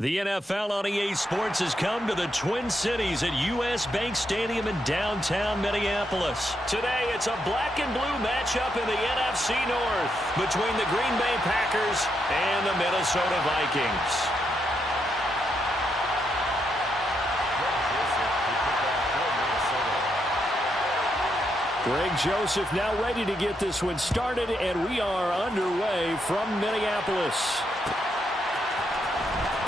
The NFL on EA Sports has come to the Twin Cities at U.S. Bank Stadium in downtown Minneapolis. Today, it's a black and blue matchup in the NFC North between the Green Bay Packers and the Minnesota Vikings. Greg Joseph now ready to get this one started, and we are underway from Minneapolis.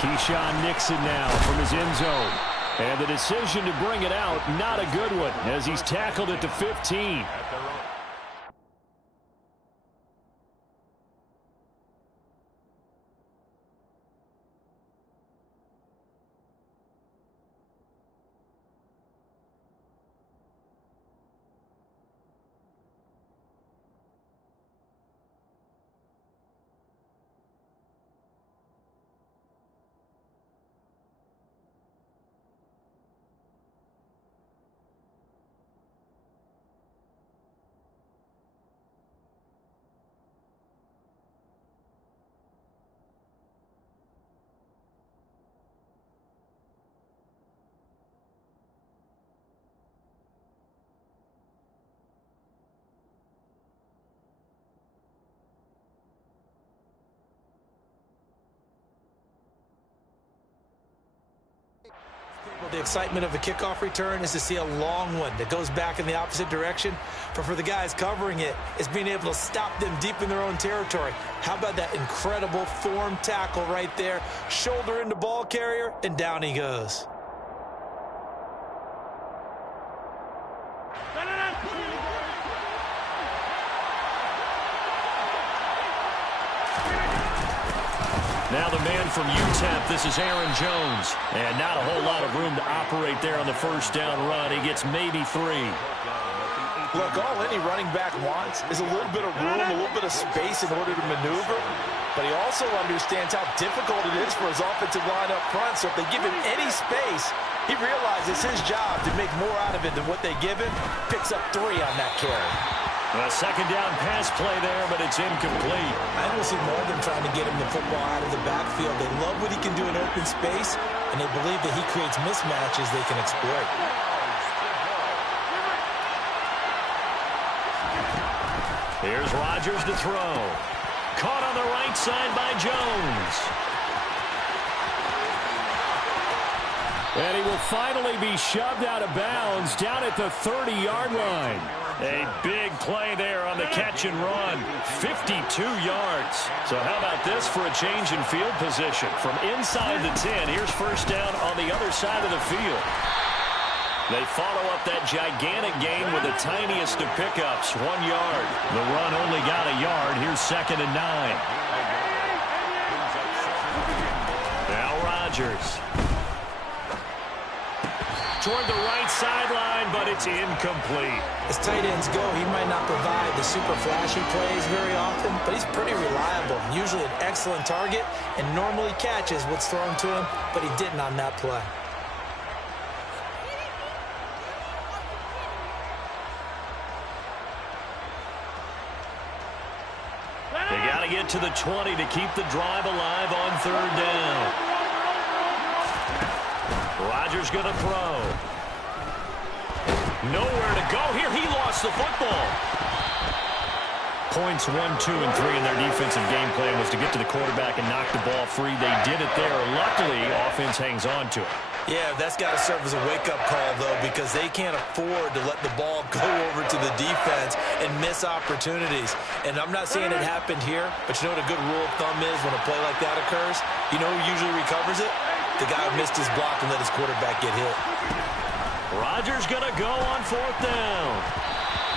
Keyshawn Nixon now from his end zone. And the decision to bring it out, not a good one, as he's tackled at the 15. The excitement of a kickoff return is to see a long one that goes back in the opposite direction. But for the guys covering it, it's being able to stop them deep in their own territory. How about that incredible form tackle right there? Shoulder into ball carrier, and down he goes. Now the man from UTEP, this is Aaron Jones. And not a whole lot of room to operate there on the first down run. He gets maybe 3. Look, all any running back wants is a little bit of room, a little bit of space in order to maneuver. But he also understands how difficult it is for his offensive line up front. So if they give him any space, he realizes his job to make more out of it than what they give him. Picks up 3 on that carry. A second down pass play there, but it's incomplete. I don't see more than trying to get him the football out of the backfield. They love what he can do in open space, and they believe that he creates mismatches they can exploit. Here's Rodgers to throw. Caught on the right side by Jones. And he will finally be shoved out of bounds down at the 30-yard line. A big play there on the catch and run. 52 yards. So how about this for a change in field position? From inside the 10, here's first down on the other side of the field. They follow up that gigantic gain with the tiniest of pickups, 1 yard. The run only got a yard. Here's 2nd and 9. Now Rodgers. Toward the right sideline, but it's incomplete. As tight ends go, he might not provide the super flashy plays very often, but he's pretty reliable. Usually an excellent target, and normally catches what's thrown to him, but he didn't on that play. They got to get to the 20 to keep the drive alive on 3rd down. Rodgers going to throw. Nowhere to go here. He lost the football. Points 1, 2, and 3 in their defensive game plan was to get to the quarterback and knock the ball free. They did it there. Luckily, offense hangs on to it. Yeah, that's got to serve as a wake-up call, though, because they can't afford to let the ball go over to the defense and miss opportunities. And I'm not saying it happened here, but you know what a good rule of thumb is when a play like that occurs? You know who usually recovers it? The guy who missed his block and let his quarterback get hit. Rodgers going to go on 4th down.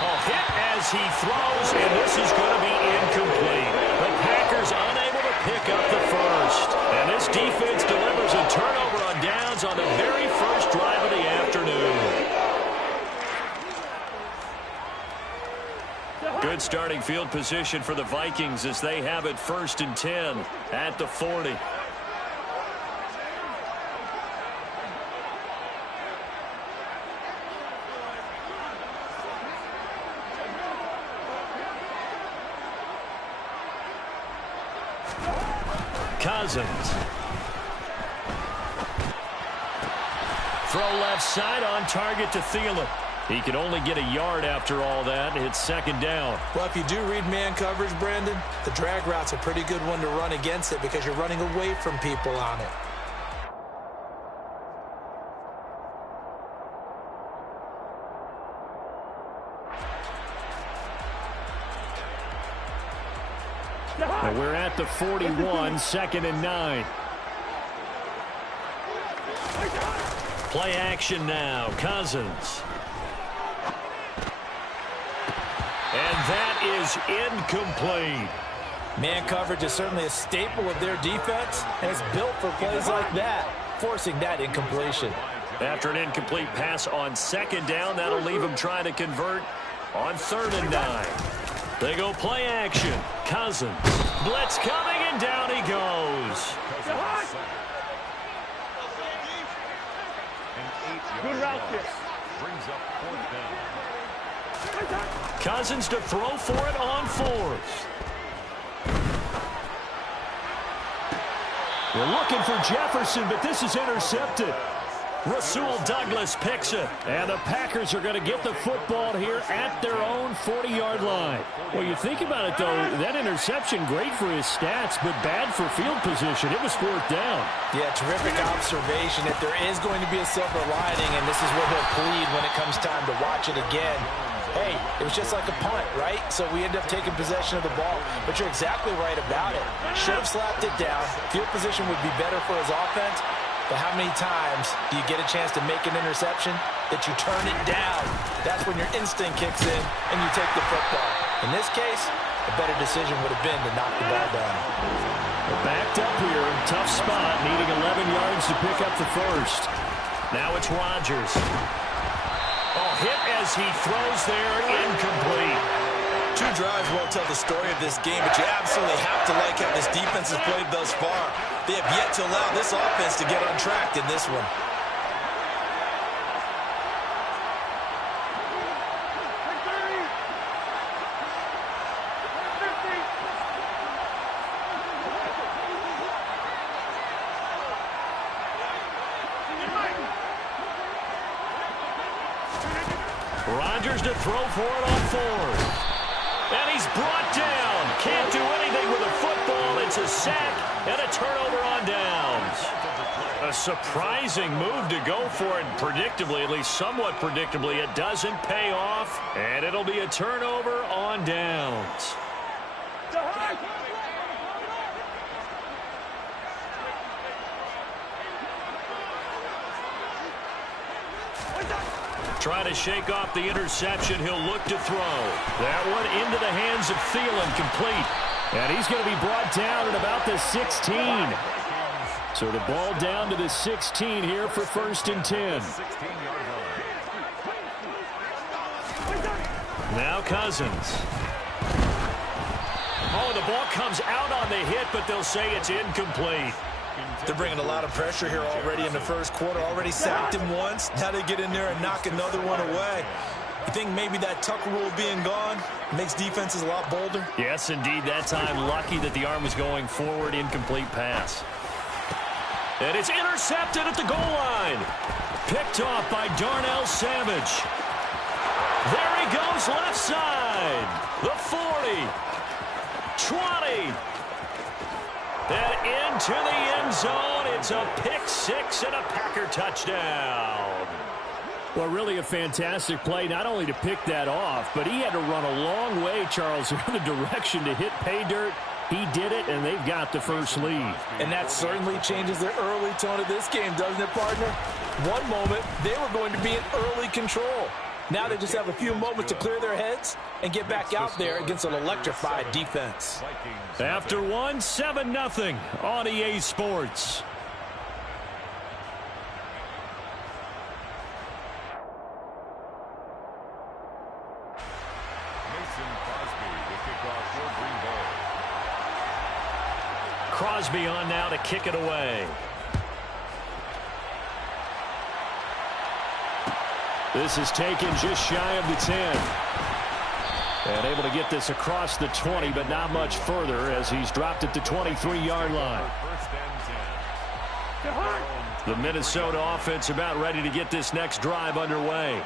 A hit as he throws, and this is going to be incomplete. The Packers unable to pick up the first. And this defense delivers a turnover on downs on the very first drive of the afternoon. Good starting field position for the Vikings as they have it 1st and 10 at the 40. Cousins. throw left side on target to Thielen. He can only get a yard after all that. It's second down. Well, if you do read man coverage, Brandon, the drag route's a pretty good one to run against it because you're running away from people on it. And we're at the 41, second and 9. Play action now. Cousins. And that is incomplete. Man coverage is certainly a staple of their defense, and it's built for plays like that, forcing that incompletion. After an incomplete pass on second down, that'll leave him trying to convert on third and 9. They go play action. Cousins. Blitz coming, and down he goes. Good route kick. Cousins to throw for it on fourth. We're looking for Jefferson, but this is intercepted. Rasul Douglas picks it. And the Packers are going to get the football here at their own 40-yard line. Well, you think about it, though, that interception, great for his stats, but bad for field position. It was fourth down. Yeah, terrific observation. If there is going to be a silver lining, and this is what he'll plead when it comes time to watch it again, hey, it was just like a punt, right? So we end up taking possession of the ball. But you're exactly right about it. Should have slapped it down. Field position would be better for his offense. But how many times do you get a chance to make an interception that you turn it down? That's when your instinct kicks in and you take the football. In this case, a better decision would have been to knock the ball down. We're backed up here. Tough spot, needing 11 yards to pick up the first. Now it's Rodgers. Oh, hit as he throws there, incomplete. 2 drives won't tell the story of this game, but you absolutely have to like how this defense has played thus far. They have yet to allow this offense to get on track in this one. Rodgers to throw for it on fourth. And he's brought down. Can't do anything with a football. It's a sack and a turnover on downs. A surprising move to go for it predictably, at least somewhat predictably. It doesn't pay off, and it'll be a turnover on downs. Trying to shake off the interception. He'll look to throw. That one into the hands of Thielen, complete. And he's going to be brought down at about the 16. So the ball down to the 16 here for first and 10. Now Cousins. Oh, the ball comes out on the hit, but they'll say it's incomplete. They're bringing a lot of pressure here already in the first quarter. Already sacked him once. Now they get in there and knock another one away. You think maybe that Tucker rule being gone makes defenses a lot bolder? Yes, indeed. That time, lucky that the arm was going forward. Incomplete pass. And it's intercepted at the goal line. Picked off by Darnell Savage. There he goes, left side. The 40. 20. And into the end zone. It's a pick six and a Packer touchdown. Well, really a fantastic play, not only to pick that off, but he had to run a long way, Charles, in the direction to hit pay dirt. He did it, and they've got the first lead. And that certainly changes the early tone of this game, doesn't it, partner? One moment, they were going to be in early control. Now they just have a few moments to clear their heads and get back out there against an electrified defense. After one, 7-0 on EA Sports. Crosby on now to kick it away. This is taken just shy of the 10. And able to get this across the 20, but not much further as he's dropped at the 23-yard line. The Minnesota offense about ready to get this next drive underway.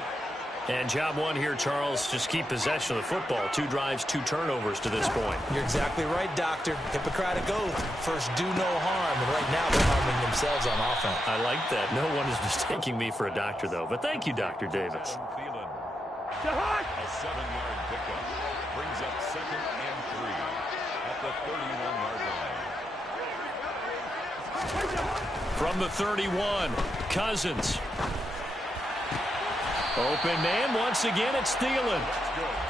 And job one here, Charles, just keep possession of the football. 2 drives, 2 turnovers to this point. You're exactly right, Doctor. Hippocratic oath. First, do no harm. And right now, they're harming themselves on offense. I like that. No one is mistaking me for a doctor, though. But thank you, Dr. Davis. A 7-yard pickup brings up 2nd and 3 at the 31-yard line. From the 31, Cousins. Open man, once again, it's Thielen.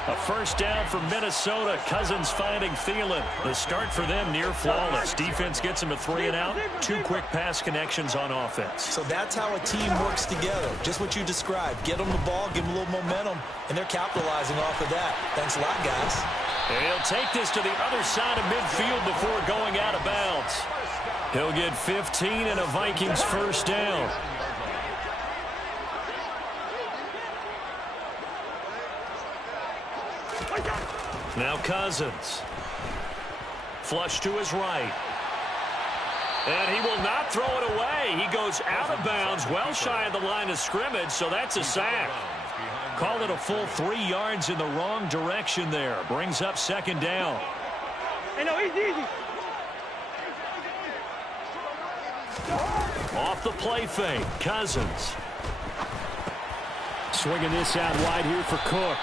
A first down for Minnesota. Cousins finding Thielen. The start for them near flawless. Defense gets him a 3 and out. 2 quick pass connections on offense. So that's how a team works together. Just what you described. Get them the ball, give them a little momentum, and they're capitalizing off of that. Thanks a lot, guys. And he'll take this to the other side of midfield before going out of bounds. He'll get 15 and a Vikings first down. Now Cousins. Flush to his right. And he will not throw it away. He goes out of bounds, well shy of the line of scrimmage, so that's a sack. Called it a full 3 yards in the wrong direction there. Brings up 2nd down. Hey, no, easy. Off the play fake, Cousins. Swinging this out wide here for Cook.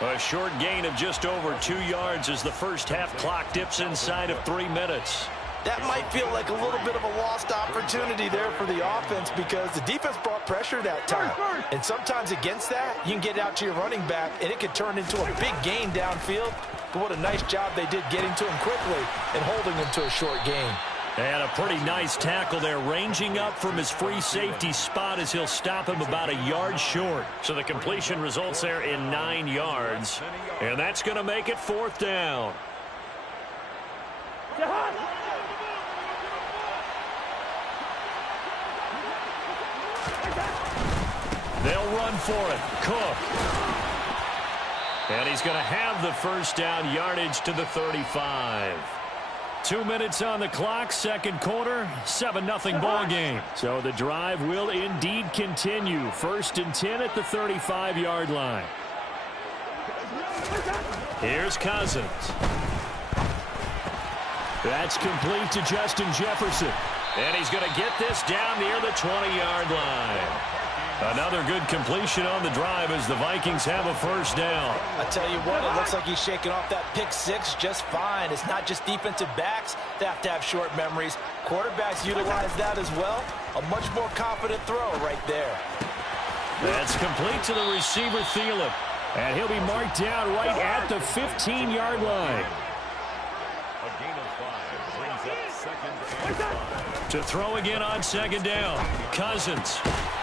A short gain of just over 2 yards as the first half clock dips inside of 3 minutes. That might feel like a little bit of a lost opportunity there for the offense because the defense brought pressure that time. And sometimes against that, you can get out to your running back, and it could turn into a big gain downfield. But what a nice job they did getting to him quickly and holding him to a short gain. And a pretty nice tackle there, ranging up from his free safety spot as he'll stop him about a yard short. So the completion results there in 9 yards. And that's going to make it 4th down. They'll run for it. Cook. And he's going to have the first down, yardage to the 35. 2 minutes on the clock, 2nd quarter, 7-0 ball game. So the drive will indeed continue. 1st and 10 at the 35-yard line. Here's Cousins. That's complete to Justin Jefferson. And he's going to get this down near the 20-yard line. Another good completion on the drive as the Vikings have a first down. I tell you what, it looks like he's shaking off that pick 6 just fine. It's not just defensive backs that have to have short memories. Quarterbacks utilize that as well. A much more confident throw right there. That's complete to the receiver, Thielen. And he'll be marked down right at the 15-yard line. A gain of 5 brings up 2nd and 5. To throw again on 2nd down. Cousins.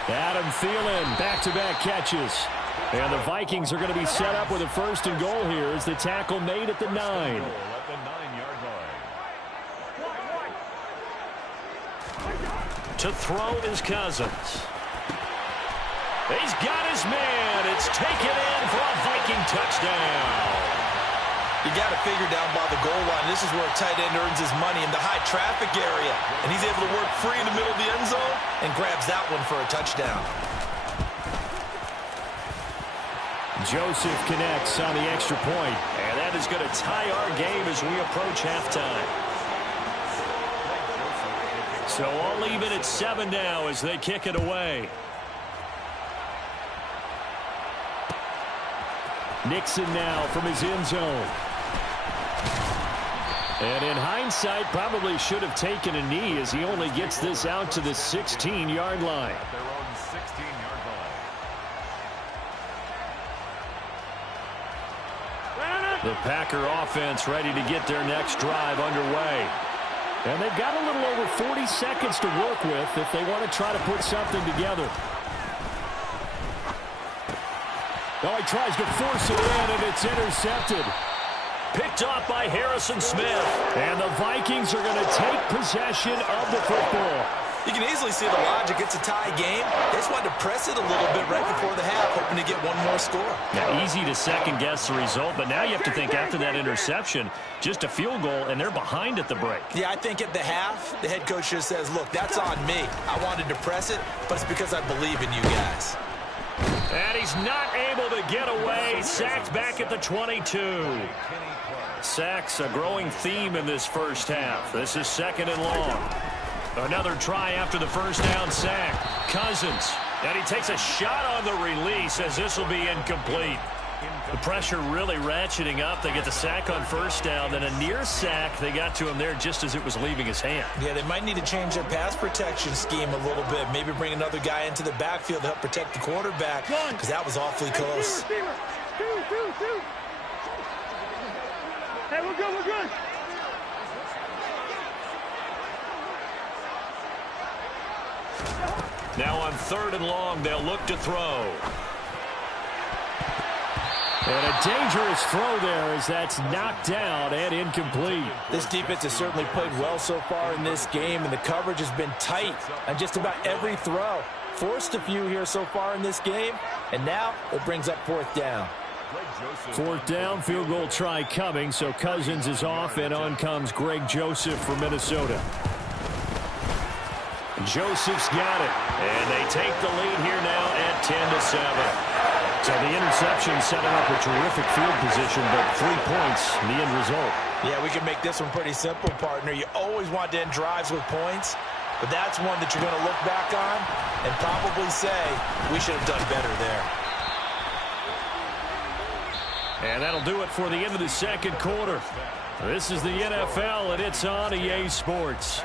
Adam Thielen, back-to-back catches. And the Vikings are going to be set up with a 1st and goal here as the tackle made at the 9. At the 9-yard line. To throw is Cousins. He's got his man. It's taken in for a Viking touchdown. You got to figure down by the goal line. This is where a tight end earns his money in the high traffic area. And he's able to work free in the middle of the end zone and grabs that one for a touchdown. Joseph connects on the extra point. And that is going to tie our game as we approach halftime. So all even at 7 now as they kick it away. Nixon now from his end zone. And in hindsight, probably should have taken a knee as he only gets this out to the 16-yard line. At their own 16-yard line. The Packer offense ready to get their next drive underway. And they've got a little over 40 seconds to work with if they want to try to put something together. Now he tries to force it in, and it's intercepted. Picked off by Harrison Smith. And the Vikings are going to take possession of the football. You can easily see the logic. It's a tie game. They just wanted to press it a little bit right before the half, hoping to get one more score. Now, easy to second-guess the result, but now you have to think after that interception, just a field goal, and they're behind at the break. Yeah, I think at the half, the head coach just says, look, that's on me. I wanted to press it, but it's because I believe in you guys. And he's not able to get away. Sacked back at the 22. Sacks a growing theme in this first half. This is 2nd and long. Another try after the first down sack. Cousins. And he takes a shot on the release as this will be incomplete. The pressure really ratcheting up. They get the sack on first down. Then a near sack. They got to him there just as it was leaving his hand. Yeah, they might need to change their pass protection scheme a little bit. Maybe bring another guy into the backfield to help protect the quarterback, because that was awfully close. Two. Hey, we're good. Now on 3rd and long, they'll look to throw. And a dangerous throw there as that's knocked down and incomplete. This defense has certainly played well so far in this game, and the coverage has been tight on just about every throw. Forced a few here so far in this game, and now it brings up 4th down. 4th down, field goal try coming, so Cousins is off, and on comes Greg Joseph for Minnesota. Joseph's got it, and they take the lead here now at 10-7. So the interception setting up a terrific field position, but 3 points, the end result. Yeah, we can make this one pretty simple, partner. You always want to end drives with points, but that's one that you're going to look back on and probably say, we should have done better there. And that'll do it for the end of the 2nd quarter. This is the NFL, and it's on EA Sports.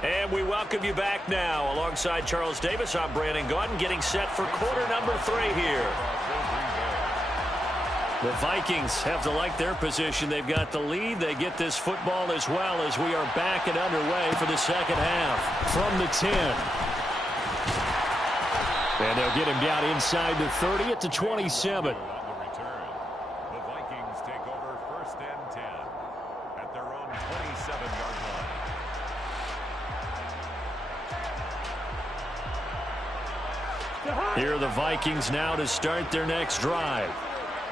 And we welcome you back now. Alongside Charles Davis, I'm Brandon Gaudin, getting set for quarter number 3 here. The Vikings have to like their position. They've got the lead. They get this football as well as we are back and underway for the 2nd half. From the 10. And they'll get him down inside the 30 at the 27. The Vikings take over 1st and 10 at their own 27-yard line. Here are the Vikings now to start their next drive.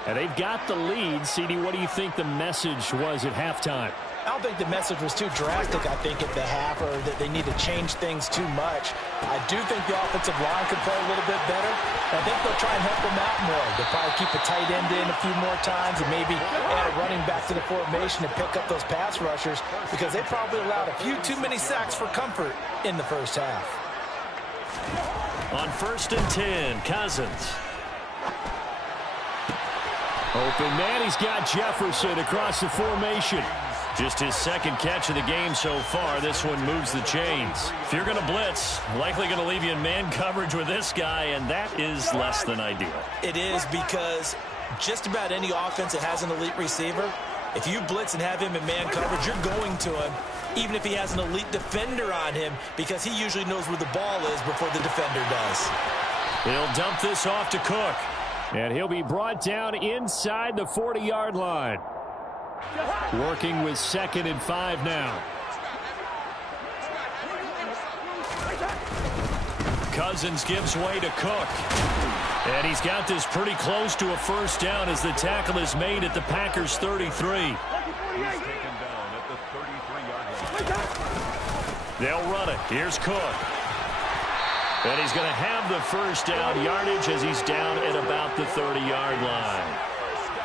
And they've got the lead. CD, what do you think the message was at halftime? I don't think the message was too drastic, I think, at the half, or that they need to change things too much. I do think the offensive line could play a little bit better. I think they'll try and help them out more. They'll probably keep a tight end in a few more times and maybe add a running back to the formation to pick up those pass rushers, because they probably allowed a few too many sacks for comfort in the first half. On 1st and 10, Cousins. Open man, he's got Jefferson across the formation. Just his 2nd catch of the game so far. This one moves the chains. If you're going to blitz, likely going to leave you in man coverage with this guy, and that is less than ideal. It is, because just about any offense that has an elite receiver, if you blitz and have him in man coverage, you're going to him, even if he has an elite defender on him, because he usually knows where the ball is before the defender does. He'll dump this off to Cook. And he'll be brought down inside the 40-yard line. Working with 2nd and 5 now. Cousins gives way to Cook. And he's got this pretty close to a 1st down as the tackle is made at the Packers' 33. He's taken down at the 33-yard line. They'll run it. Here's Cook. And he's going to have the 1st down yardage as he's down at about the 30-yard line.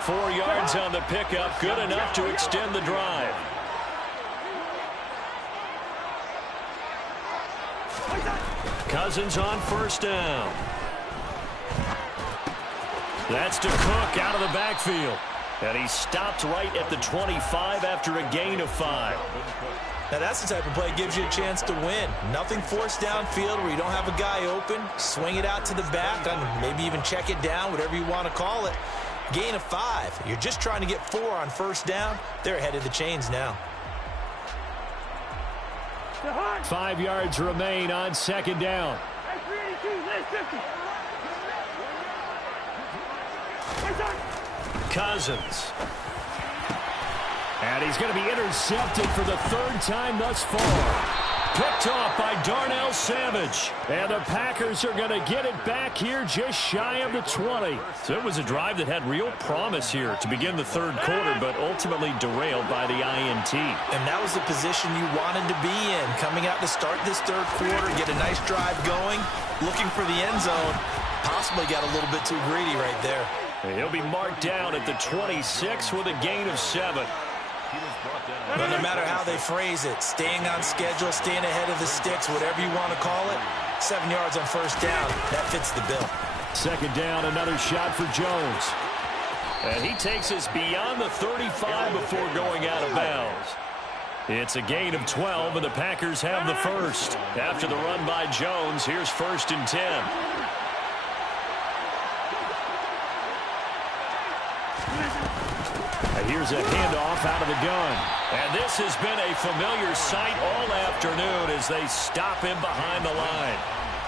4 yards on the pickup, good enough to extend the drive. Cousins on 1st down. That's to Cook out of the backfield. And he stopped right at the 25 after a gain of 5. Now, that's the type of play that gives you a chance to win. Nothing forced downfield where you don't have a guy open. Swing it out to the back, and maybe even check it down, whatever you want to call it. Gain of 5. You're just trying to get 4 on 1st down. They're ahead of the chains now. 5 yards remain on 2nd down. Cousins. And he's going to be intercepted for the third time thus far. Picked off by Darnell Savage. And the Packers are going to get it back here just shy of the 20. So it was a drive that had real promise here to begin the third quarter, but ultimately derailed by the INT. And that was the position you wanted to be in. Coming out to start this third quarter, get a nice drive going, looking for the end zone. Possibly got a little bit too greedy right there. He'll be marked down at the 26 with a gain of 7. But no matter how they phrase it, staying on schedule, staying ahead of the sticks, whatever you want to call it, 7 yards on first down, that fits the bill. Second down, another shot for Jones. And he takes us beyond the 35 before going out of bounds. It's a gain of 12, and the Packers have the first. After the run by Jones, here's 1st and 10. Here's a handoff out of the gun. And this has been a familiar sight all afternoon as they stop him behind the line.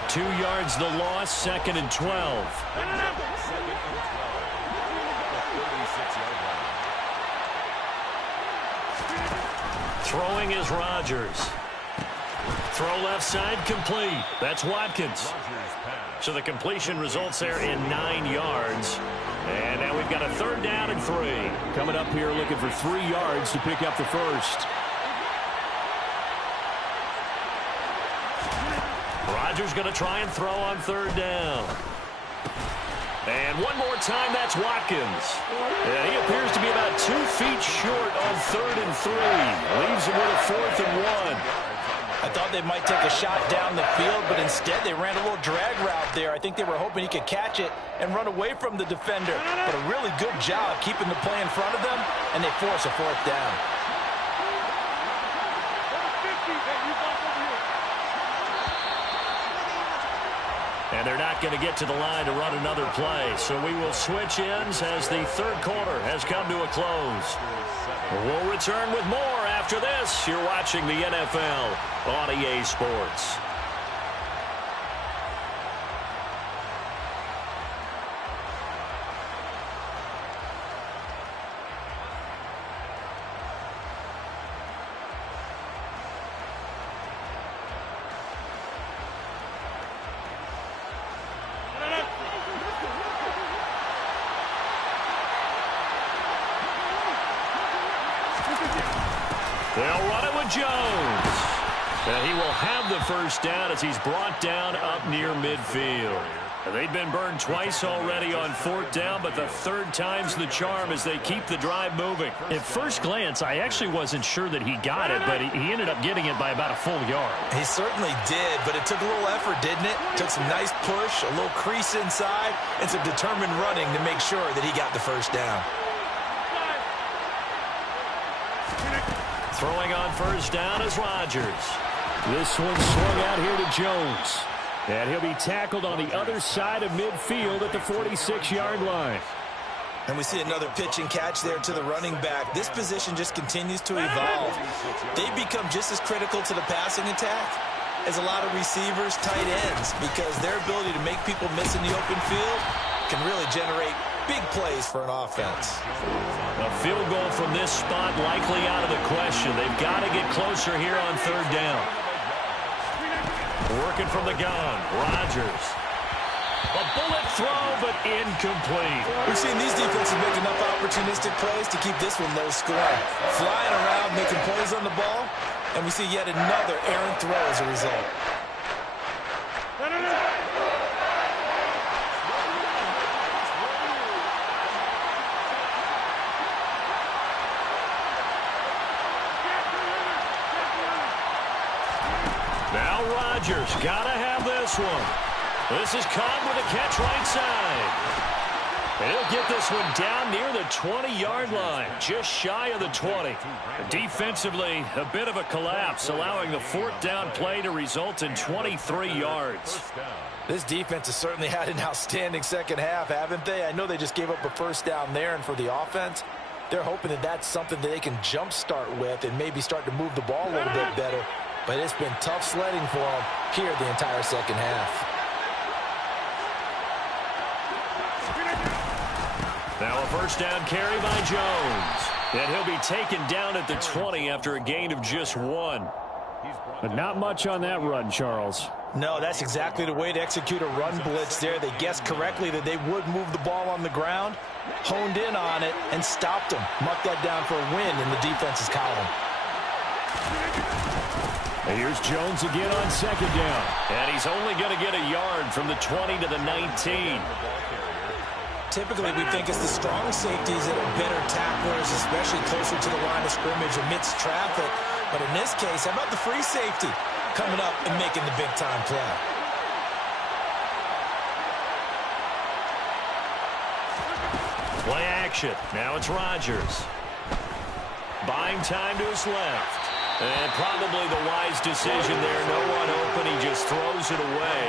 2 yards the loss, 2nd and 12. Throwing is Rodgers. Throw left side complete. That's Watkins. So the completion results there in 9 yards. And now we've got a 3rd down and 3. Coming up here looking for 3 yards to pick up the first. Rodgers going to try and throw on 3rd down. And one more time, that's Watkins. And he appears to be about 2 feet short on 3rd and 3. Leaves him with a 4th and 1. I thought they might take a shot down the field, but instead they ran a little drag route there. I think they were hoping he could catch it and run away from the defender. But a really good job keeping the play in front of them, and they force a 4th down. And they're not going to get to the line to run another play. So we will switch ends as the third quarter has come to a close. We'll return with more after this. You're watching the NFL on EA Sports. They'll run it with Jones. And he will have the first down as he's brought down up near midfield. They've been burned twice already on 4th down, but the 3rd time's the charm as they keep the drive moving. At first glance, I actually wasn't sure that he got it, but he ended up getting it by about a full yard. He certainly did, but it took a little effort, didn't it? Took some nice push, a little crease inside, and some determined running to make sure that he got the first down. Throwing on first down is Rodgers. This one swung out here to Jones. And he'll be tackled on the other side of midfield at the 46-yard line. And we see another pitch and catch there to the running back. This position just continues to evolve. They become just as critical to the passing attack as a lot of receivers, tight ends, because their ability to make people miss in the open field can really generate big plays for an offense. A field goal from this spot likely out of the question. They've got to get closer here on 3rd down. Working from the gun, Rodgers. A bullet throw, but incomplete. We've seen these defenses make enough opportunistic plays to keep this one low scoring. Flying around, making plays on the ball, and we see yet another errant throw as a result. Now Rodgers got to have this one. This is caught with a catch right side. And he'll get this one down near the 20-yard line, just shy of the 20. Defensively, a bit of a collapse, allowing the 4th down play to result in 23 yards. This defense has certainly had an outstanding second half, haven't they? I know they just gave up a first down there, and for the offense, they're hoping that that's something that they can jumpstart with and maybe start to move the ball a little bit better. But it's been tough sledding for them here the entire second half. Now a first down carry by Jones. And he'll be taken down at the 20 after a gain of just 1. But not much on that run, Charles. No, that's exactly the way to execute a run blitz there. They guessed correctly that they would move the ball on the ground, honed in on it, and stopped them. Mark that down for a win in the defense's column. And here's Jones again on second down. And he's only going to get a yard from the 20 to the 19. Typically, we think it's the strong safeties that are better tacklers, especially closer to the line of scrimmage amidst traffic. But in this case, how about the free safety coming up and making the big-time play? Play action. Now it's Rodgers. Buying time to his left. And probably the wise decision there. No one open. He just throws it away.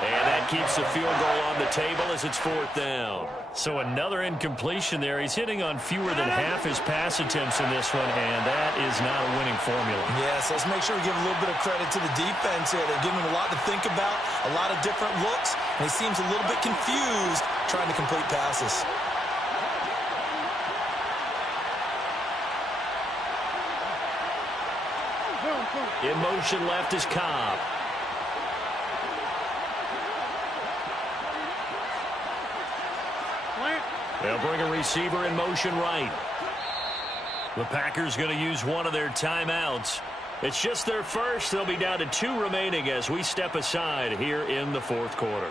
And that keeps the field goal on the table as it's 4th down. So another incompletion there. He's hitting on fewer than half his pass attempts in this one, and that is not a winning formula. Yes, let's make sure we give a little bit of credit to the defense here. They're giving him a lot to think about, a lot of different looks, and he seems a little bit confused trying to complete passes. In motion left is Cobb. They'll bring a receiver in motion right. The Packers going to use one of their timeouts. It's just their first. They'll be down to 2 remaining as we step aside here in the 4th quarter.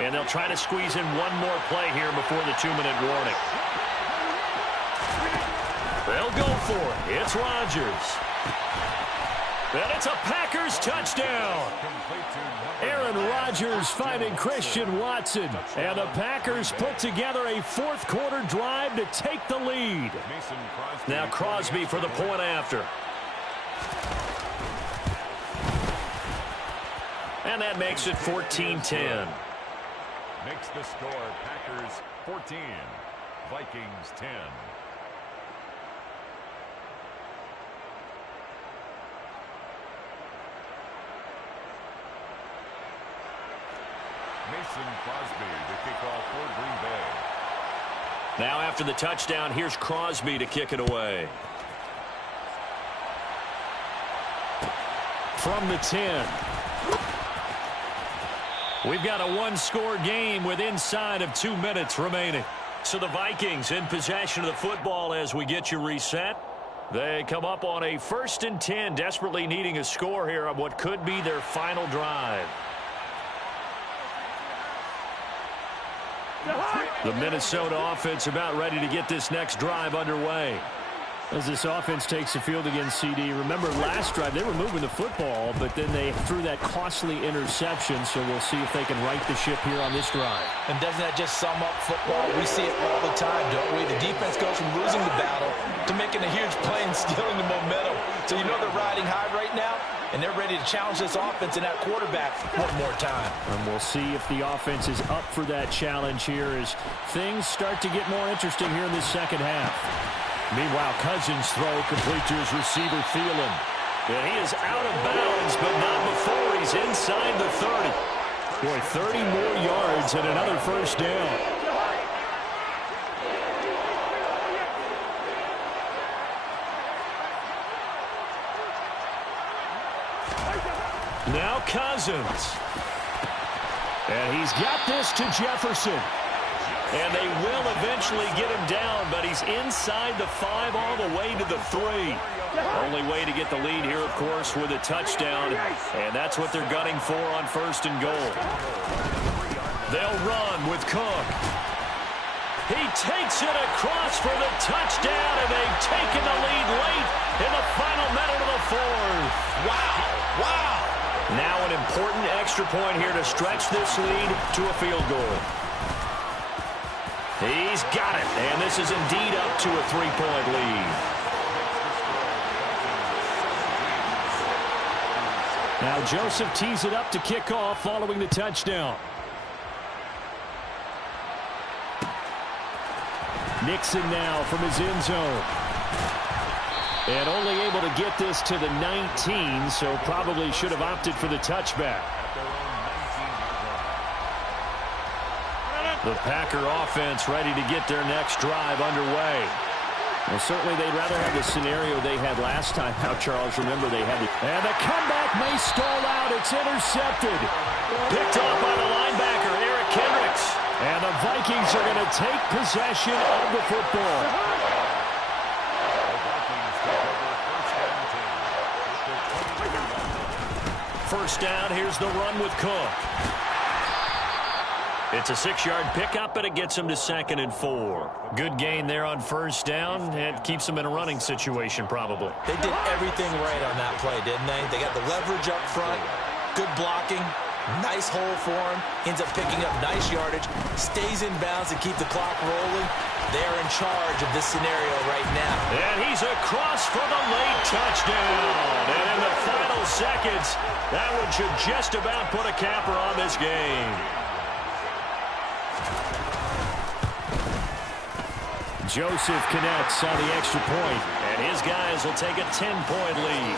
And they'll try to squeeze in one more play here before the 2-minute warning. They'll go for it. It's Rodgers. And it's a Packers touchdown. Aaron Rodgers finding Christian Watson. And the Packers put together a 4th quarter drive to take the lead. Now Crosby for the point after. And that makes it 14-10. Makes the score Packers 14, Vikings 10. Mason Crosby to kick off for Green Bay. Now after the touchdown, here's Crosby to kick it away. From the 10. We've got a 1-score game with inside of 2 minutes remaining. So the Vikings in possession of the football as we get you reset. They come up on a 1st and 10, desperately needing a score here on what could be their final drive. The Minnesota offense about ready to get this next drive underway. As this offense takes the field against CD, remember last drive they were moving the football, but then they threw that costly interception, so we'll see if they can right the ship here on this drive. And doesn't that just sum up football? We see it all the time, don't we? The defense goes from losing the battle to making a huge play and stealing the momentum. So you know they're riding high right now, and they're ready to challenge this offense and that quarterback one more time. And we'll see if the offense is up for that challenge here as things start to get more interesting here in this second half. Meanwhile, Cousins' throw complete to his receiver, Thielen. And he is out of bounds, but not before he's inside the 30. Boy, 30 more yards and another first down. Now Cousins. And he's got this to Jefferson. And they will eventually get him down, but he's inside the 5 all the way to the 3. Only way to get the lead here, of course, with a touchdown. And that's what they're gunning for on 1st and goal. They'll run with Cook. He takes it across for the touchdown, and they've taken the lead late in the final minute of the 4th. Wow! Wow! Now an important extra point here to stretch this lead to a field goal. He's got it, and this is indeed up to a 3-point lead. Now Joseph tees it up to kick off following the touchdown. Nixon now from his end zone. And only able to get this to the 19, so probably should have opted for the touchback. The Packer offense ready to get their next drive underway. Well, certainly they'd rather have the scenario they had last time. Now, Charles, remember they had and the comeback may stall out. It's intercepted. Picked off by the linebacker, Eric Kendricks. And the Vikings are going to take possession of the football. First down, here's the run with Cook. It's a 6-yard pickup, but it gets him to 2nd and 4. Good gain there on first down. It keeps them in a running situation, probably. They did everything right on that play, didn't they? They got the leverage up front, good blocking, nice hole for him. Ends up picking up nice yardage, stays in bounds to keep the clock rolling. They are in charge of this scenario right now. And he's across for the late touchdown. And in the final seconds, that one should just about put a capper on this game. Joseph connects on the extra point, and his guys will take a 10-point lead.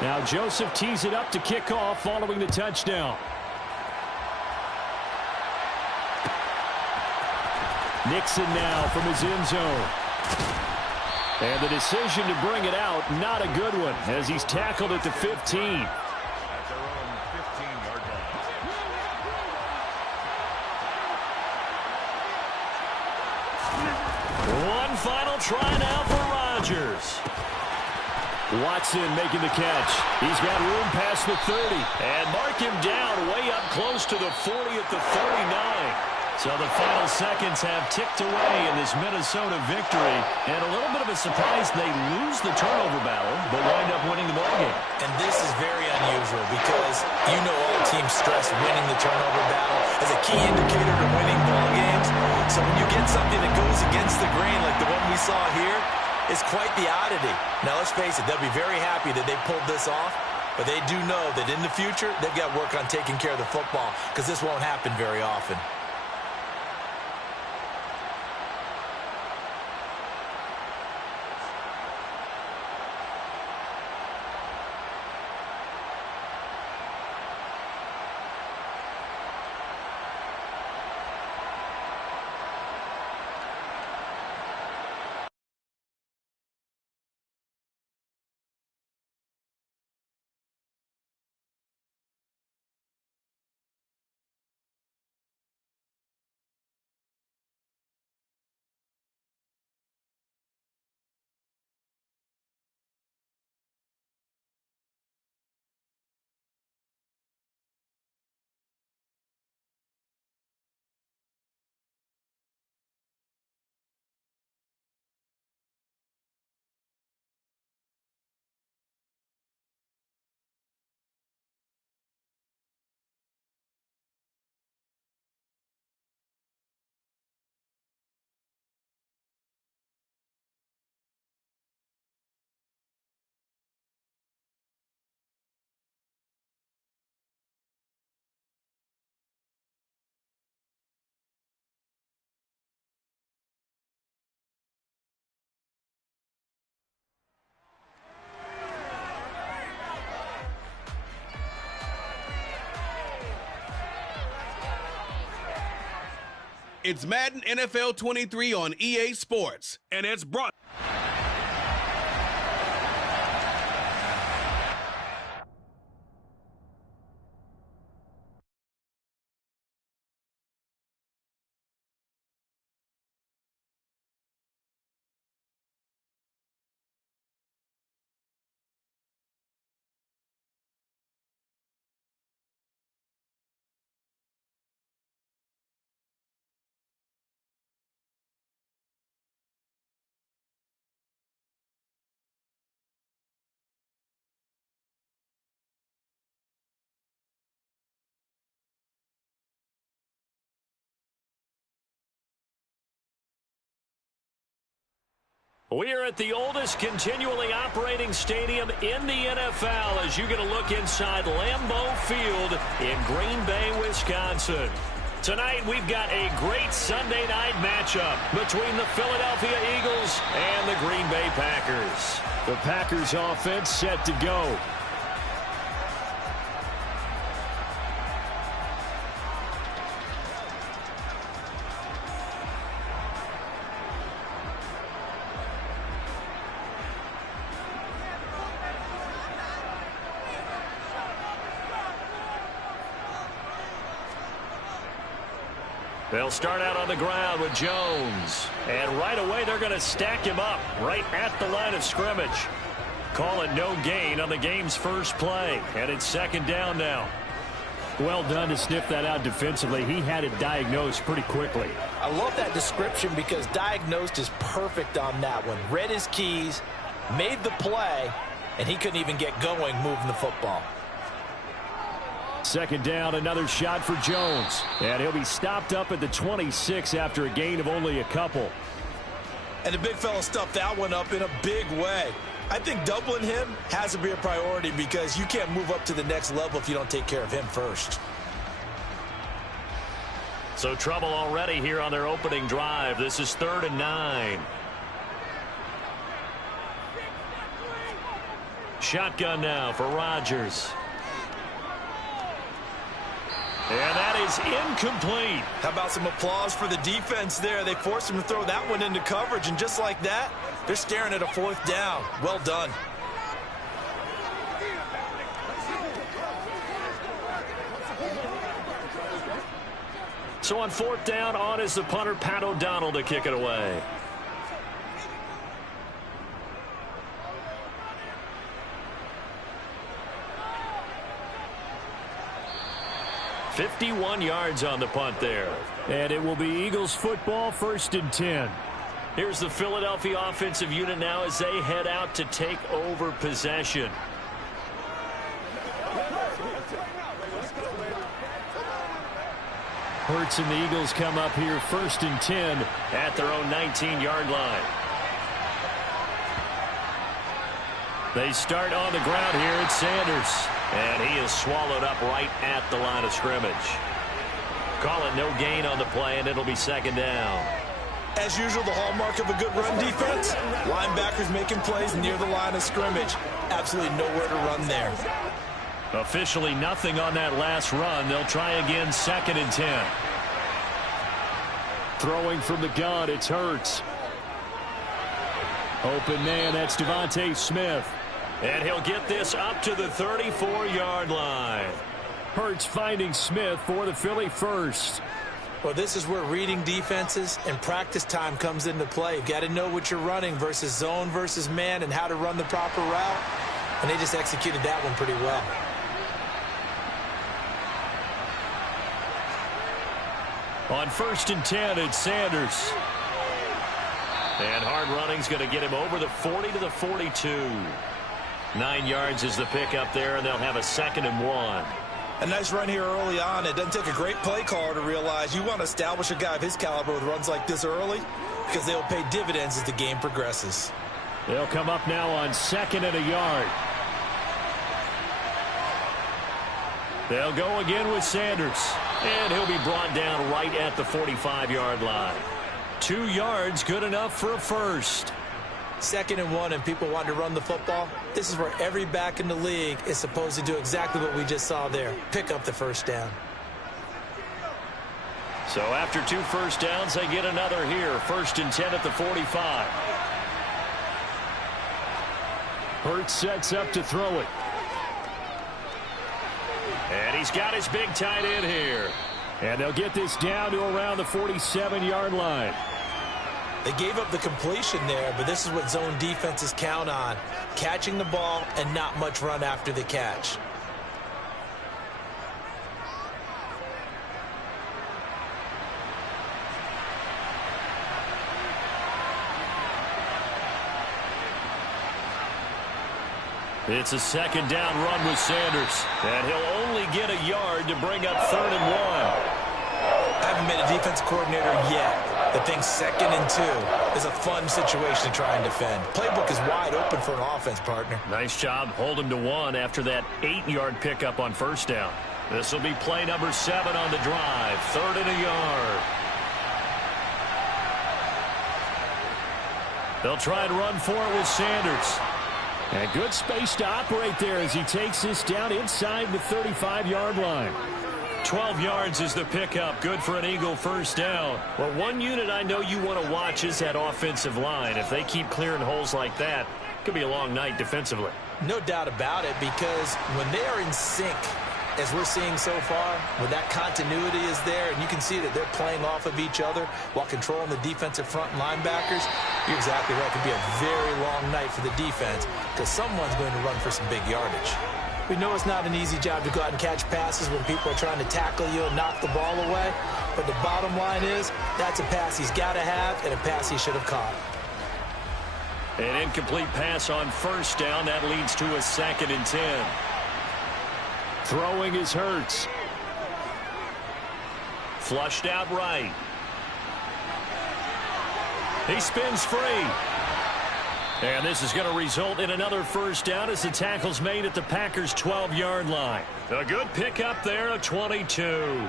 Now Joseph tees it up to kick off following the touchdown. Nixon now from his end zone. And the decision to bring it out, not a good one, as he's tackled at the 15. One final try now for Rodgers. Watson making the catch. He's got room past the 30. And mark him down way up close to the 40 at the 39. So the final seconds have ticked away in this Minnesota victory. And a little bit of a surprise, they lose the turnover battle, but wind up winning the ballgame. And this is very unusual because you know all teams stress winning the turnover battle as a key indicator to winning ball games. So when you get something that goes against the grain like the one we saw here, it's quite the oddity. Now, let's face it, they'll be very happy that they pulled this off, but they do know that in the future, they've got work on taking care of the football because this won't happen very often. It's Madden NFL 23 on EA Sports, and it's brought. We are at the oldest continually operating stadium in the NFL as you get a look inside Lambeau Field in Green Bay, Wisconsin. Tonight, we've got a great Sunday night matchup between the Philadelphia Eagles and the Green Bay Packers. The Packers offense set to go. They'll start out on the ground with Jones. And right away, they're going to stack him up right at the line of scrimmage. Call it no gain on the game's first play. And it's second down now. Well done to sniff that out defensively. He had it diagnosed pretty quickly. I love that description because diagnosed is perfect on that one. Read his keys, made the play, and he couldn't even get going moving the football. Second down, another shot for Jones. And he'll be stopped up at the 26 after a gain of only a couple. And the big fella stuffed that one up in a big way. I think doubling him has to be a priority because you can't move up to the next level if you don't take care of him first. So trouble already here on their opening drive. This is 3rd and 9. Shotgun now for Rodgers. And that is incomplete. How about some applause for the defense there? They forced him to throw that one into coverage, and just like that, they're staring at a 4th down. Well done. So on 4th down, on is the punter, Pat O'Donnell, to kick it away. "51 yards on the punt there. And it will be Eagles football, 1st and 10. Here's the Philadelphia offensive unit now as they head out to take over possession. Hurts and the Eagles come up here 1st and 10 at their own 19-yard line. They start on the ground here. It's Sanders. And he is swallowed up right at the line of scrimmage. Call it no gain on the play, and it'll be second down. As usual, the hallmark of a good run defense, linebackers making plays near the line of scrimmage. Absolutely nowhere to run there. Officially nothing on that last run. They'll try again, 2nd and 10. Throwing from the gun, it's Hurts. Open man, that's Devontae Smith. And he'll get this up to the 34-yard line. Hurts finding Smith for the Philly first. Well, this is where reading defenses and practice time comes into play. You've got to know what you're running versus zone versus man and how to run the proper route. And they just executed that one pretty well. On 1st and 10, it's Sanders. And hard running's going to get him over the 40 to the 42. 9 yards is the pickup there, and they'll have a 2nd and 1. A nice run here early on. It doesn't take a great play caller to realize you want to establish a guy of his caliber with runs like this early because they'll pay dividends as the game progresses. They'll come up now on 2nd and a yard. They'll go again with Sanders. And he'll be brought down right at the 45-yard line. 2 yards, good enough for a first. 2nd and 1, and people want to run the football. This is where every back in the league is supposed to do exactly what we just saw there. Pick up the 1st down. So after 2 first downs, they get another here. 1st and 10 at the 45. Hurts sets up to throw it. And he's got his big tight end here. And they'll get this down to around the 47-yard line. They gave up the completion there, but this is what zone defenses count on. Catching the ball and not much run after the catch. It's a 2nd down run with Sanders. And he'll only get a yard to bring up 3rd and 1. I haven't been a defense coordinator yet that thinks 2nd and 2 is a fun situation to try and defend. Playbook is wide open for an offense, partner. Nice job. Hold him to 1 after that 8-yard pickup on 1st down. This will be play number 7 on the drive. 3rd and a yard. They'll try and run for it with Sanders. And good space to operate there as he takes this down inside the 35-yard line. 12 yards is the pickup. Good for an Eagle first down. Well, one unit I know you want to watch is that offensive line. If they keep clearing holes like that, it could be a long night defensively. No doubt about it, because when they are in sync, as we're seeing so far, when that continuity is there, and you can see that they're playing off of each other while controlling the defensive front linebackers, you're exactly right. It could be a very long night for the defense because someone's going to run for some big yardage. We know it's not an easy job to go out and catch passes when people are trying to tackle you and knock the ball away, but the bottom line is that's a pass he's got to have and a pass he should have caught. An incomplete pass on first down. That leads to a 2nd and 10. Throwing is Hurts. Flushed out right. He spins free. And this is going to result in another first down as the tackle's made at the Packers' 12-yard line. A good pickup there, a 22.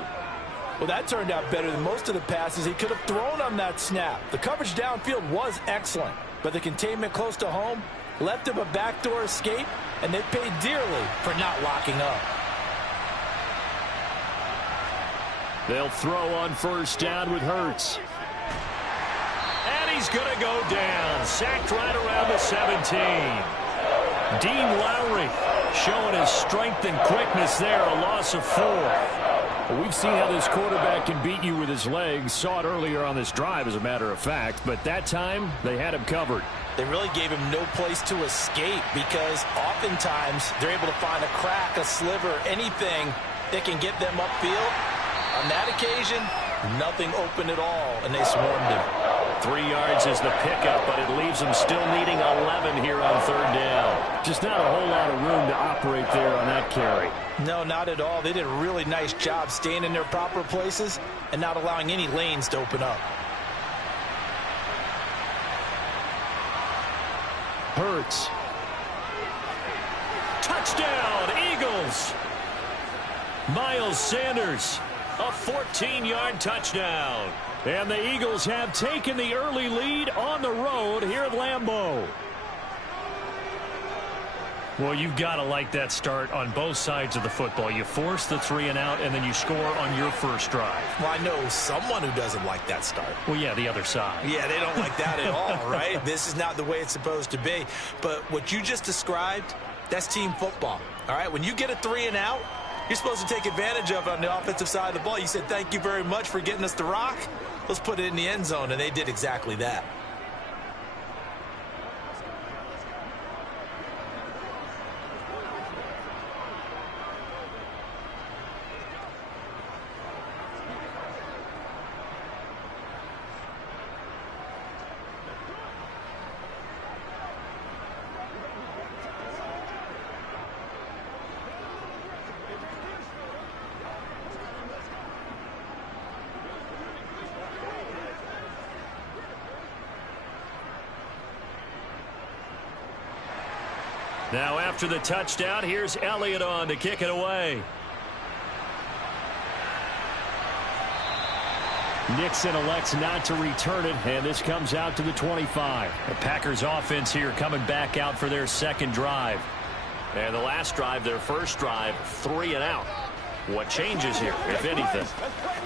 Well, that turned out better than most of the passes he could have thrown on that snap. The coverage downfield was excellent, but the containment close to home left him a backdoor escape, and they paid dearly for not locking up. They'll throw on first down with Hurts. And he's going to go down. Sacked right around the 17. Dean Lowry showing his strength and quickness there. A loss of 4. Well, we've seen how this quarterback can beat you with his legs. Saw it earlier on this drive, as a matter of fact. But that time, they had him covered. They really gave him no place to escape because oftentimes they're able to find a crack, a sliver, anything that can get them upfield. On that occasion, nothing open at all, and they swarmed him. 3 yards is the pickup, but it leaves them still needing 11 here on 3rd down. Just not a whole lot of room to operate there on that carry. No, not at all. They did a really nice job staying in their proper places and not allowing any lanes to open up. Hurts. Touchdown, Eagles! Miles Sanders, a 14-yard touchdown. And the Eagles have taken the early lead on the road here at Lambeau. Well, you've got to like that start on both sides of the football. You force the 3 and out, and then you score on your first drive. Well, I know someone who doesn't like that start. Well, yeah, the other side. Yeah, they don't like that at all, right? This is not the way it's supposed to be. But what you just described, that's team football, all right? When you get a 3 and out, you're supposed to take advantage of it on the offensive side of the ball. You said, thank you very much for getting us the rock. Let's put it in the end zone, and they did exactly that. Now after the touchdown, here's Elliott on to kick it away. Nixon elects not to return it, and this comes out to the 25. The Packers offense here coming back out for their second drive. And the last drive, their first drive, 3 and out. What changes here, if anything?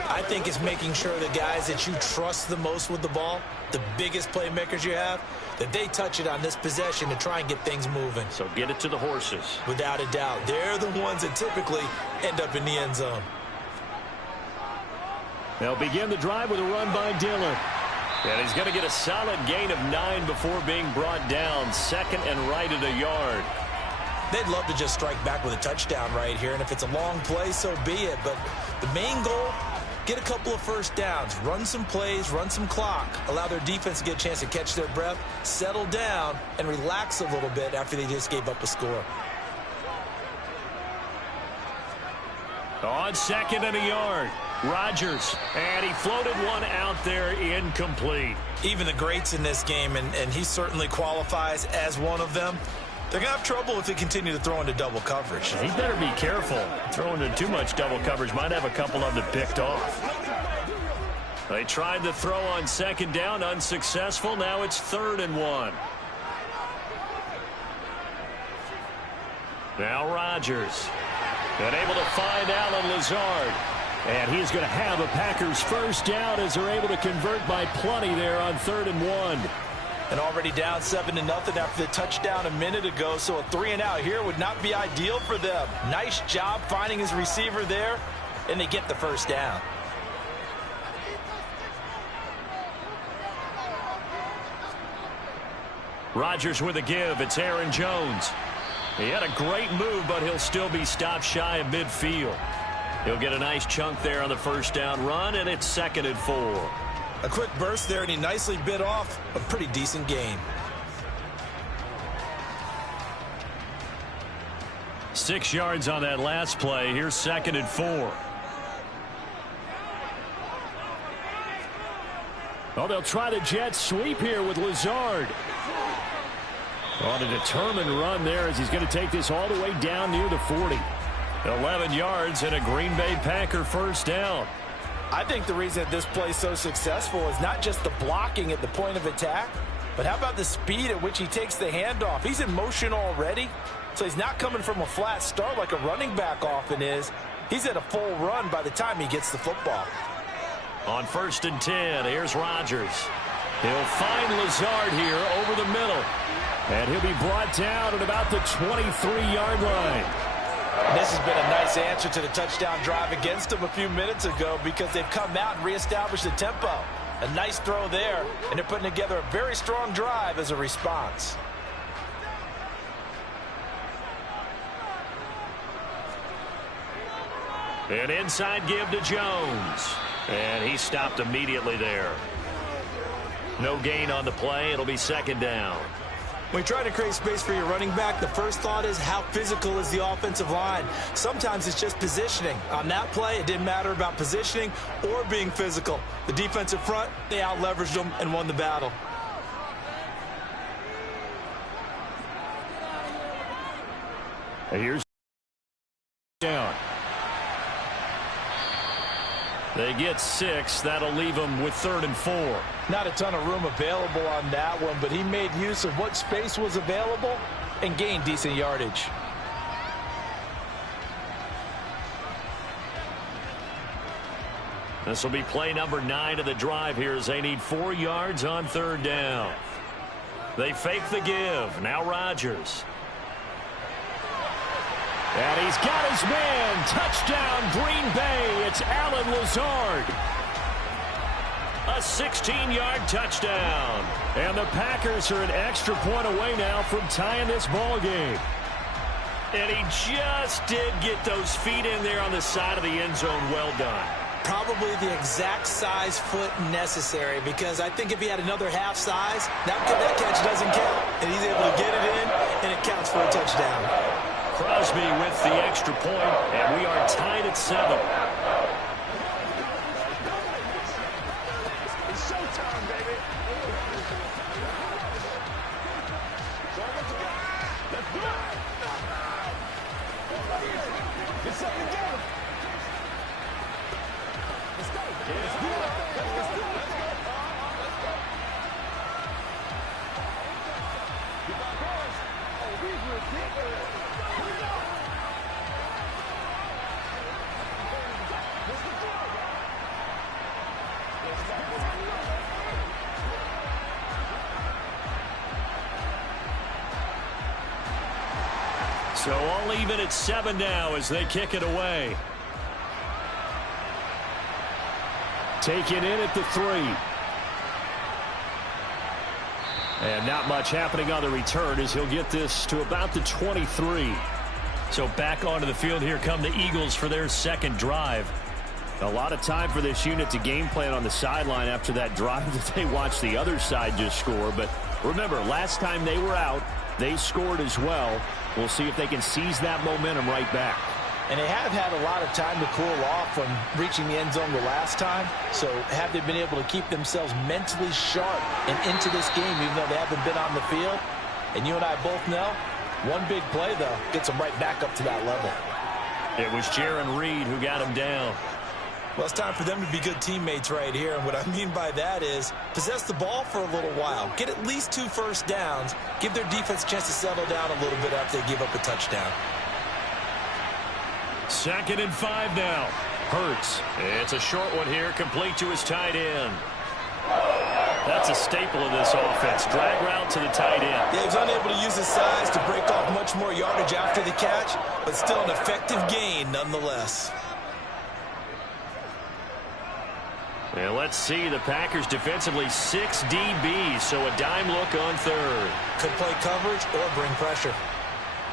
I think it's making sure the guys that you trust the most with the ball, the biggest playmakers you have, that they touch it on this possession to try and get things moving. So get it to the horses. Without a doubt. They're the ones that typically end up in the end zone. They'll begin the drive with a run by Dillon. And he's going to get a solid gain of 9 before being brought down. 2nd and right at a yard. They'd love to just strike back with a touchdown right here, and if it's a long play, so be it. But the main goal, get a couple of first downs, run some plays, run some clock, allow their defense to get a chance to catch their breath, settle down, and relax a little bit after they just gave up a score. On 2nd and a yard, Rodgers, and he floated one out there incomplete. Even the greats in this game, and he certainly qualifies as one of them, They're going to have trouble if they continue to throw into double coverage. He better be careful. Throwing into too much double coverage might have a couple of them picked off. They tried to throw on second down, unsuccessful. Now it's 3rd and 1. Now Rodgers. And able to find Allen Lazard. And he's going to have a Packers first down as they're able to convert by plenty there on 3rd and 1. And already down 7-0 after the touchdown a minute ago, so a 3-and-out here would not be ideal for them. Nice job finding his receiver there, and they get the first down. Rodgers with a give. It's Aaron Jones. He had a great move, but he'll still be stopped shy of midfield. He'll get a nice chunk there on the first down run, and it's 2nd and 4. A quick burst there, and he nicely bit off a pretty decent gain. 6 yards on that last play. Here's 2nd and 4. Oh, they'll try the jet sweep here with Lazard. On a determined run there as he's going to take this all the way down near the 40. 11 yards and a Green Bay Packer first down. I think the reason that this play is so successful is not just the blocking at the point of attack, but how about the speed at which he takes the handoff? He's in motion already, so he's not coming from a flat start like a running back often is. He's at a full run by the time he gets the football. On 1st and 10, here's Rodgers. He'll find Lazard here over the middle. And he'll be brought down at about the 23-yard line. And this has been a nice answer to the touchdown drive against them a few minutes ago because they've come out and reestablished the tempo. A nice throw there, and they're putting together a very strong drive as a response. An inside give to Jones. And he stopped immediately there. No gain on the play. It'll be 2nd down. When you try to create space for your running back, the first thought is how physical is the offensive line. Sometimes it's just positioning. On that play, it didn't matter about positioning or being physical. The defensive front, they out-leveraged them and won the battle. Here's down. They get 6. That'll leave them with 3rd and 4. Not a ton of room available on that one, but he made use of what space was available and gained decent yardage. This will be play number 9 of the drive here as they need 4 yards on 3rd down. They fake the give. Now Rodgers. And he's got his man. Touchdown, Green Bay. It's Allen Lazard. A 16-yard touchdown. And the Packers are an extra point away now from tying this ball game. And he just did get those feet in there on the side of the end zone. Well done. Probably the exact size foot necessary, because I think if he had another half size, that catch doesn't count. And he's able to get it in, and it counts for a touchdown. Crosby with the extra point, and we are tied at 7. It's showtime, baby. Let's do it. Get something together. Let's go. Let's do it. Let's do it. Let's go. Let's go. Keep our course. Oh, he's ridiculous. Here we go. Let's go. So all even at 7 now as they kick it away. Taken in at the 3. And not much happening on the return as he'll get this to about the 23. So back onto the field here come the Eagles for their second drive. A lot of time for this unit to game plan on the sideline after that drive that they watched the other side just score. But remember, last time they were out, they scored as well. We'll see if they can seize that momentum right back. And they have had a lot of time to cool off from reaching the end zone the last time. So have they been able to keep themselves mentally sharp and into this game, even though they haven't been on the field? And you and I both know One big play, though, gets them right back up to that level. It was Jaron Reed who got him down. Well, it's time for them to be good teammates right here. And what I mean by that is possess the ball for a little while. Get at least 2 first downs. Give their defense a chance to settle down a little bit after they give up a touchdown. 2nd and 5 now. Hurts. It's a short one here, complete to his tight end. That's a staple of this offense. Drag route to the tight end. Yeah, he was unable to use his size to break off much more yardage after the catch, but still an effective gain nonetheless. And let's see, the Packers defensively 6 DBs, so a dime look on 3rd. Could play coverage or bring pressure.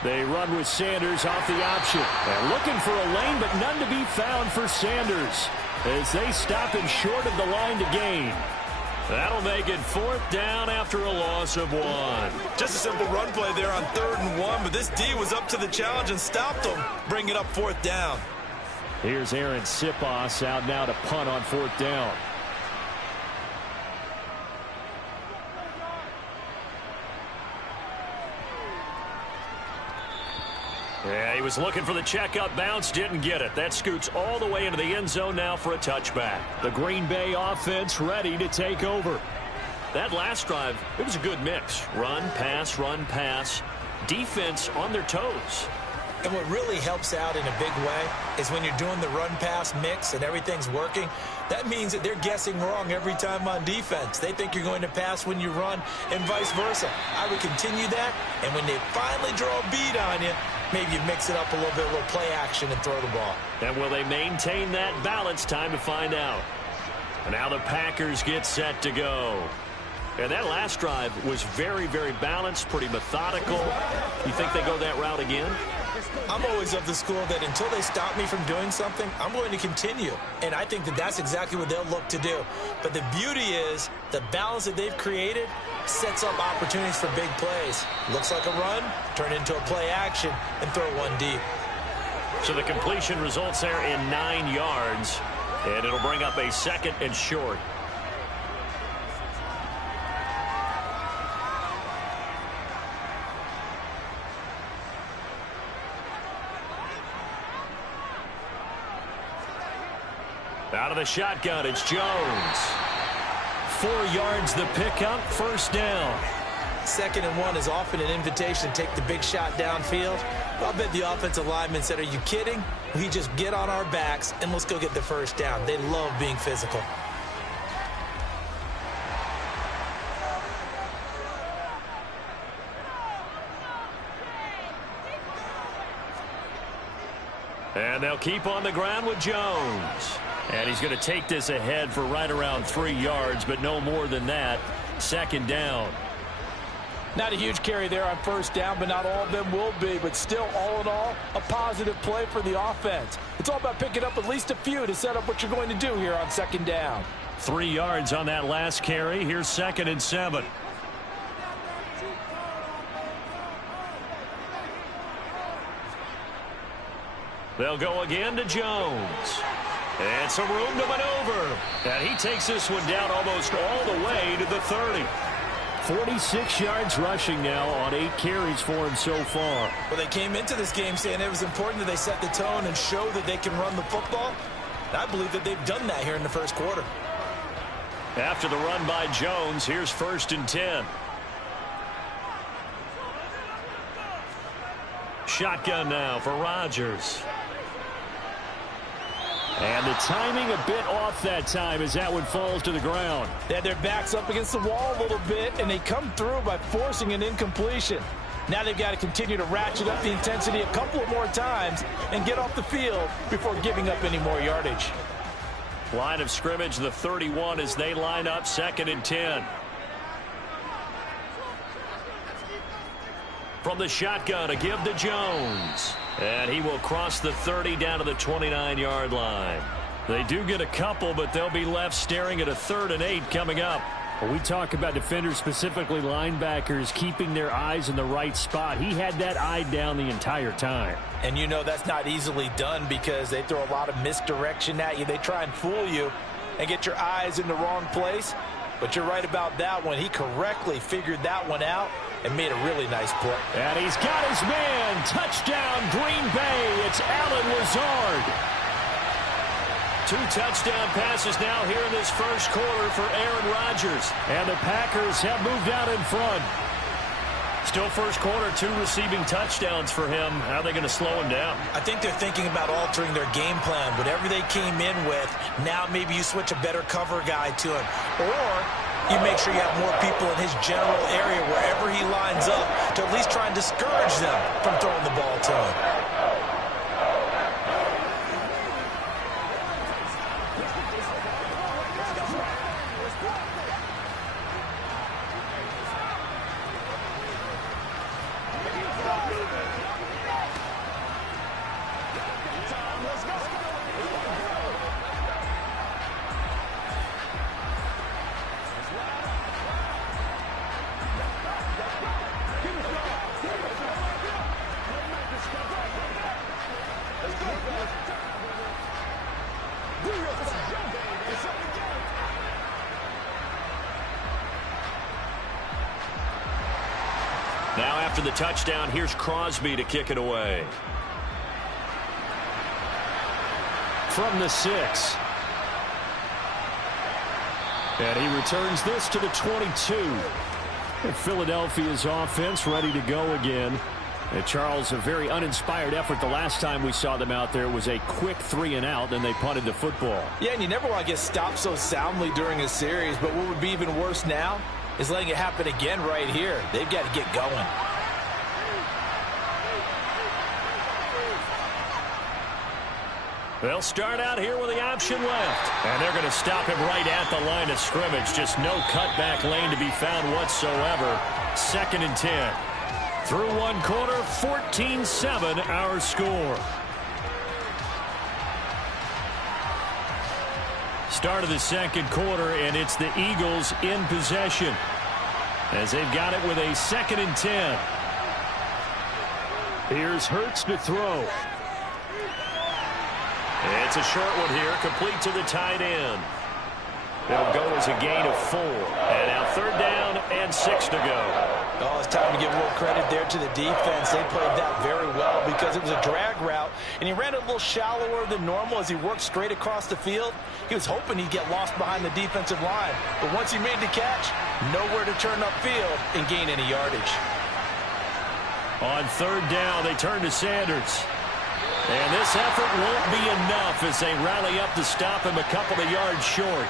They run with Sanders off the option. And looking for a lane, but none to be found for Sanders as they stop him short of the line to gain. That'll make it 4th down after a loss of 1. Just a simple run play there on 3rd and 1, but this D was up to the challenge and stopped them, bringing up 4th down. Here's Aaron Sipos out now to punt on 4th down. Yeah, he was looking for the checkup bounce, didn't get it. That scoots all the way into the end zone now for a touchback. The Green Bay offense ready to take over. That last drive, it was a good mix. Run, pass, defense on their toes. And what really helps out in a big way is when you're doing the run-pass mix and everything's working, that means that they're guessing wrong every time on defense. They think you're going to pass when you run and vice versa. I would continue that, and when they finally draw a bead on you, maybe you mix it up a little bit, a little play action and throw the ball. And will they maintain that balance? Time to find out. And now the Packers get set to go. And that last drive was very, very balanced, pretty methodical. You think they go that route again? I'm always of the school that until they stop me from doing something, I'm going to continue. And I think that that's exactly what they'll look to do. But the beauty is the balance that they've created sets up opportunities for big plays. Looks like a run, turn into a play action, and throw one deep. So the completion results there in 9 yards, and it'll bring up a 2nd and short. Out of the shotgun, it's Jones. 4 yards the pickup, 1st down. 2nd and 1 is often an invitation to take the big shot downfield. I'll bet the offensive lineman said, are you kidding? We just get on our backs and let's go get the 1st down. They love being physical. And they'll keep on the ground with Jones. And he's going to take this ahead for right around 3 yards, but no more than that. 2nd down. Not a huge carry there on 1st down, but not all of them will be. But still, all in all, a positive play for the offense. It's all about picking up at least a few to set up what you're going to do here on 2nd down. 3 yards on that last carry. Here's 2nd and 7. They'll go again to Jones. And some room to maneuver. And he takes this one down almost all the way to the 30. 46 yards rushing now on 8 carries for him so far. Well, they came into this game saying it was important that they set the tone and show that they can run the football. And I believe that they've done that here in the 1st quarter. After the run by Jones, here's 1st and 10. Shotgun now for Rodgers. And the timing a bit off that time as that one falls to the ground. They had their backs up against the wall a little bit, and they come through by forcing an incompletion. Now they've got to continue to ratchet up the intensity a couple of more times and get off the field before giving up any more yardage. Line of scrimmage, the 31 as they line up 2nd and 10. From the shotgun, a give to Jones. And he will cross the 30 down to the 29-yard line. They do get a couple, but they'll be left staring at a 3rd and 8 coming up. When we talk about defenders, specifically linebackers, keeping their eyes in the right spot, he had that eye down the entire time. And you know that's not easily done because they throw a lot of misdirection at you. They try and fool you and get your eyes in the wrong place. But you're right about that one. He correctly figured that one out and made a really nice play. And he's got his man. Touchdown, Green Bay. It's Allen Lazard. 2 touchdown passes now here in this first quarter for Aaron Rodgers. And the Packers have moved out in front. Still first quarter, 2 receiving touchdowns for him. How are they going to slow him down? I think they're thinking about altering their game plan. Whatever they came in with, now maybe you switch a better cover guy to him. Or you make sure you have more people in his general area wherever he lines up to at least try and discourage them from throwing the ball to him. Now after the touchdown, here's Crosby to kick it away. From the 6. And he returns this to the 22. And Philadelphia's offense ready to go again. And Charles, a very uninspired effort the last time we saw them out there. It was a quick 3 and out, and they punted the football. Yeah, and you never want to get stopped so soundly during a series, but what would be even worse now is letting it happen again right here. They've got to get going. They'll start out here with the option left. And they're going to stop him right at the line of scrimmage. Just no cutback lane to be found whatsoever. 2nd and 10. Through 1 quarter, 14-7 our score. Start of the 2nd quarter, and it's the Eagles in possession as they've got it with a 2nd and 10. Here's Hurts to throw. It's a short one here, complete to the tight end. It'll go as a gain of 4. And now 3rd down and 6 to go. Oh, it's time to give more credit there to the defense. They played that very well because it was a drag route, and he ran a little shallower than normal as he worked straight across the field. He was hoping he'd get lost behind the defensive line, but once he made the catch, nowhere to turn upfield and gain any yardage. On 3rd down, they turn to Sanders. And this effort won't be enough as they rally up to stop him a couple of yards short.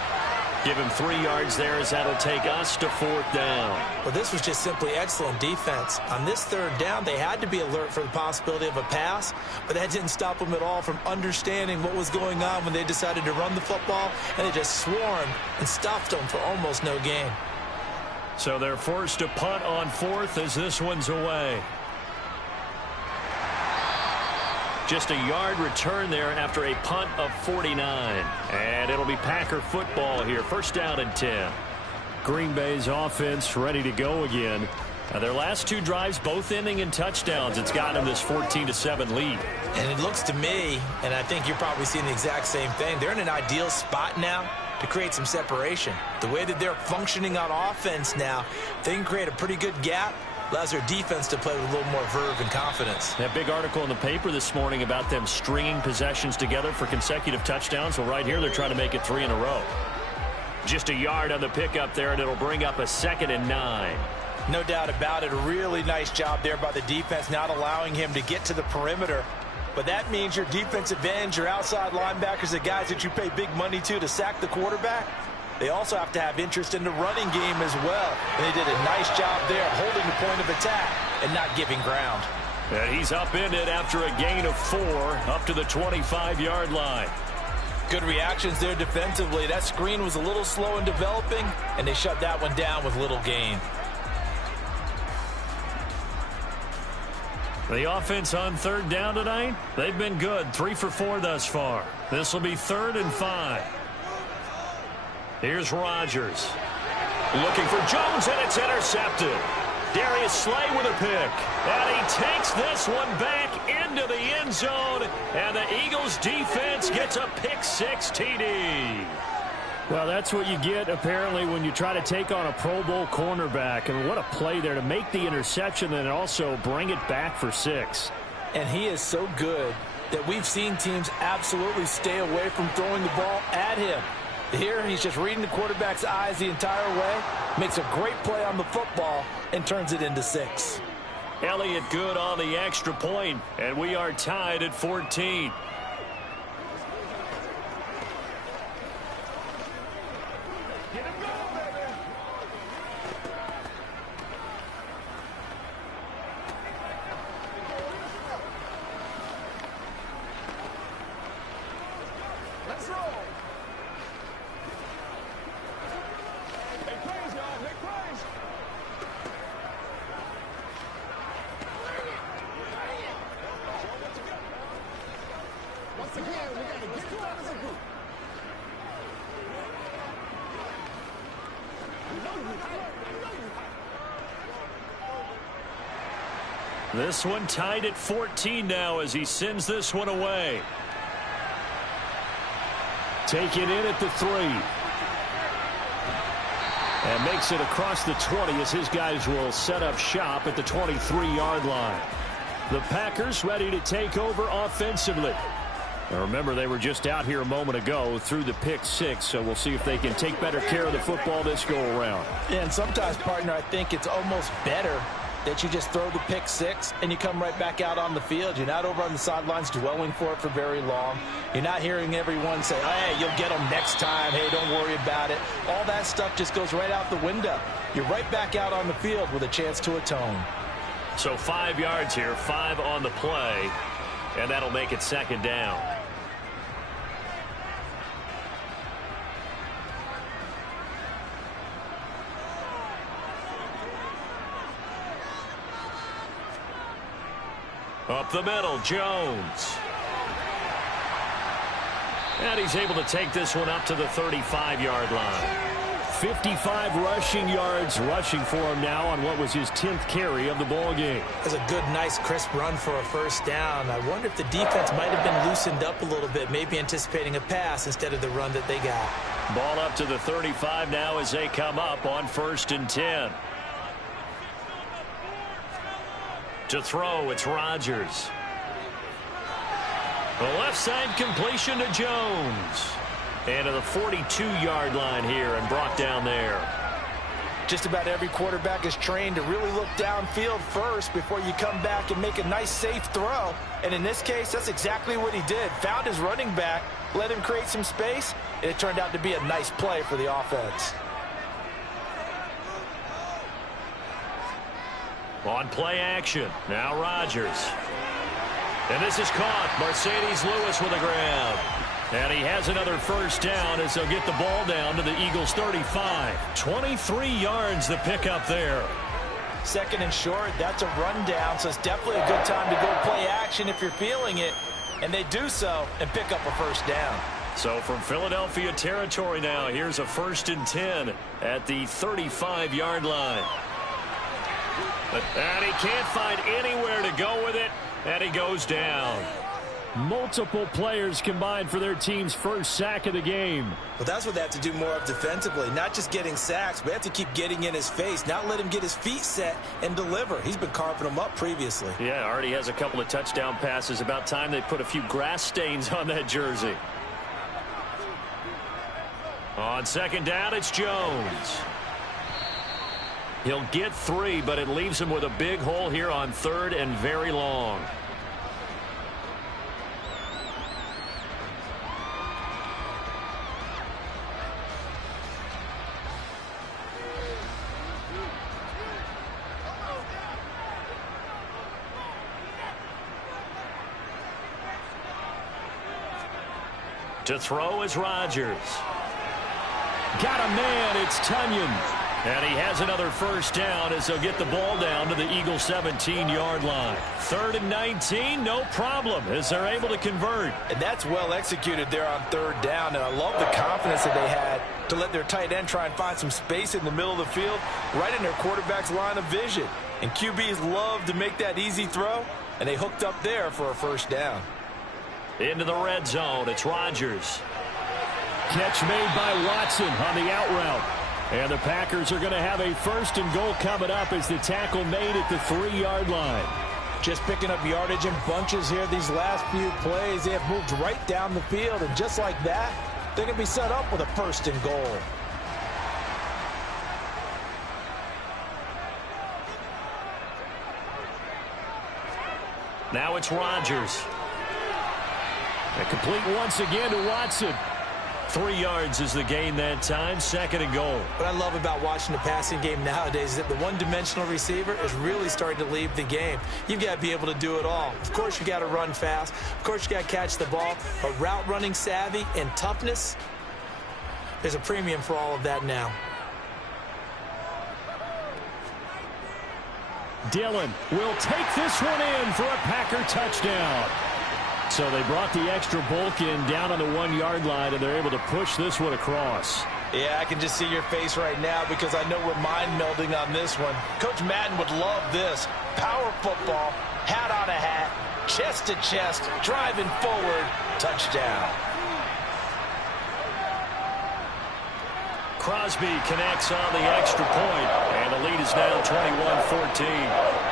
Give him 3 yards there as that'll take us to 4th down. Well, this was just simply excellent defense. On this 3rd down, they had to be alert for the possibility of a pass, but that didn't stop them at all from understanding what was going on when they decided to run the football, and they just swarmed and stuffed them for almost no gain. So they're forced to punt on 4th as this one's away. Just a yard return there after a punt of 49. And it'll be Packer football here. 1st down and 10. Green Bay's offense ready to go again. Now their last 2 drives both ending in touchdowns. It's gotten them this 14-7 lead. And it looks to me, and I think you're probably seeing the exact same thing, they're in an ideal spot now to create some separation. The way that they're functioning on offense now, they can create a pretty good gap. Allows their defense to play with a little more verve and confidence. That big article in the paper this morning about them stringing possessions together for consecutive touchdowns. Well, right here, they're trying to make it 3 in a row. Just a yard on the pickup there, and it'll bring up a 2nd and 9. No doubt about it. A really nice job there by the defense, not allowing him to get to the perimeter. But that means your defensive ends, your outside linebackers, the guys that you pay big money to sack the quarterback, they also have to have interest in the running game as well. And they did a nice job there holding the point of attack and not giving ground. And he's upended after a gain of 4 up to the 25-yard line. Good reactions there defensively. That screen was a little slow in developing, and they shut that one down with little gain. The offense on 3rd down tonight, they've been good. 3 for 4 thus far. This will be 3rd and 5. Here's Rodgers. Looking for Jones, and it's intercepted. Darius Slay with a pick. And he takes this one back into the end zone. And the Eagles defense gets a pick 6 TD. Well, that's what you get, apparently, when you try to take on a Pro Bowl cornerback. And what a play there to make the interception and also bring it back for 6. And he is so good that we've seen teams absolutely stay away from throwing the ball at him. Here, he's just reading the quarterback's eyes the entire way, makes a great play on the football, and turns it into 6. Elliott good on the extra point, and we are tied at 14. This one tied at 14 now as he sends this one away. Taken in at the 3. And makes it across the 20 as his guys will set up shop at the 23-yard line. The Packers ready to take over offensively. Now remember, they were just out here a moment ago through the pick 6, so we'll see if they can take better care of the football this go-around. And sometimes, partner, I think it's almost better that you just throw the pick 6 and you come right back out on the field. You're not over on the sidelines dwelling for it for very long. You're not hearing everyone say, hey, you'll get them next time. Hey, don't worry about it. All that stuff just goes right out the window. You're right back out on the field with a chance to atone. So 5 yards here, 5 on the play, and that'll make it 2nd down. Up the middle, Jones. And he's able to take this one up to the 35-yard line. 55 rushing yards rushing for him now on what was his 10th carry of the ball game. That's a good, nice, crisp run for a first down. I wonder if the defense might have been loosened up a little bit, maybe anticipating a pass instead of the run that they got. Ball up to the 35 now as they come up on 1st and 10. To throw, it's Rodgers. The left side completion to Jones. And to the 42-yard line here and brought down there. Just about every quarterback is trained to really look downfield first before you come back and make a nice, safe throw. And in this case, that's exactly what he did. Found his running back, let him create some space, and it turned out to be a nice play for the offense. On play action, now Rodgers. And this is caught. Mercedes Lewis with a grab. And he has another first down as they'll get the ball down to the Eagles' 35. 23 yards the pickup there. 2nd and short, that's a rundown, so it's definitely a good time to go play action if you're feeling it. And they do so and pick up a first down. So from Philadelphia territory now, here's a 1st and 10 at the 35-yard line. And he can't find anywhere to go with it, and he goes down. Multiple players combined for their team's first sack of the game. Well, that's what they have to do more of defensively, not just getting sacks, but they have to keep getting in his face, not let him get his feet set and deliver. He's been carving them up previously. Yeah, already has a couple of touchdown passes. About time they put a few grass stains on that jersey. On 2nd down, it's Jones. He'll get 3, but it leaves him with a big hole here on 3rd and very long. To throw is Rodgers. Got a man, it's Tunyon. And he has another first down as they'll get the ball down to the Eagles' 17-yard line. 3rd and 19, no problem as they're able to convert. And that's well executed there on 3rd down. And I love the confidence that they had to let their tight end try and find some space in the middle of the field, right in their quarterback's line of vision. And QBs love to make that easy throw, and they hooked up there for a first down. Into the red zone, it's Rodgers. Catch made by Watson on the out route. And the Packers are going to have a 1st and goal coming up as the tackle made at the 3-yard line. Just picking up yardage in bunches here these last few plays. They have moved right down the field, and just like that, they're going to be set up with a 1st and goal. Now it's Rodgers. And complete once again to Watson. 3 yards is the gain that time, 2nd and goal. What I love about watching the passing game nowadays is that the one-dimensional receiver is really starting to leave the game. You've got to be able to do it all. Of course, you got to run fast. Of course, you got to catch the ball. But route running savvy and toughness, there's a premium for all of that now. Dillon will take this one in for a Packer touchdown. So they brought the extra bulk in down on the 1-yard line, and they're able to push this one across. Yeah, I can just see your face right now because I know we're mind melding on this one. Coach Madden would love this. Power football, hat on a hat, chest to chest, driving forward, touchdown. Crosby connects on the extra point, and the lead is now 21-14.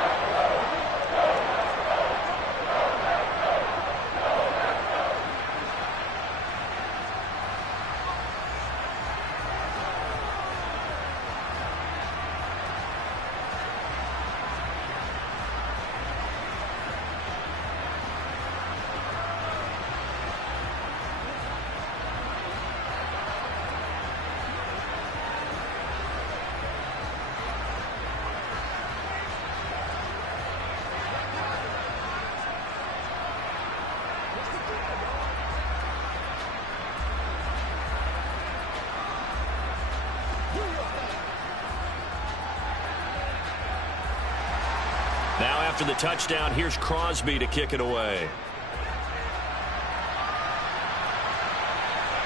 Now after the touchdown, here's Crosby to kick it away.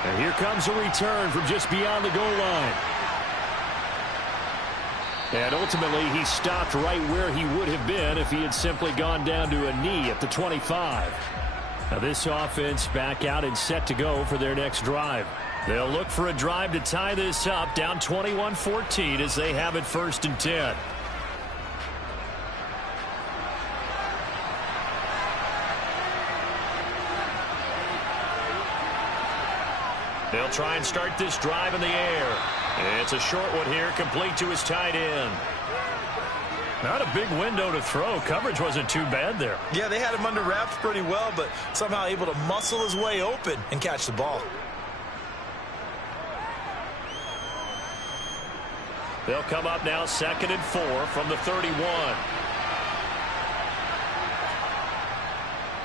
And here comes a return from just beyond the goal line. And ultimately, he stopped right where he would have been if he had simply gone down to a knee at the 25. Now this offense back out and set to go for their next drive. They'll look for a drive to tie this up, down 21-14 as they have it 1st and 10. They'll try and start this drive in the air. It's a short one here, complete to his tight end. Not a big window to throw. Coverage wasn't too bad there. Yeah, they had him under wraps pretty well, but somehow able to muscle his way open and catch the ball. They'll come up now 2nd and 4 from the 31.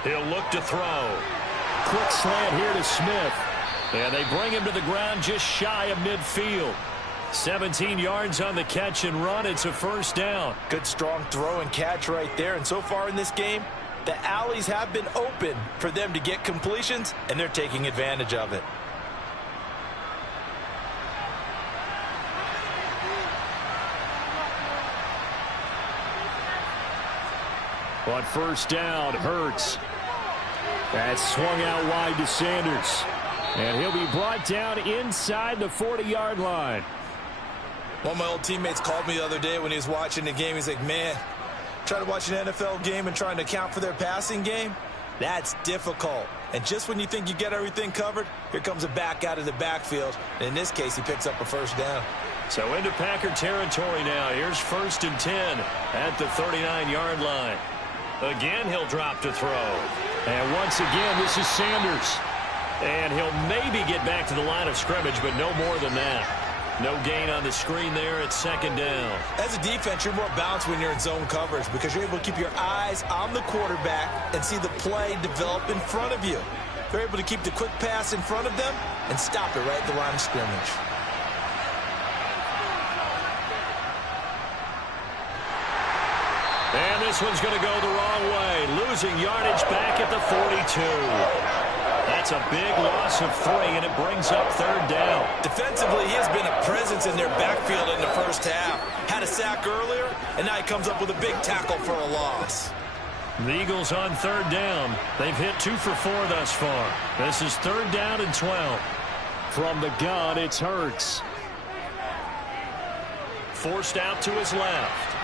He'll look to throw. Quick slant here to Smith. And they bring him to the ground just shy of midfield. 17 yards on the catch and run. It's a 1st down. Good strong throw and catch right there. And so far in this game, the alleys have been open for them to get completions, and they're taking advantage of it. On 1st down, Hurts. That's swung out wide to Sanders. And he'll be brought down inside the 40-yard line. One of my old teammates called me the other day when he was watching the game. He's like, man, trying to watch an NFL game and trying to account for their passing game, that's difficult. And just when you think you get everything covered, here comes a back out of the backfield. And in this case, he picks up a 1st down. So into Packer territory now. Here's 1st and 10 at the 39-yard line. Again, he'll drop to throw. And once again, this is Sanders. And he'll maybe get back to the line of scrimmage, but no more than that. No gain on the screen there at 2nd down. As a defense, you're more balanced when you're in zone coverage because you're able to keep your eyes on the quarterback and see the play develop in front of you. They're able to keep the quick pass in front of them and stop it right at the line of scrimmage. And this one's going to go the wrong way. Losing yardage back at the 42. That's a big loss of 3, and it brings up 3rd down. Defensively, he has been a presence in their backfield in the 1st half. Had a sack earlier, and now he comes up with a big tackle for a loss. The Eagles on 3rd down. They've hit 2 for 4 thus far. This is 3rd down and 12. From the gun, it's Hurts. Forced out to his left.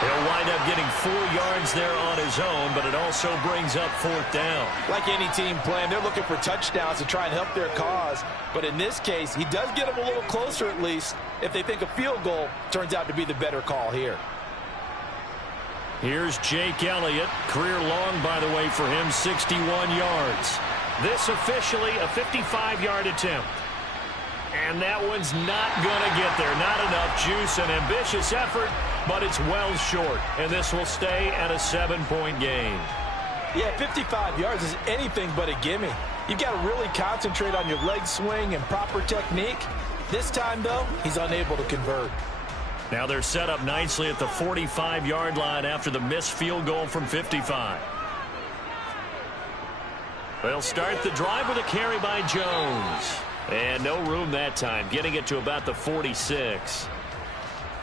He'll wind up getting 4 yards there on his own, but it also brings up 4th down. Like any team playing, they're looking for touchdowns to try and help their cause. But in this case, he does get them a little closer at least if they think a field goal turns out to be the better call here. Here's Jake Elliott. Career long, by the way, for him, 61 yards. This officially a 55-yard attempt. And that one's not going to get there. Not enough juice. An ambitious effort, but it's well short. And this will stay at a 7-point game. Yeah, 55 yards is anything but a gimme. You've got to really concentrate on your leg swing and proper technique. This time, though, he's unable to convert. Now they're set up nicely at the 45-yard line after the missed field goal from 55. They'll start the drive with a carry by Jones. And no room that time, getting it to about the 46.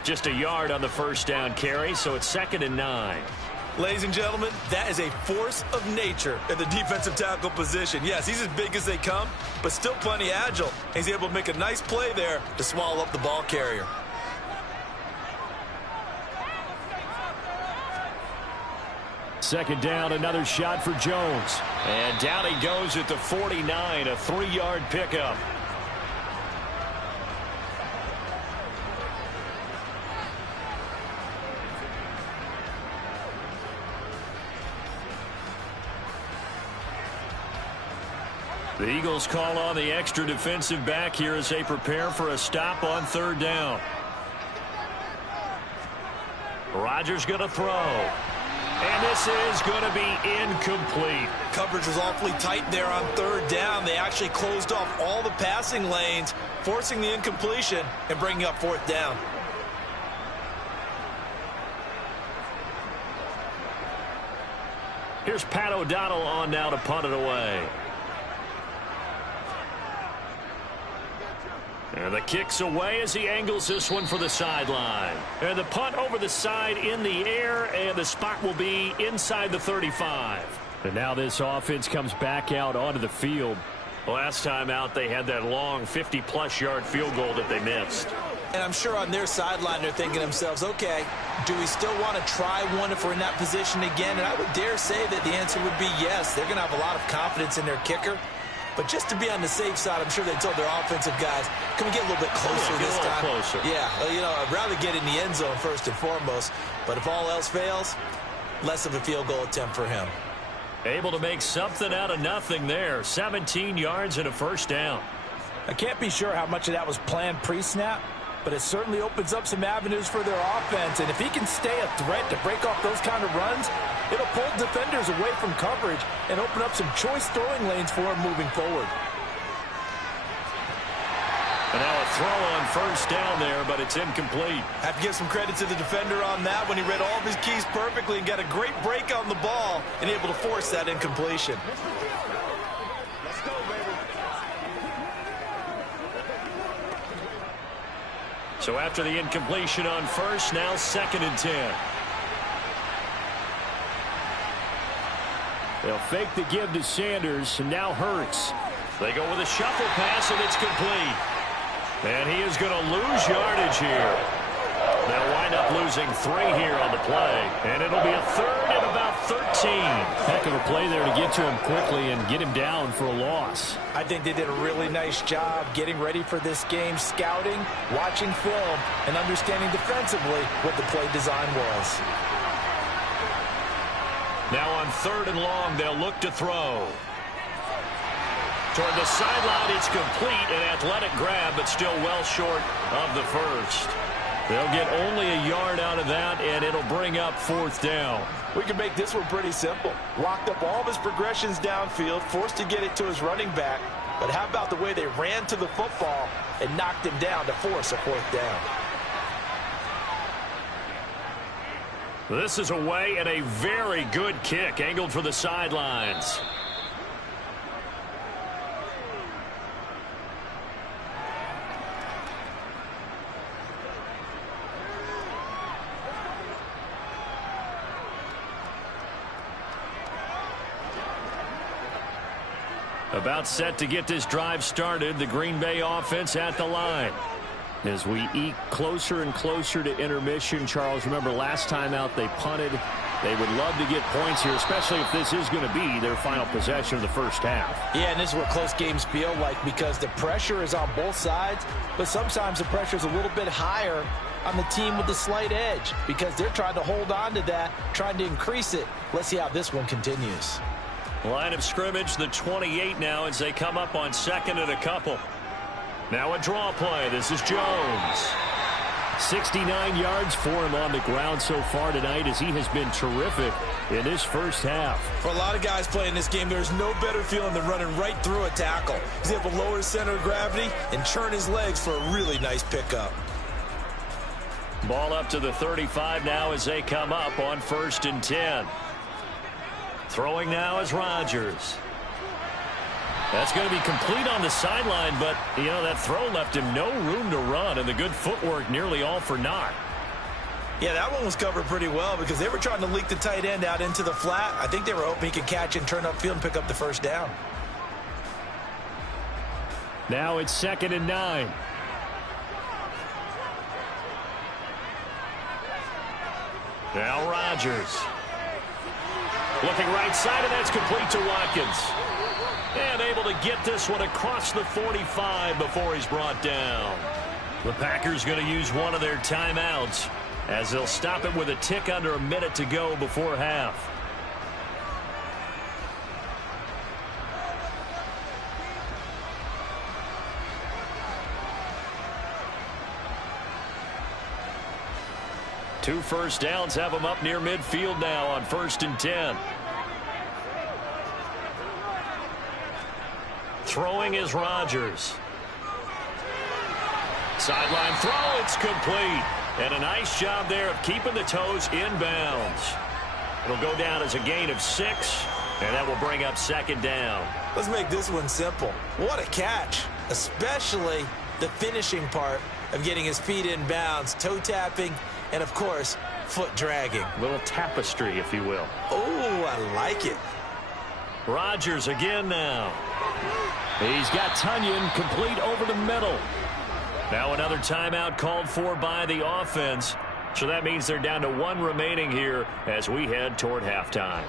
Just a yard on the first down carry, so it's 2nd and 9. Ladies and gentlemen, that is a force of nature in the defensive tackle position. Yes, he's as big as they come, but still plenty agile. He's able to make a nice play there to swallow up the ball carrier. Second down, another shot for Jones. And down he goes at the 49, a 3-yard pickup. The Eagles call on the extra defensive back here as they prepare for a stop on 3rd down. Rodgers going to throw. And this is going to be incomplete. Coverage was awfully tight there on 3rd down. They actually closed off all the passing lanes, forcing the incompletion and bringing up 4th down. Here's Pat O'Donnell on now to punt it away. And the kick's away as he angles this one for the sideline. And the punt over the side in the air, and the spot will be inside the 35. And now this offense comes back out onto the field. Last time out, they had that long 50-plus yard field goal that they missed. And I'm sure on their sideline they're thinking to themselves, okay, do we still want to try one if we're in that position again? And I would dare say that the answer would be yes. They're going to have a lot of confidence in their kicker. But just to be on the safe side, I'm sure they told their offensive guys, can we get a little bit closer this time? Closer. Yeah, you know, I'd rather get in the end zone first and foremost. But if all else fails, less of a field goal attempt for him. Able to make something out of nothing there. 17 yards and a 1st down. I can't be sure how much of that was planned pre-snap, but it certainly opens up some avenues for their offense. And if he can stay a threat to break off those kind of runs, it'll pull defenders away from coverage and open up some choice throwing lanes for him moving forward. And now a throw on 1st down there, but it's incomplete. Have to give some credit to the defender on that when he read all of his keys perfectly and got a great break on the ball and able to force that incompletion. Let's go, baby. So after the incompletion on 1st, now 2nd and 10. They'll fake the give to Sanders, and now Hurts. They go with a shuffle pass, and it's complete. And he is going to lose yardage here. They'll wind up losing 3 here on the play. And it'll be a 3rd and about 13. Heck of a play there to get to him quickly and get him down for a loss. I think they did a really nice job getting ready for this game, scouting, watching film, and understanding defensively what the play design was. Now on 3rd and long, they'll look to throw. Toward the sideline, it's complete, an athletic grab, but still well short of the 1st. They'll get only a yard out of that, and it'll bring up 4th down. We can make this one pretty simple. Locked up all of his progressions downfield, forced to get it to his running back. But how about the way they ran to the football and knocked him down to force a 4th down? This is away, and a very good kick angled for the sidelines. About set to get this drive started, the Green Bay offense at the line. As we eke closer and closer to intermission, Charles, remember last time out they punted. They would love to get points here, especially if this is going to be their final possession of the first half. Yeah, and this is what close games feel like because the pressure is on both sides, but sometimes the pressure is a little bit higher on the team with the slight edge because they're trying to hold on to that, trying to increase it. Let's see how this one continues. Line of scrimmage, the 28 now as they come up on second and a couple. Now a draw play. This is Jones. 69 yards for him on the ground so far tonight as he has been terrific in this first half. For a lot of guys playing this game, there's no better feeling than running right through a tackle. He's able to lower his center of gravity and churn his legs for a really nice pickup. Ball up to the 35 now as they come up on 1st and 10. Throwing now is Rodgers. That's going to be complete on the sideline, but, you know, that throw left him no room to run, and the good footwork nearly all for naught. Yeah, that one was covered pretty well because they were trying to leak the tight end out into the flat. I think they were hoping he could catch and turn upfield and pick up the first down. Now it's 2nd and 9. Now Rodgers. Looking right side, and that's complete to Watkins. And able to get this one across the 45 before he's brought down. The Packers going to use one of their timeouts as they'll stop it with a tick under a minute to go before half. Two first downs have them up near midfield now on 1st and 10. Throwing is Rodgers. Sideline throw, it's complete. And a nice job there of keeping the toes inbounds. It'll go down as a gain of 6, and that will bring up 2nd down. Let's make this one simple. What a catch, especially the finishing part of getting his feet in bounds, toe tapping, and, of course, foot dragging. A little tapestry, if you will. Oh, I like it. Rodgers again now. He's got Tunyon complete over the middle. Now another timeout called for by the offense. So that means they're down to 1 remaining here as we head toward halftime.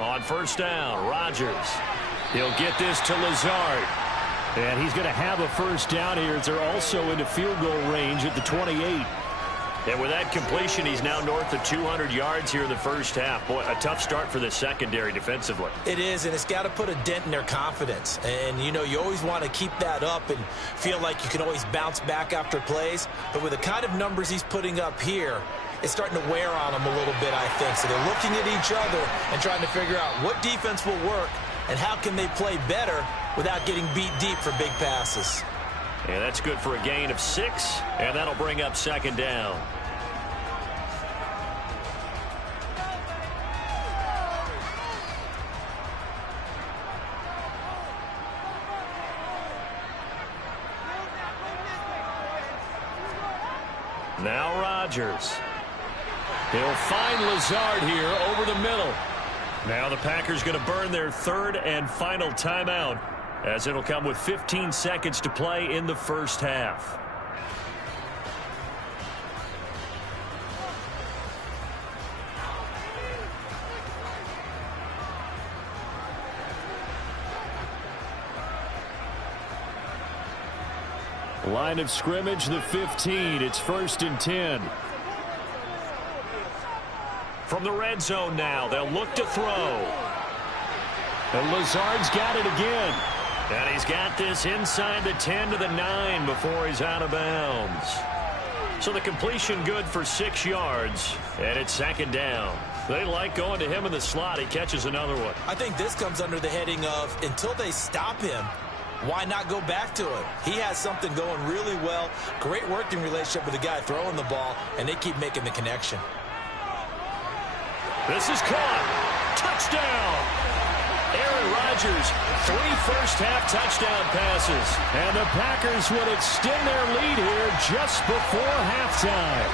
On 1st down, Rodgers. He'll get this to Lazard. And he's going to have a first down here as they're also into field goal range at the 28. And with that completion, he's now north of 200 yards here in the first half. Boy, a tough start for the secondary defensively. It is, and it's got to put a dent in their confidence. And, you know, you always want to keep that up and feel like you can always bounce back after plays. But with the kind of numbers he's putting up here, it's starting to wear on them a little bit, I think. So they're looking at each other and trying to figure out what defense will work and how can they play better without getting beat deep for big passes. And that's good for a gain of 6, and that'll bring up 2nd down. Now Rodgers. He'll find Lazard here over the middle. Now the Packers going to burn their 3rd and final timeout as it'll come with 15 seconds to play in the first half. Line of scrimmage, the 15. It's 1st and 10. From the red zone now, they'll look to throw. And Lazard's got it again. And he's got this inside the 10 to the 9 before he's out of bounds. So the completion good for 6 yards, and it's 2nd down. They like going to him in the slot. He catches another one. I think this comes under the heading of until they stop him, why not go back to it? He has something going really well. Great working relationship with the guy throwing the ball, and they keep making the connection. This is caught. Touchdown. Aaron Rodgers, 3 first-half touchdown passes. And the Packers would extend their lead here just before halftime.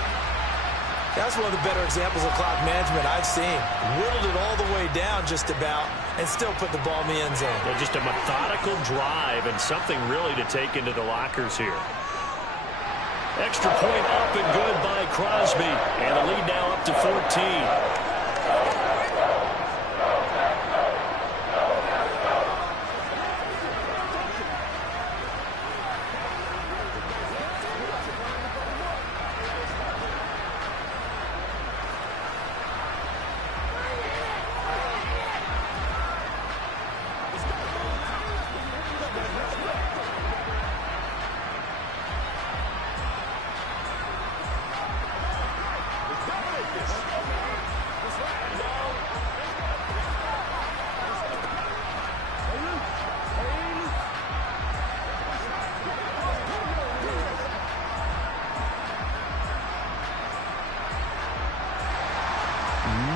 That's one of the better examples of clock management I've seen. Whittled it all the way down just about and still put the ball in the end zone. Yeah, just a methodical drive and something really to take into the lockers here. Extra point up and good by Crosby. And the lead now up to 14.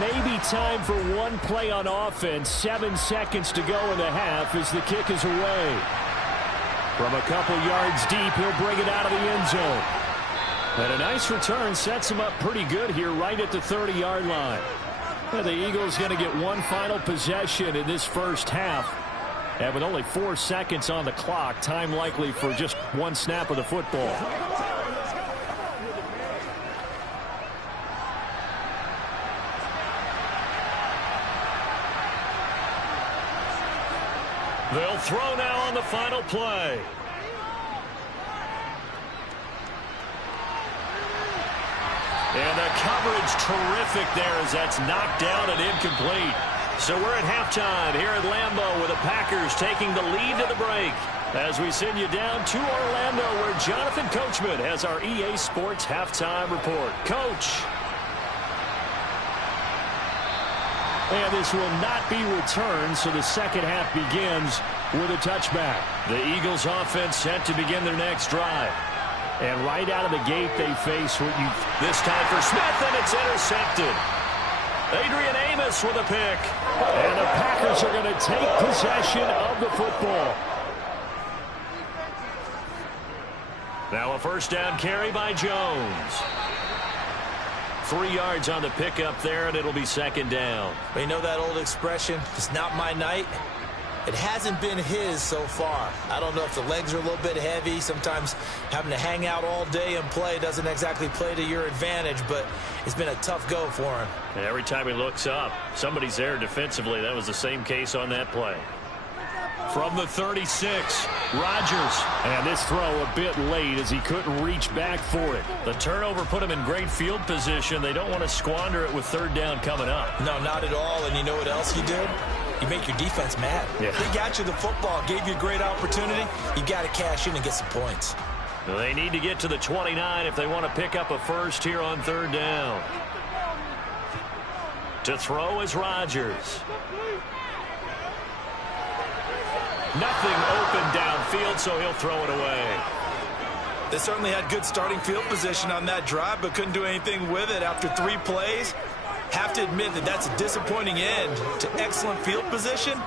Maybe time for one play on offense. 7 seconds to go in the half as the kick is away. From a couple yards deep, he'll bring it out of the end zone. And a nice return sets him up pretty good here right at the 30-yard line. And the Eagles going to get one final possession in this first half. And with only 4 seconds on the clock, time likely for just one snap of the football. They'll throw now on the final play. And the coverage terrific there as that's knocked down and incomplete. So we're at halftime here at Lambeau with the Packers taking the lead to the break. As we send you down to Orlando where Jonathan Coachman has our EA Sports halftime report. Coach. And this will not be returned, so the second half begins with a touchback. The Eagles offense set to begin their next drive. And right out of the gate, they face what you... This time for Smith, and it's intercepted. Adrian Amos with a pick. And the Packers are going to take possession of the football. Now a first down carry by Jones. 3 yards on the pickup there, and it'll be second down. You know that old expression, it's not my night? It hasn't been his so far. I don't know if the legs are a little bit heavy. Sometimes having to hang out all day and play doesn't exactly play to your advantage, but it's been a tough go for him. And every time he looks up, somebody's there defensively. That was the same case on that play. From the 36, Rodgers. And this throw a bit late as he couldn't reach back for it. The turnover put him in great field position. They don't want to squander it with third down coming up. No, not at all. And you know what else you did? You make your defense mad. Yeah. They got you the football, gave you a great opportunity. You got to cash in and get some points. They need to get to the 29 if they want to pick up a first here on third down. To throw is Rodgers. Nothing open downfield, so he'll throw it away. They certainly had good starting field position on that drive, but couldn't do anything with it after 3 plays. Have to admit that that's a disappointing end to excellent field position.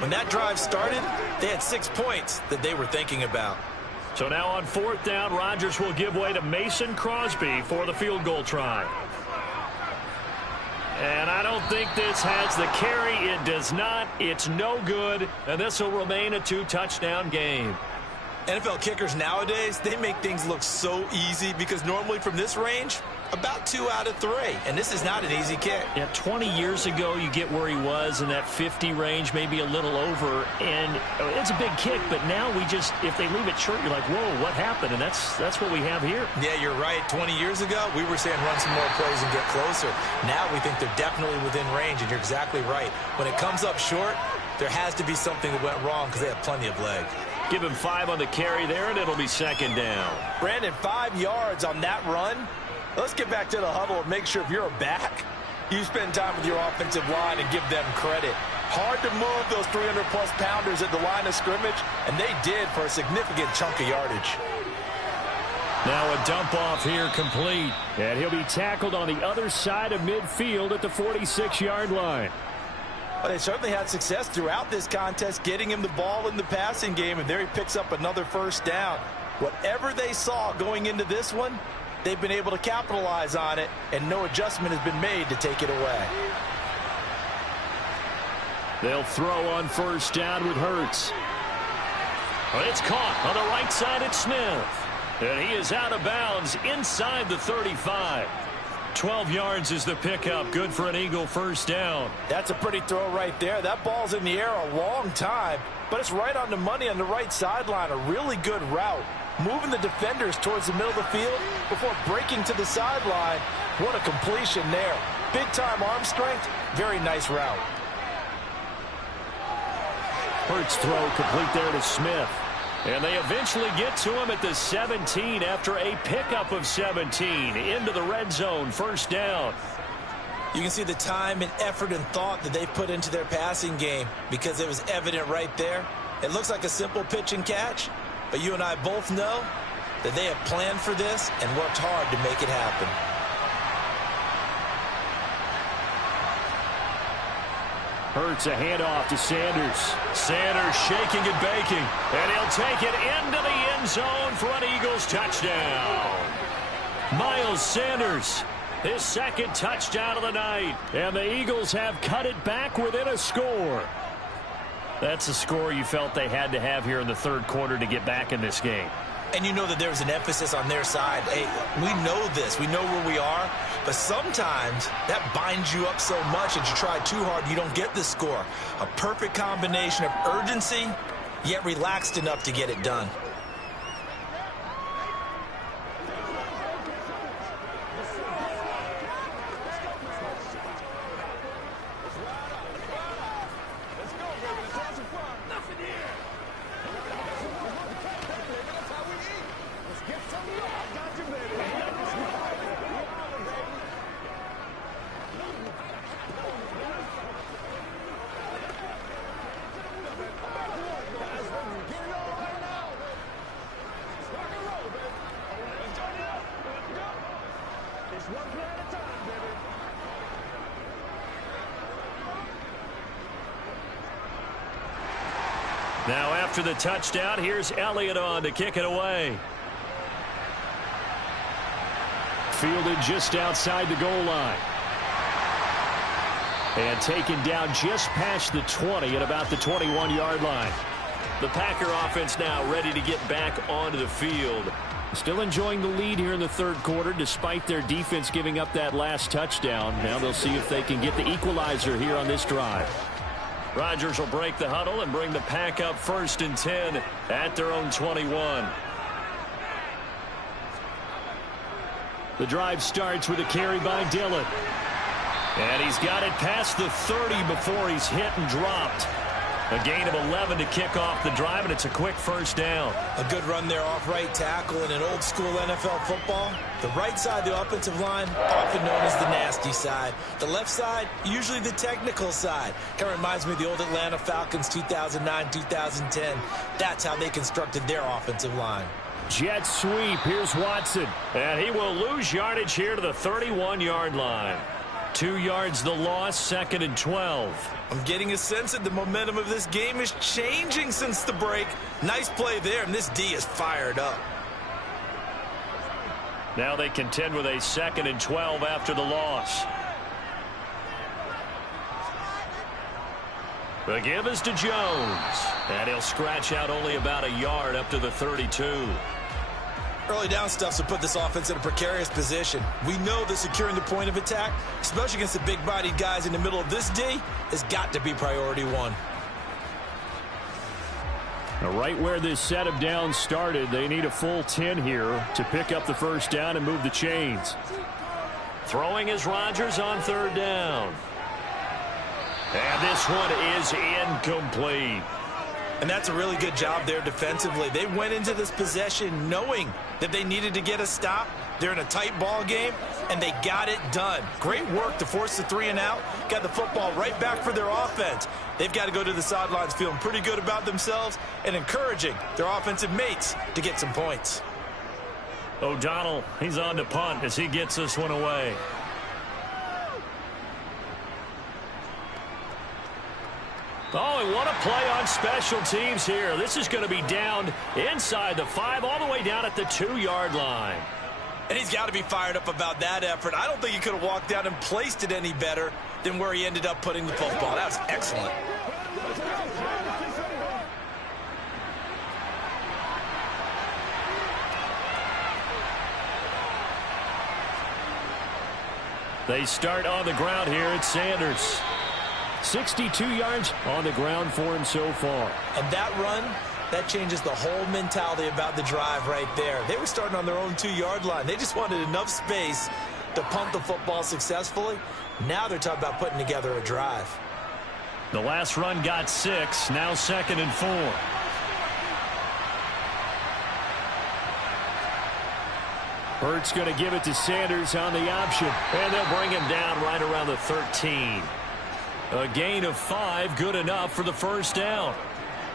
When that drive started, they had 6 points that they were thinking about. So now on fourth down, Rodgers will give way to Mason Crosby for the field goal try. And I don't think this has the carry. It does not. It's no good. And this will remain a 2-touchdown game. NFL kickers nowadays, they make things look so easy because normally from this range, about 2 out of 3. And this is not an easy kick. Yeah, 20 years ago, you get where he was in that 50 range, maybe a little over. And it's a big kick, but now we just, if they leave it short, you're like, whoa, what happened? And that's what we have here. Yeah, you're right. 20 years ago, we were saying run some more plays and get closer. Now we think they're definitely within range, and you're exactly right. When it comes up short, there has to be something that went wrong because they have plenty of leg. Give him 5 on the carry there, and it'll be second down. Brandon, 5 yards on that run. Let's get back to the huddle and make sure if you're a back, you spend time with your offensive line and give them credit. Hard to move those 300-plus pounders at the line of scrimmage, and they did for a significant chunk of yardage. Now a dump off here complete. And he'll be tackled on the other side of midfield at the 46-yard line. Well, they certainly had success throughout this contest getting him the ball in the passing game, and there he picks up another first down. Whatever they saw going into this one, they've been able to capitalize on it, and no adjustment has been made to take it away. They'll throw on first down with Hurts. But it's caught on the right side at Smith. And he is out of bounds inside the 35. 12 yards is the pickup. Good for an Eagle first down. That's a pretty throw right there. That ball's in the air a long time, but it's right on the money on the right sideline. A really good route. Moving the defenders towards the middle of the field before breaking to the sideline. What a completion there. Big-time arm strength. Very nice route. Hurts throw complete there to Smith. And they eventually get to him at the 17 after a pickup of 17 into the red zone. First down. You can see the time and effort and thought that they put into their passing game because it was evident right there. It looks like a simple pitch and catch, but you and I both know that they have planned for this and worked hard to make it happen. Hurts a handoff to Sanders. Sanders shaking and baking. And he'll take it into the end zone for an Eagles touchdown. Miles Sanders, his second touchdown of the night. And the Eagles have cut it back within a score. That's a score you felt they had to have here in the third quarter to get back in this game. And you know that there's an emphasis on their side. Hey, we know this. We know where we are. But sometimes that binds you up so much that you try too hard, you don't get the score. A perfect combination of urgency, yet relaxed enough to get it done. Now after the touchdown, here's Elliott on to kick it away. Fielded just outside the goal line. And taken down just past the 20 at about the 21-yard line. The Packer offense now ready to get back onto the field. Still enjoying the lead here in the third quarter despite their defense giving up that last touchdown. Now they'll see if they can get the equalizer here on this drive. Rodgers will break the huddle and bring the Pack up 1st and 10 at their own 21. The drive starts with a carry by Dillon. And he's got it past the 30 before he's hit and dropped. A gain of 11 to kick off the drive, and it's a quick first down. A good run there off right tackle in an old-school NFL football. The right side of the offensive line, often known as the nasty side. The left side, usually the technical side. Kind of reminds me of the old Atlanta Falcons 2009-2010. That's how they constructed their offensive line. Jet sweep. Here's Watson. And he will lose yardage here to the 31-yard line. 2 yards the loss, 2nd and 12. I'm getting a sense that the momentum of this game is changing since the break. Nice play there, and this D is fired up. Now they contend with a 2nd and 12 after the loss. The give is to Jones. And he'll scratch out only about a yard up to the 32. Early down stuff to put this offense in a precarious position. We know that securing the point of attack, especially against the big-bodied guys in the middle of this D, has got to be priority one. Now, right where this set of downs started, they need a full 10 here to pick up the first down and move the chains. Throwing is Rodgers on 3rd down. And this one is incomplete. And that's a really good job there defensively. They went into this possession knowing that they needed to get a stop. They're in a tight ball game, and they got it done. Great work to force the 3 and out. Got the football right back for their offense. They've got to go to the sidelines feeling pretty good about themselves and encouraging their offensive mates to get some points. O'Donnell, he's on to punt as he gets this one away. Oh, and what a play on special teams here. This is going to be down inside the 5, all the way down at the 2-yard line. And he's got to be fired up about that effort. I don't think he could have walked down and placed it any better than where he ended up putting the football. That was excellent. They start on the ground here at Sanders. 62 yards on the ground for him so far. And that run, that changes the whole mentality about the drive right there. They were starting on their own 2-yard line. They just wanted enough space to punt the football successfully. Now they're talking about putting together a drive. The last run got 6, now 2nd and 4. Hurts going to give it to Sanders on the option, and they'll bring him down right around the 13. A gain of 5, good enough for the first down.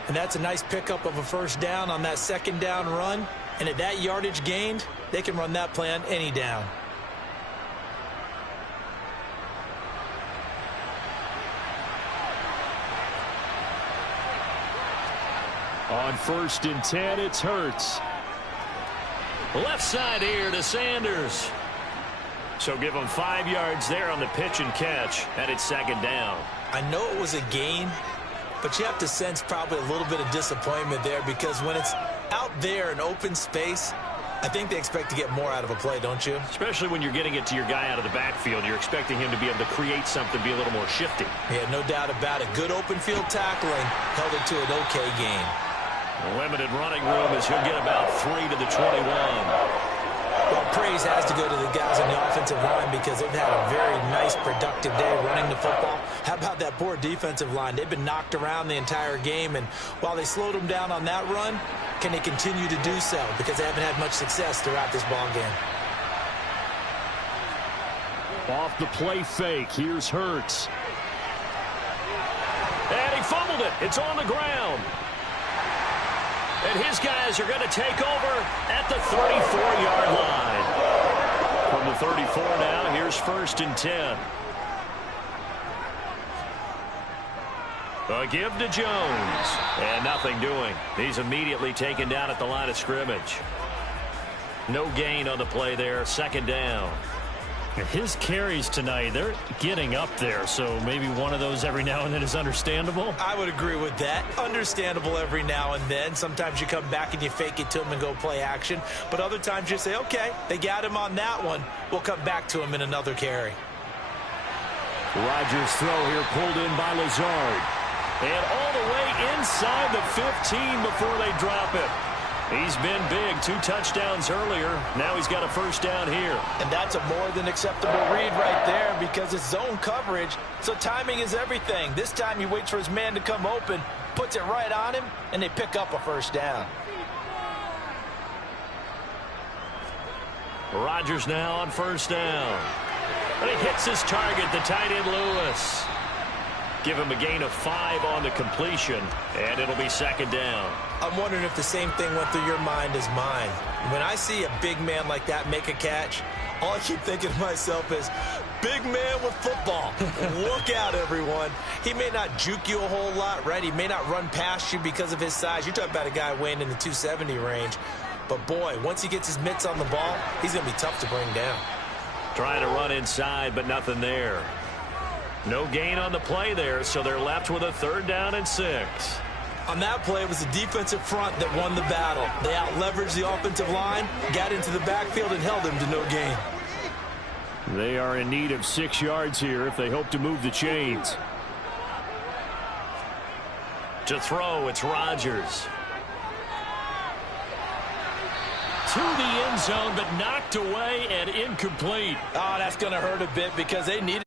And that's a nice pickup of a first down on that second down run. And at that yardage gained, they can run that play on any down. On 1st and 10, it's Hurts. Left side here to Sanders. So give him 5 yards there on the pitch and catch, and it's 2nd down. I know it was a gain, but you have to sense probably a little bit of disappointment there, because when it's out there in open space, I think they expect to get more out of a play, don't you? Especially when you're getting it to your guy out of the backfield. You're expecting him to be able to create something, be a little more shifty. Yeah, no doubt about it. Good open field tackling held it to an okay gain. Limited running room as he'll get about 3 to the 21. Well, praise has to go to the guys on the offensive line, because they've had a very nice, productive day running the football. How about that poor defensive line? They've been knocked around the entire game, and while they slowed them down on that run, can they continue to do so? Because they haven't had much success throughout this ball game. Off the play fake, here's Hurts. And he fumbled it. It's on the ground. And his guys are going to take over at the 34-yard line. From the 34 now, here's 1st and 10. A give to Jones. And nothing doing. He's immediately taken down at the line of scrimmage. No gain on the play there. 2nd down. His carries tonight, they're getting up there, so maybe one of those every now and then is understandable. I would agree with that. Understandable every now and then. Sometimes you come back and you fake it to him and go play action. But other times you say, okay, they got him on that one. We'll come back to him in another carry. Rodgers' throw here pulled in by Lazard. And all the way inside the 15 before they drop it. He's been big. 2 touchdowns earlier. Now he's got a first down here. And that's a more than acceptable read right there, because it's zone coverage, so timing is everything. This time he waits for his man to come open, puts it right on him, and they pick up a first down. Rodgers now on first down. But he hits his target, the tight end Lewis. Give him a gain of 5 on the completion, and it'll be 2nd down. I'm wondering if the same thing went through your mind as mine. When I see a big man like that make a catch, all I keep thinking to myself is, big man with football. Look out, everyone. He may not juke you a whole lot, right? He may not run past you because of his size. You're talking about a guy weighing in the 270 range. But, boy, once he gets his mitts on the ball, he's going to be tough to bring down. Trying to run inside, but nothing there. No gain on the play there, so they're left with a 3rd down and 6. On that play, it was the defensive front that won the battle. They out-leveraged the offensive line, got into the backfield, and held them to no gain. They are in need of 6 yards here if they hope to move the chains. To throw, it's Rodgers. To the end zone, but knocked away and incomplete. Oh, that's going to hurt a bit, because they needed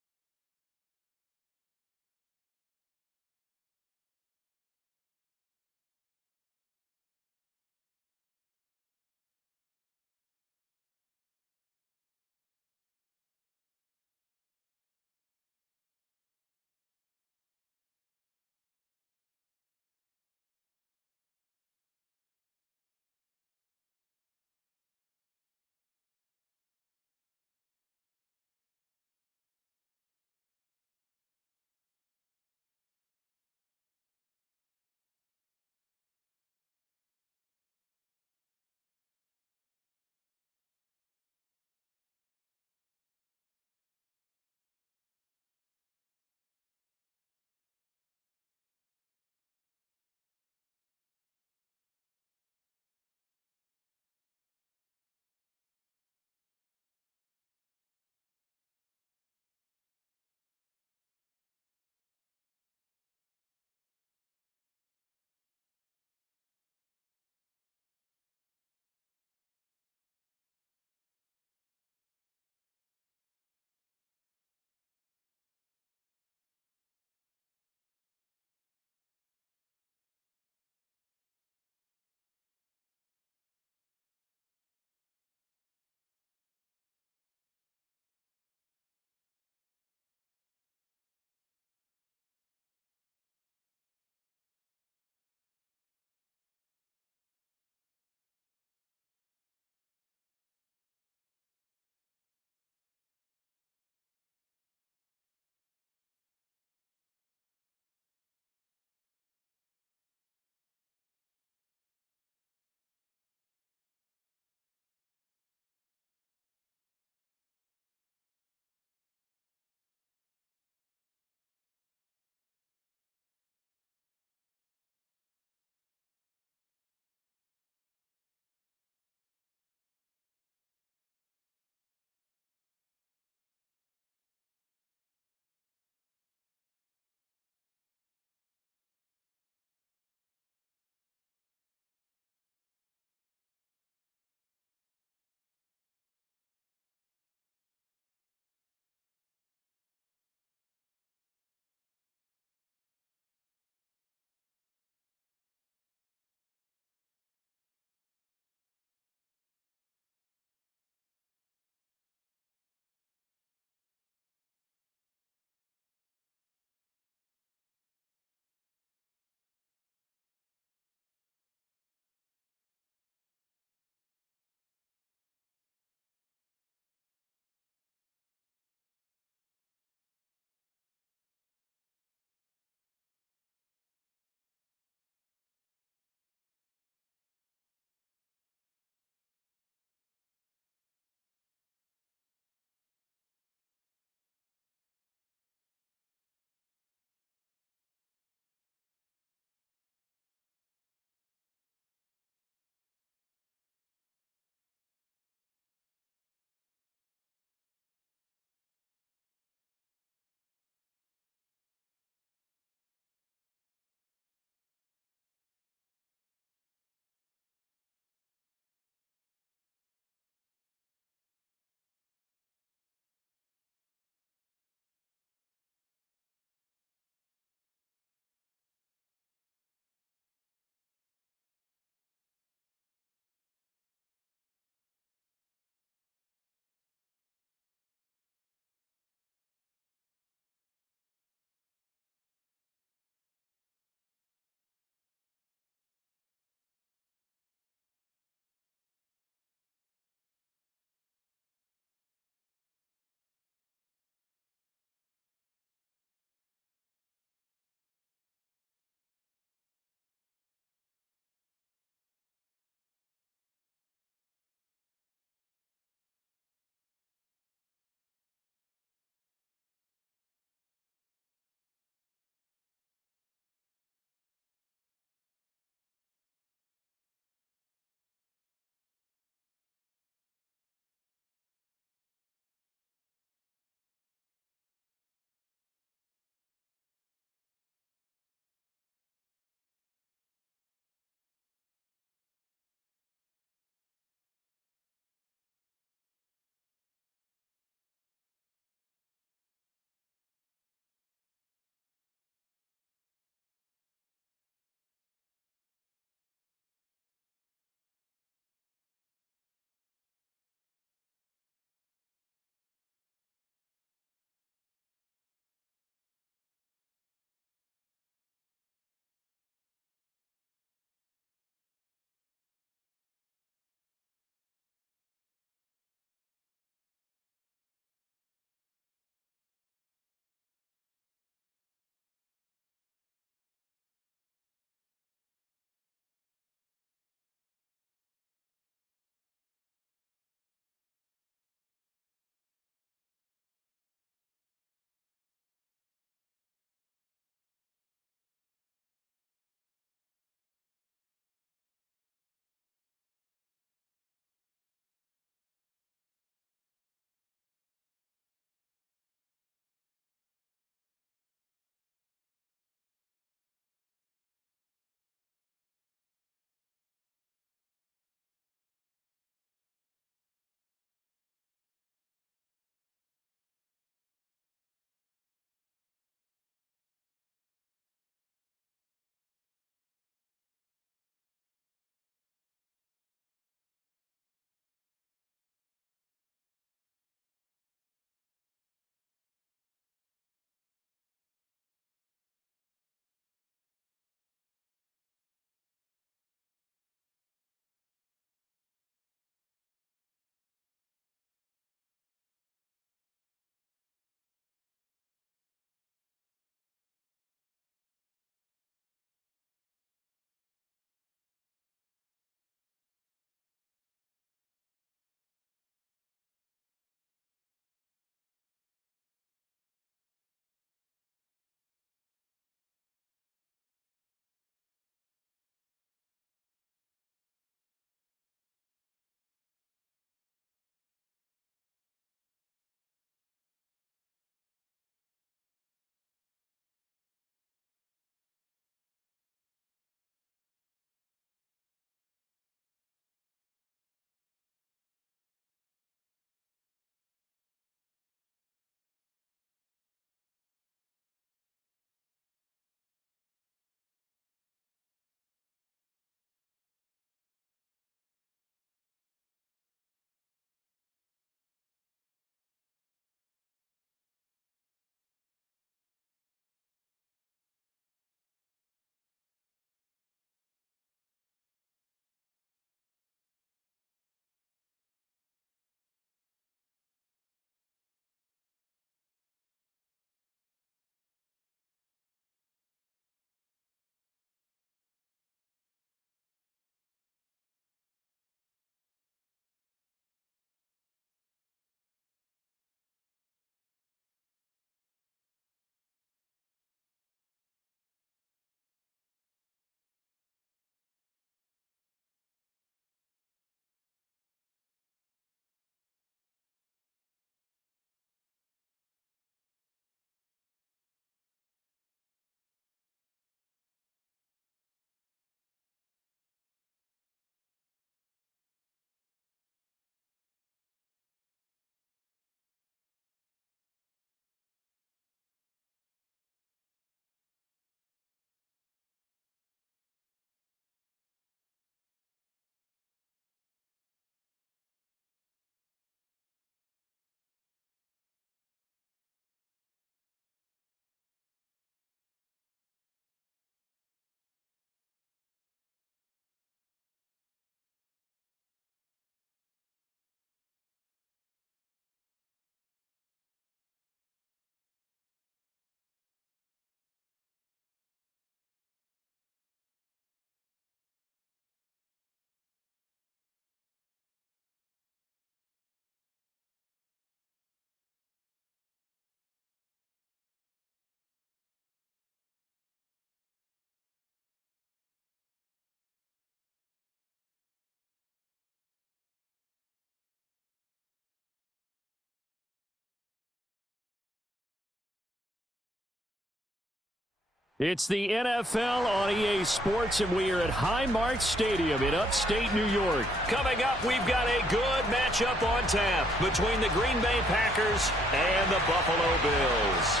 It's the NFL on EA Sports, and we are at Highmark Stadium in upstate New York. Coming up, we've got a good matchup on tap between the Green Bay Packers and the Buffalo Bills.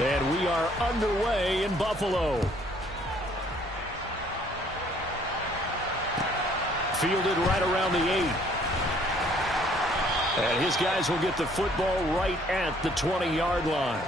And we are underway in Buffalo. Fielded right around the 8. And his guys will get the football right at the 20-yard line.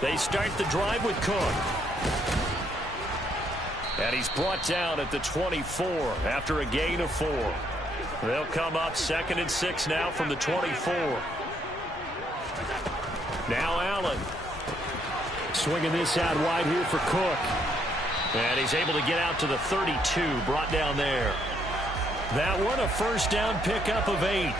They start the drive with Cook. And he's brought down at the 24 after a gain of 4. They'll come up 2nd and 6 now from the 24. Now Allen. Swinging this out wide here for Cook. And he's able to get out to the 32, brought down there. That one a first down pickup of 8.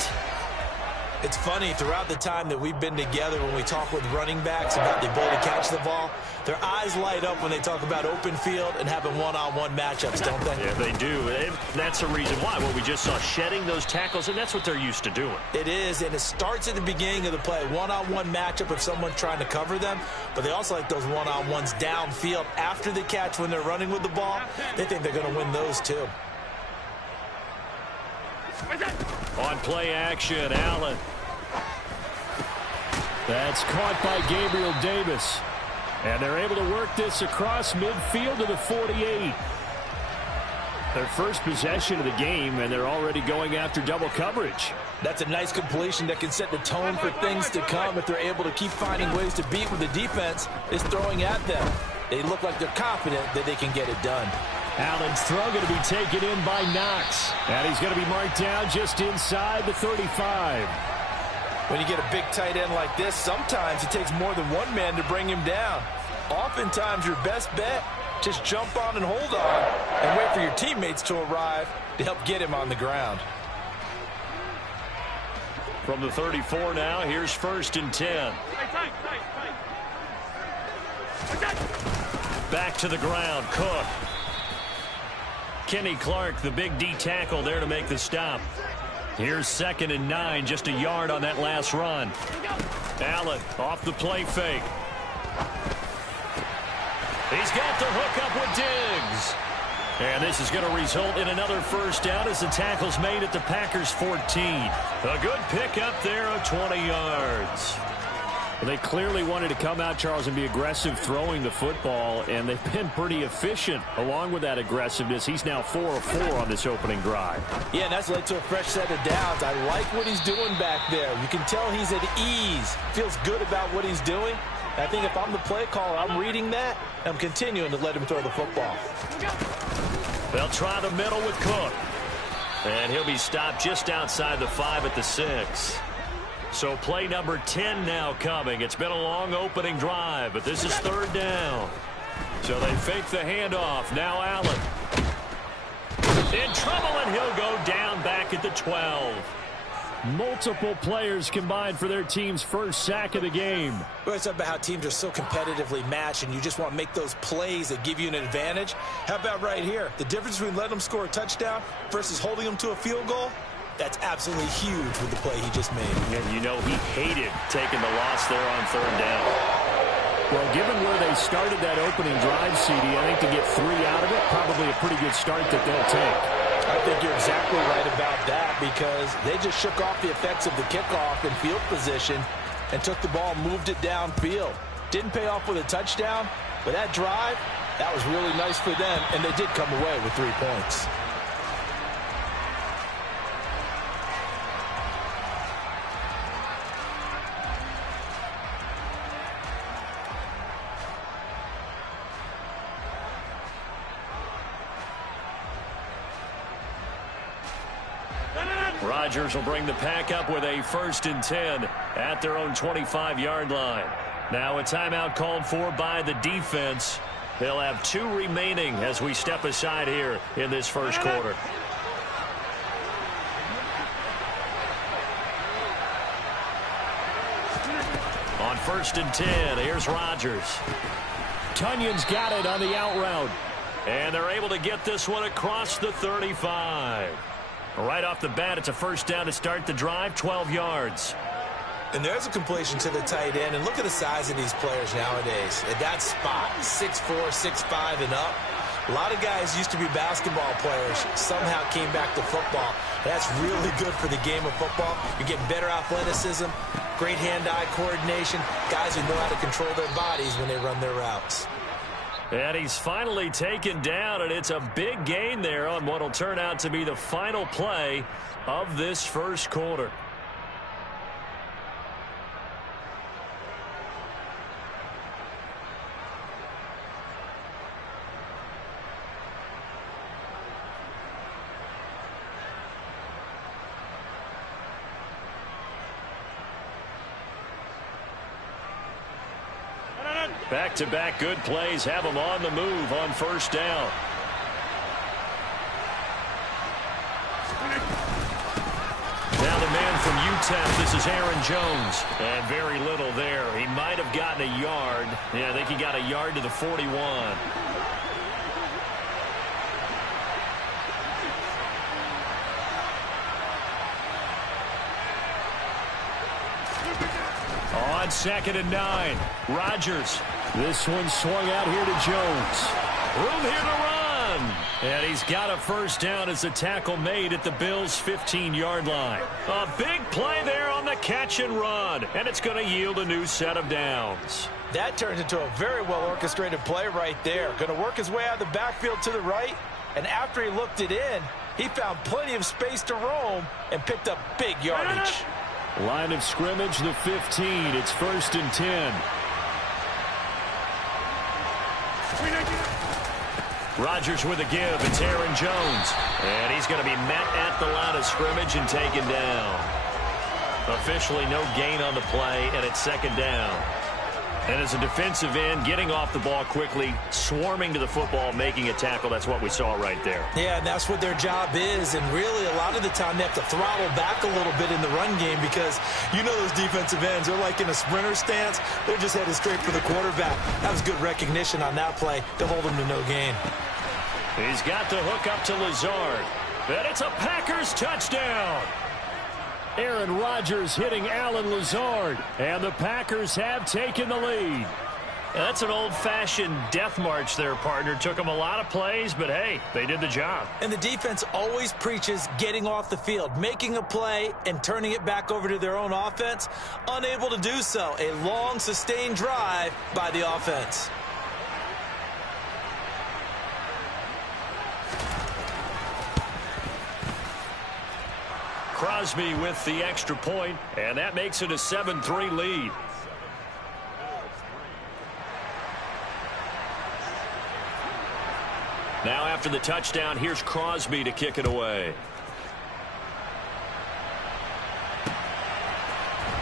It's funny, throughout the time that we've been together, when we talk with running backs about the ability to catch the ball, their eyes light up when they talk about open field and having one-on-one matchups, don't they? Yeah, they do. And that's the reason why. What we just saw, shedding those tackles, and that's what they're used to doing. It is, and it starts at the beginning of the play. One-on-one matchup of someone trying to cover them, but they also like those one-on-ones downfield after the catch when they're running with the ball. They think they're going to win those, too. On play action, Allen. That's caught by Gabriel Davis. And they're able to work this across midfield to the 48. Their first possession of the game, and they're already going after double coverage. That's a nice completion that can set the tone for things to come if they're able to keep finding ways to beat what the defense is throwing at them. They look like they're confident that they can get it done. Allen's throw going to be taken in by Knox. And he's going to be marked down just inside the 35. When you get a big tight end like this, sometimes it takes more than one man to bring him down. Oftentimes, your best bet, just jump on and hold on and wait for your teammates to arrive to help get him on the ground. From the 34 now, here's 1st and 10. Back to the ground, Cook. Kenny Clark, the big D tackle there to make the stop. Here's 2nd and 9, just a yard on that last run. Allen off the play fake. He's got the hook up with Diggs. And this is going to result in another first down as the tackle's made at the Packers 14. A good pickup there of 20 yards. They clearly wanted to come out, Charles, and be aggressive throwing the football, and they've been pretty efficient along with that aggressiveness. He's now 4 of 4 on this opening drive. Yeah, and that's led to a fresh set of downs. I like what he's doing back there. You can tell he's at ease, feels good about what he's doing. I think if I'm the play caller, I'm reading that, and I'm continuing to let him throw the football. They'll try the middle with Cook. And he'll be stopped just outside the 5 at the 6. So play number 10 now coming. It's been a long opening drive, but this is 3rd down. So they fake the handoff. Now Allen. In trouble, and he'll go down back at the 12. Multiple players combined for their team's first sack of the game. We always talk about how teams are so competitively matched, and you just want to make those plays that give you an advantage. How about right here? The difference between letting them score a touchdown versus holding them to a field goal? That's absolutely huge with the play he just made. And you know he hated taking the loss there on 3rd down. Well, given where they started that opening drive, CD, I think to get 3 out of it, probably a pretty good start that they'll take. I think you're exactly right about that, because they just shook off the effects of the kickoff and field position and took the ball and moved it downfield. Didn't pay off with a touchdown, but that drive, that was really nice for them, and they did come away with 3 points. Rodgers will bring the pack up with a 1st and 10 at their own 25-yard line. Now a timeout called for by the defense. They'll have 2 remaining as we step aside here in this first quarter. On 1st and 10, here's Rodgers. Tunyon's got it on the out route. And they're able to get this one across the 35. Right off the bat, it's a 1st down to start the drive, 12 yards. And there's a completion to the tight end. And look at the size of these players nowadays. At that spot, 6'4", 6'5", and up. A lot of guys used to be basketball players, somehow came back to football. That's really good for the game of football. You're getting better athleticism, great hand-eye coordination, guys who know how to control their bodies when they run their routes. And he's finally taken down, and it's a big gain there on what will turn out to be the final play of this first quarter. Back-to-back good plays have them on the move on 1st down. Now the man from UTEP, this is Aaron Jones. And very little there. He might have gotten a yard. Yeah, I think he got a yard to the 41. On 2nd and 9, Rodgers. This one swung out here to Jones. Room here to run. And he's got a 1st down as the tackle made at the Bills' 15-yard line. A big play there on the catch and run. And it's going to yield a new set of downs. That turns into a very well-orchestrated play right there. Going to work his way out of the backfield to the right. And after he looked it in, he found plenty of space to roam and picked up big yardage. Line of scrimmage, the 15. It's 1st and 10. Rodgers with a give. It's Aaron Jones. And he's going to be met at the line of scrimmage and taken down. Officially no gain on the play, and it's 2nd down. And as a defensive end, getting off the ball quickly, swarming to the football, making a tackle, that's what we saw right there. Yeah, and that's what their job is. And really, a lot of the time, they have to throttle back a little bit in the run game because you know those defensive ends, they're like in a sprinter stance. They're just headed straight for the quarterback. That was good recognition on that play to hold them to no gain. He's got the hook up to Lazard. And it's a Packers touchdown. Aaron Rodgers hitting Alan Lazard, and the Packers have taken the lead. That's an old-fashioned death march there, partner. Took them a lot of plays, but hey, they did the job. And the defense always preaches getting off the field, making a play, and turning it back over to their own offense. Unable to do so. A long, sustained drive by the offense. Crosby with the extra point, and that makes it a 7-3 lead. Now after the touchdown, here's Crosby to kick it away.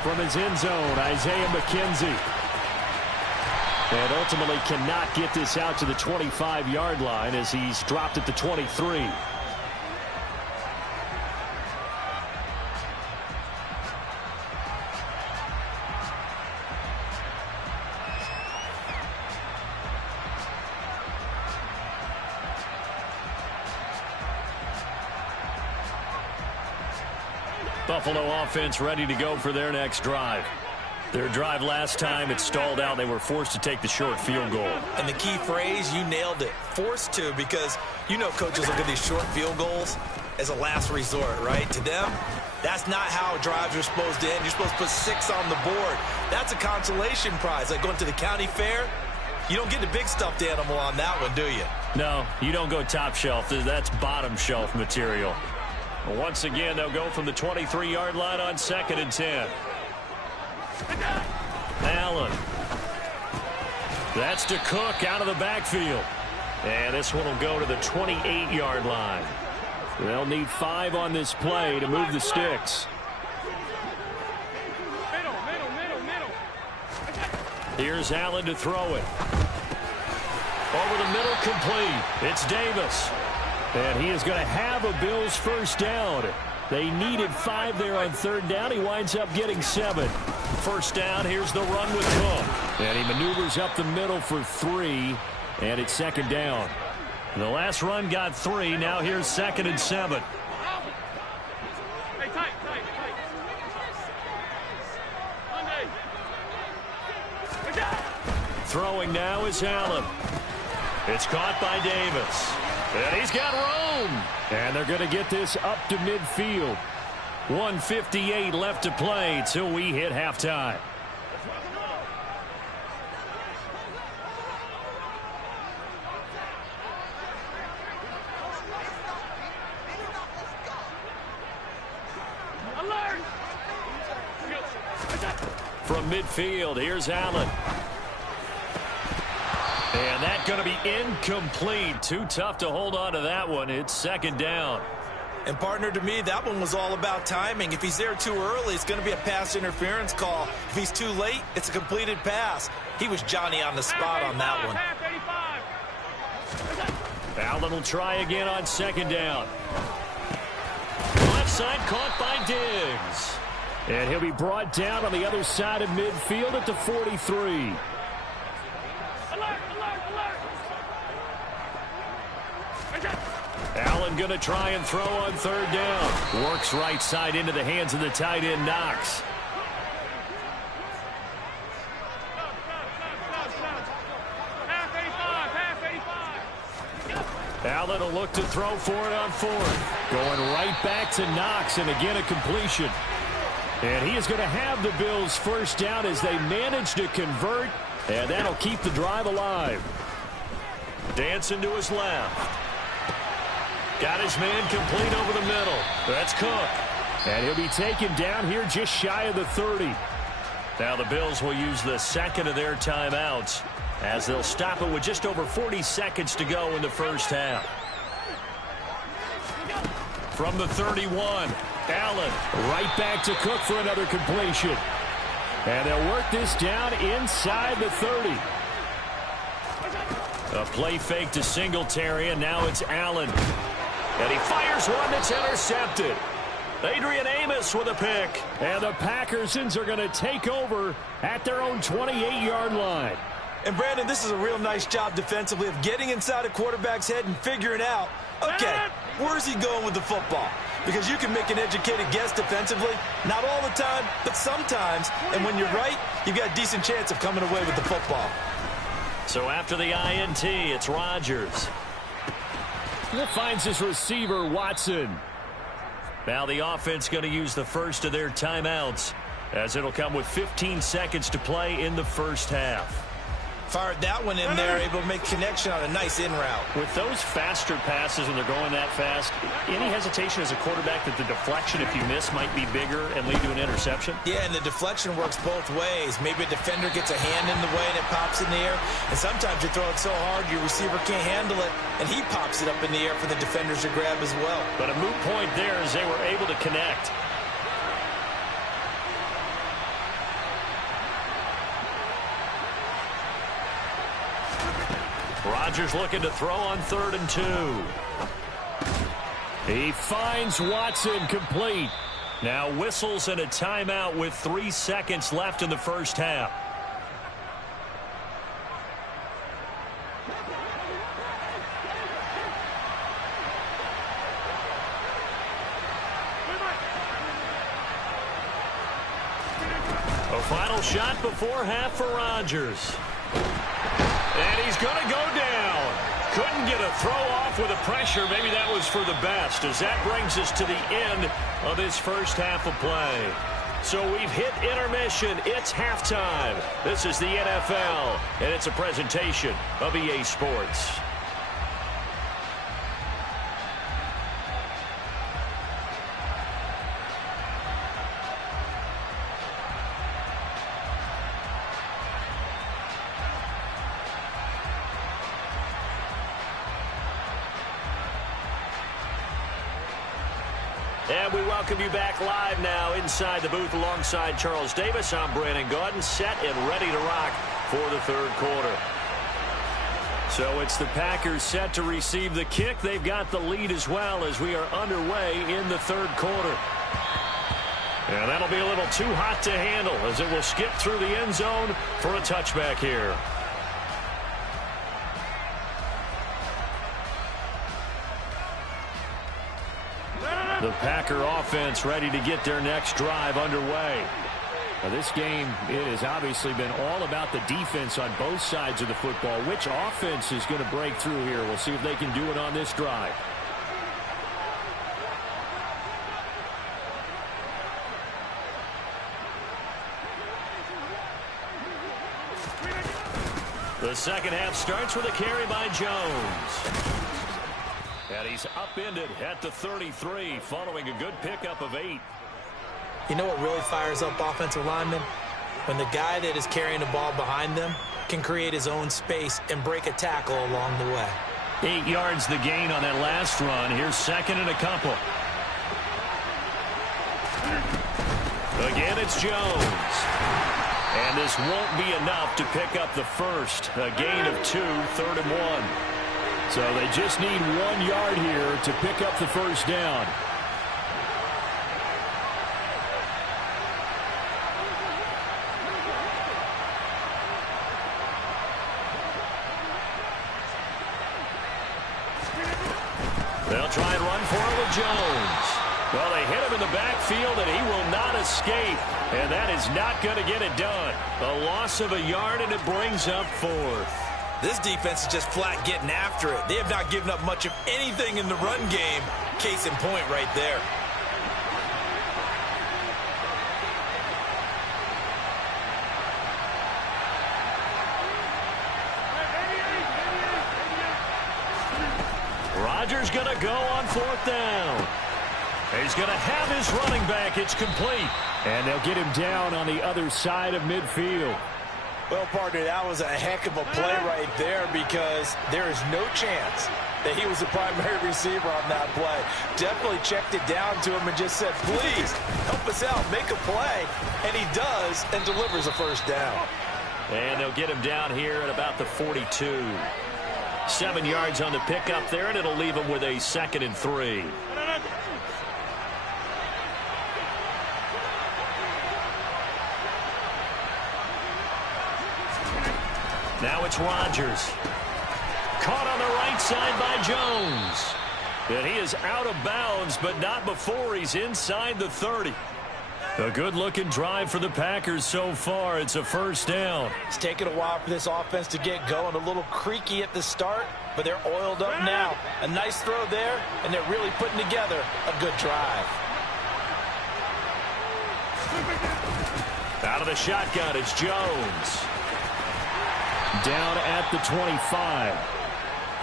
From his end zone, Isaiah McKenzie. And ultimately cannot get this out to the 25-yard line as he's dropped at the 23. Buffalo offense ready to go for their next drive. Their drive last time, it stalled out. They were forced to take the short field goal. And the key phrase, you nailed it, forced to, because you know coaches look at these short field goals as a last resort, right? To them, that's not how drives are supposed to end. You're supposed to put 6 on the board. That's a consolation prize. Like going to the county fair, you don't get the big stuffed animal on that one, do you? No, you don't go top shelf. That's bottom shelf material. Once again, they'll go from the 23-yard line on 2nd and 10. Allen. That's to Cook out of the backfield. And this one will go to the 28-yard line. They'll need 5 on this play to move the sticks. Here's Allen to throw it. Over the middle, complete. It's Davis. And he is going to have a Bills first down. They needed 5 there on third down. He winds up getting 7. First down, here's the run with Cook. And he maneuvers up the middle for 3. And it's second down. The last run got 3. Now here's 2nd and 7. Throwing now is Allen. It's caught by Davis. And he's got room. And they're going to get this up to midfield. 1:58 left to play till we hit halftime. From midfield, here's Allen. And that's going to be incomplete. Too tough to hold on to that one. It's second down. And, partner, to me, that one was all about timing. If he's there too early, it's going to be a pass interference call. If he's too late, it's a completed pass. He was Johnny on the spot on that one. Allen will try again on second down. Left side caught by Diggs. And he'll be brought down on the other side of midfield at the 43. Allen going to try and throw on third down. Works right side into the hands of the tight end, Knox. Allen will look to throw for it on fourth. Going right back to Knox, and again a completion. And he is going to have the Bills first down as they manage to convert, and that'll keep the drive alive. Dancing to his left. Got his man complete over the middle. That's Cook. And he'll be taken down here just shy of the 30. Now the Bills will use the second of their timeouts as they'll stop it with just over 40 seconds to go in the first half. From the 31, Allen right back to Cook for another completion. And they'll work this down inside the 30. A play fake to Singletary, and now it's Allen. And he fires one that's intercepted. Adrian Amos with a pick. And the Packersons are going to take over at their own 28-yard line. And, Brandon, this is a real nice job defensively of getting inside a quarterback's head and figuring out, okay, where's he going with the football? Because you can make an educated guess defensively. Not all the time, but sometimes. And when you're right, you've got a decent chance of coming away with the football. So after the INT, it's Rodgers. He finds his receiver, Watson. Now the offense going to use the first of their timeouts as it'll come with 15 seconds to play in the first half. Fired that one in there, able to make connection on a nice in route. With those faster passes when they're going that fast, any hesitation as a quarterback that the deflection, if you miss, might be bigger and lead to an interception? Yeah, and the deflection works both ways. Maybe a defender gets a hand in the way and it pops in the air. And sometimes you throw it so hard your receiver can't handle it, and he pops it up in the air for the defenders to grab as well. But a moot point there as they were able to connect. Rodgers looking to throw on 3rd and 2. He finds Watson complete. Now whistles and a timeout with 3 seconds left in the first half. A final shot before half for Rodgers. And he's going to go down. Couldn't get a throw off with the pressure. Maybe that was for the best, as that brings us to the end of this first half of play. So we've hit intermission. It's halftime. This is the NFL, and it's a presentation of EA Sports. And we welcome you back live now inside the booth alongside Charles Davis. I'm Brandon Gaudin, set and ready to rock for the third quarter. So it's the Packers set to receive the kick. They've got the lead as well as we are underway in the third quarter. And that'll be a little too hot to handle as it will skip through the end zone for a touchback here. The Packer offense ready to get their next drive underway. Now, this game, it has obviously been all about the defense on both sides of the football. Which offense is going to break through here? We'll see if they can do it on this drive. The second half starts with a carry by Jones. And he's upended at the 33 following a good pickup of 8. You know what really fires up offensive linemen? When the guy that is carrying the ball behind them can create his own space and break a tackle along the way. 8 yards the gain on that last run. Here's second and a couple. Again, it's Jones. And this won't be enough to pick up the first. A gain of 2, 3rd and 1. So they just need 1 yard here to pick up the first down. They'll try and run for it with Jones. Well, they hit him in the backfield, and he will not escape. And that is not going to get it done. A loss of a yard, and it brings up 4th. This defense is just flat getting after it. They have not given up much of anything in the run game. Case in point right there. Rodgers going to go on 4th down. He's going to have his running back. It's complete. And they'll get him down on the other side of midfield. Well, partner, that was a heck of a play right there because there is no chance that he was the primary receiver on that play. Definitely checked it down to him and just said, please, help us out, make a play. And he does and delivers a first down. And they'll get him down here at about the 42. 7 yards on the pickup there, and it'll leave him with a 2nd and 3. Now it's Rodgers. Caught on the right side by Jones. And he is out of bounds, but not before he's inside the 30. A good-looking drive for the Packers so far. It's a first down. It's taken a while for this offense to get going. A little creaky at the start, but they're oiled up now. A nice throw there, and they're really putting together a good drive. Out of the shotgun, it's Jones. Down at the 25.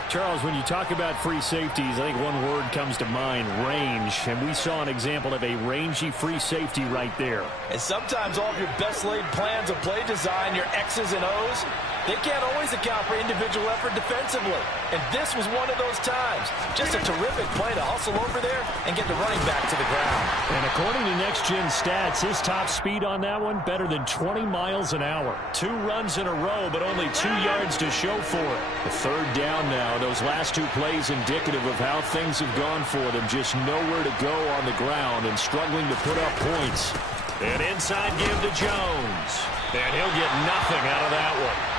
Charles, when you talk about free safeties, I think one word comes to mind, range. And we saw an example of a rangy free safety right there. And sometimes all of your best laid plans of play design, your X's and O's, they can't always account for individual effort defensively. And this was one of those times. Just a terrific play to hustle over there and get the running back to the ground. And according to Next Gen Stats, his top speed on that one, better than 20 miles an hour. 2 runs in a row, but only 2 yards to show for it. The third down now. Those last 2 plays indicative of how things have gone for them. Just nowhere to go on the ground and struggling to put up points. An inside give to Jones. And he'll get nothing out of that one.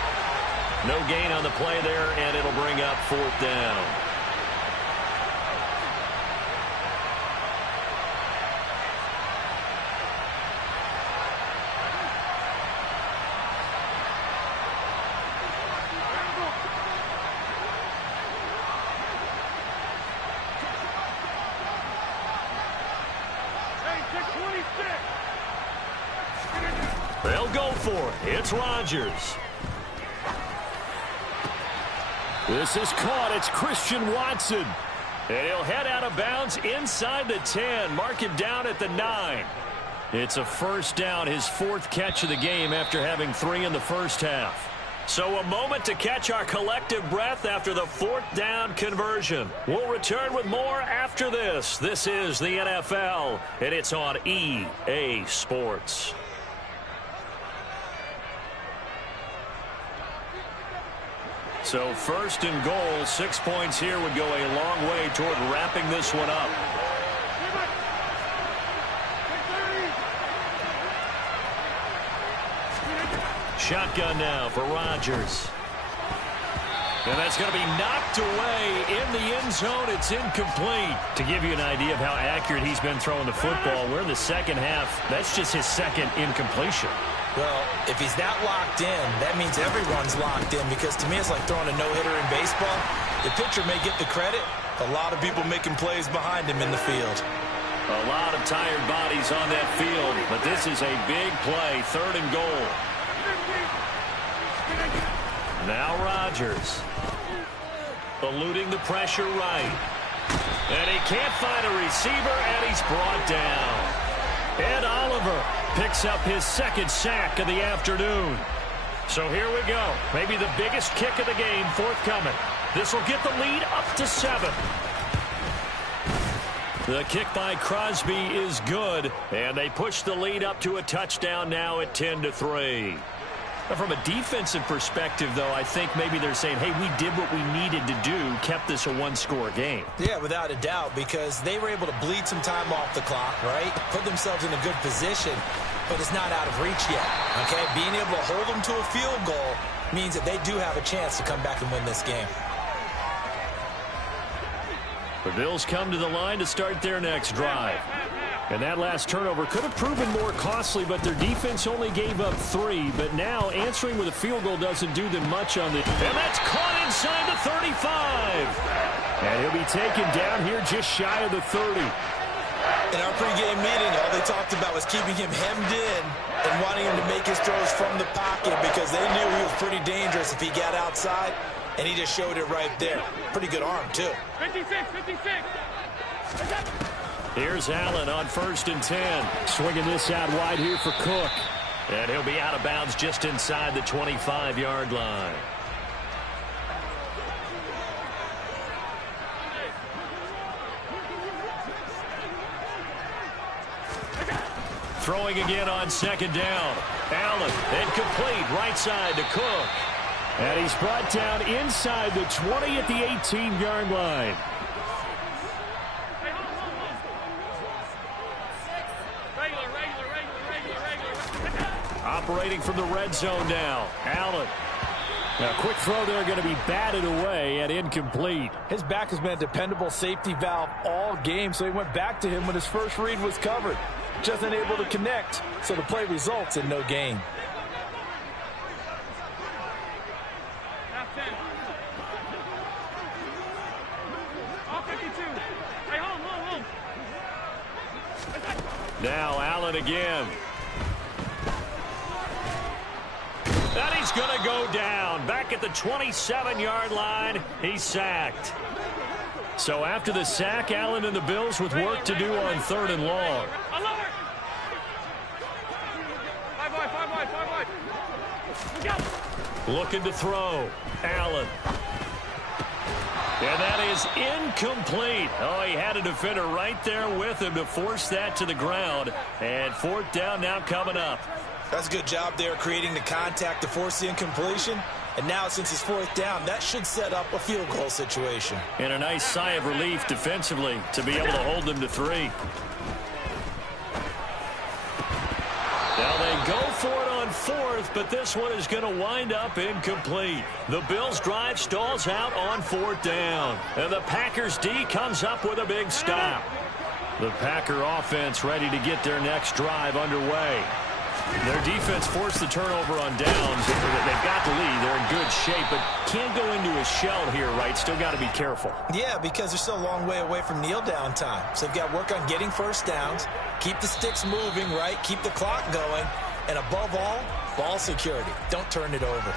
No gain on the play there, and it'll bring up 4th down. They'll go for it. It's Rodgers. This is caught. It's Christian Watson. And he'll head out of bounds inside the 10. Mark him down at the 9. It's a first down, his 4th catch of the game after having 3 in the first half. So a moment to catch our collective breath after the 4th down conversion. We'll return with more after this. This is the NFL, and it's on EA Sports. So 1st and goal, 6 points here would go a long way toward wrapping this one up. Shotgun now for Rodgers. And that's going to be knocked away in the end zone. It's incomplete. To give you an idea of how accurate he's been throwing the football, we're in the second half. That's just his second incompletion. Well, if he's that locked in, that means everyone's locked in, because to me it's like throwing a no-hitter in baseball. The pitcher may get the credit. A lot of people making plays behind him in the field. A lot of tired bodies on that field, but this is a big play, 3rd and goal. Now Rodgers, eluding the pressure right. And he can't find a receiver, and he's brought down. Ed Oliver picks up his 2nd sack of the afternoon. So here we go. Maybe the biggest kick of the game forthcoming. This will get the lead up to 7. The kick by Crosby is good, and they push the lead up to a touchdown now at 10-3. From a defensive perspective, though, I think maybe they're saying, hey, we did what we needed to do, kept this a 1-score game. Yeah, without a doubt, because they were able to bleed some time off the clock, right? Put themselves in a good position, but it's not out of reach yet, okay? Being able to hold them to a field goal means that they do have a chance to come back and win this game. The Bills come to the line to start their next drive. And that last turnover could have proven more costly, but their defense only gave up 3. But now answering with a field goal doesn't do them much on the... And that's caught inside the 35. And he'll be taken down here just shy of the 30. In our pregame meeting, all they talked about was keeping him hemmed in and wanting him to make his throws from the pocket, because they knew he was pretty dangerous if he got outside, and he just showed it right there. Pretty good arm, too. 56. Here's Allen on 1st and 10. Swinging this out wide here for Cook. And he'll be out of bounds just inside the 25-yard line. Throwing again on 2nd down. Allen, incomplete, right side to Cook. And he's brought down inside the 20 at the 18-yard line. Operating from the red zone now. Allen. Now, quick throw there, going to be batted away and incomplete. His back has been a dependable safety valve all game, so he went back to him when his first read was covered. Just unable to connect, so the play results in no gain. Now Allen again. And he's going to go down. Back at the 27-yard line, he's sacked. So after the sack, Allen and the Bills with work to do on 3rd and long. Looking to throw. Allen. And that is incomplete. Oh, he had a defender right there with him to force that to the ground. And 4th down now coming up. That's a good job there creating the contact to force the incompletion. And now, since it's 4th down, that should set up a field goal situation. And a nice sigh of relief defensively to be able to hold them to 3. Now they go for it on 4th, but this one is going to wind up incomplete. The Bills' drive stalls out on 4th down. And the Packers' D comes up with a big stop. The Packer offense ready to get their next drive underway. Their defense forced the turnover on downs. They've got the lead. They're in good shape, but can't go into a shell here, right? Still got to be careful. Yeah, because they're still a long way away from kneel down time. So they've got to work on getting 1st downs, keep the sticks moving, right? Keep the clock going, and above all, ball security. Don't turn it over.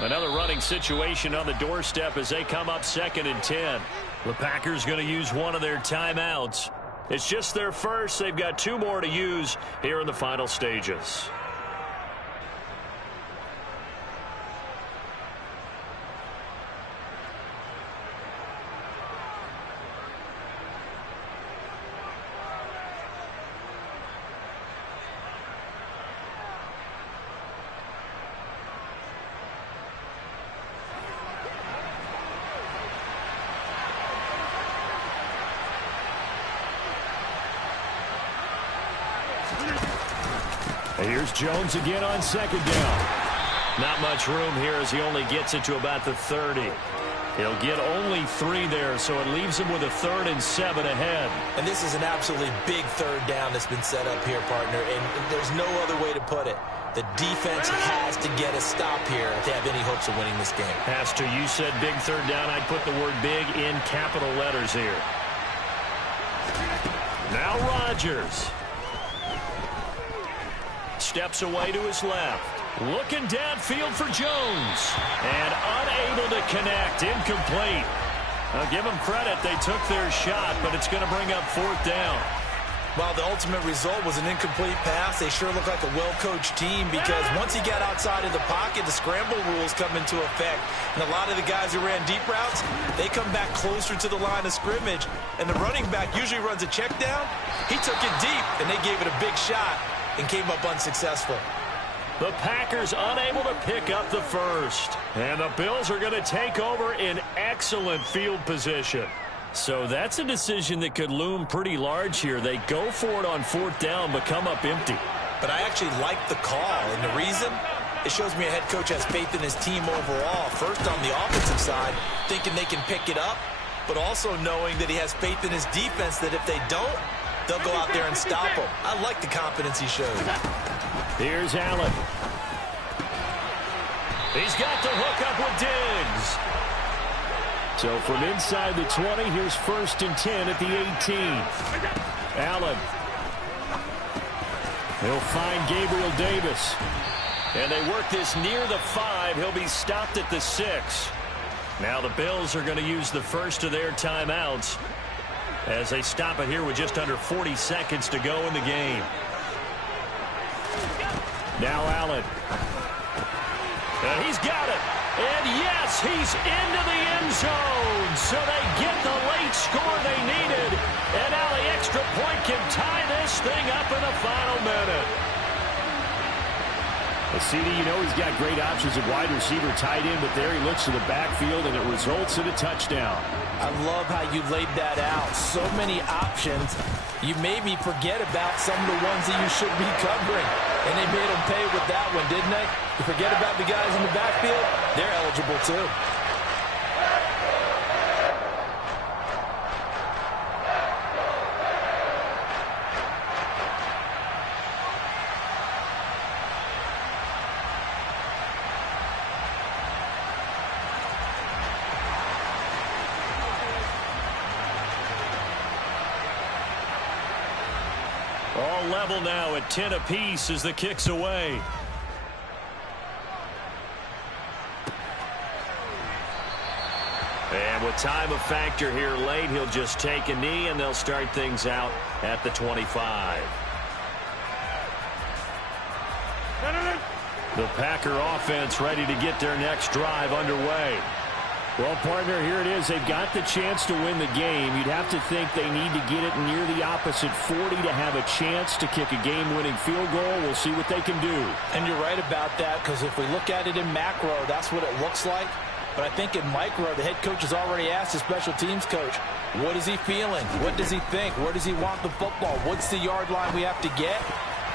Another running situation on the doorstep as they come up 2nd and 10. The Packers going to use one of their timeouts. It's just their first. They've got 2 more to use here in the final stages. Here's Jones again on 2nd down. Not much room here as he only gets it to about the 30. He'll get only 3 there, so it leaves him with a 3rd and 7 ahead. And this is an absolutely big 3rd down that's been set up here, partner, and there's no other way to put it. The defense has to get a stop here if they have any hopes of winning this game. Has to. You said big 3rd down. I'd put the word big in capital letters here. Now Rodgers. Steps away to his left. Looking downfield for Jones. And unable to connect. Incomplete. I'll give them credit. They took their shot, but it's going to bring up 4th down. While the ultimate result was an incomplete pass, they sure look like a well-coached team because once he got outside of the pocket, the scramble rules come into effect. And a lot of the guys who ran deep routes, they come back closer to the line of scrimmage. And the running back usually runs a check down. He took it deep, and they gave it a big shot and came up unsuccessful. The Packers unable to pick up the first. And the Bills are going to take over in excellent field position. So that's a decision that could loom pretty large here. They go for it on 4th down, but come up empty. But I actually like the call, and the reason? It shows me a head coach has faith in his team overall. First on the offensive side, thinking they can pick it up, but also knowing that he has faith in his defense that if they don't, they'll go out there and stop him. I like the confidence he showed. Here's Allen. He's got the hook up with Diggs. So from inside the 20, here's 1st and 10 at the 18. Allen. He'll find Gabriel Davis. And they work this near the 5. He'll be stopped at the 6. Now the Bills are going to use the first of their timeouts as they stop it here with just under 40 seconds to go in the game. Now Allen. And he's got it. And yes, he's into the end zone. So they get the late score they needed. And now the extra point can tie this thing up in the final minute. CD, you know he's got great options at wide receiver, tight end, but there he looks to the backfield, and it results in a touchdown. I love how you laid that out. So many options. You made me forget about some of the ones that you should be covering. And they made them pay with that one, didn't they? You forget about the guys in the backfield, they're eligible too. All level now at 10 apiece as the kick's away. And with time a factor here late, he'll just take a knee and they'll start things out at the 25. The Packer offense ready to get their next drive underway. Well, partner, here it is. They've got the chance to win the game. You'd have to think they need to get it near the opposite 40 to have a chance to kick a game-winning field goal. We'll see what they can do. And you're right about that, because if we look at it in macro, that's what it looks like. But I think in micro, the head coach has already asked the special teams coach, what is he feeling? What does he think? Where does he want the football? What's the yard line we have to get?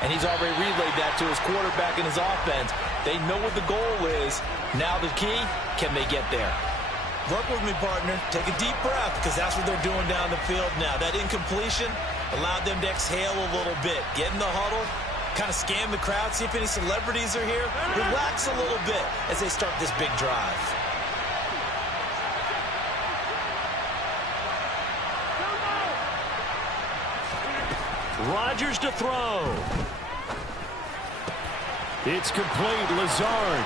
And he's already relayed that to his quarterback and his offense. They know what the goal is. Now the key, can they get there? Work with me, partner. Take a deep breath, because that's what they're doing down the field now. That incompletion allowed them to exhale a little bit. Get in the huddle, kind of scan the crowd, see if any celebrities are here. Relax a little bit as they start this big drive. Rodgers to throw. It's complete. Lazard.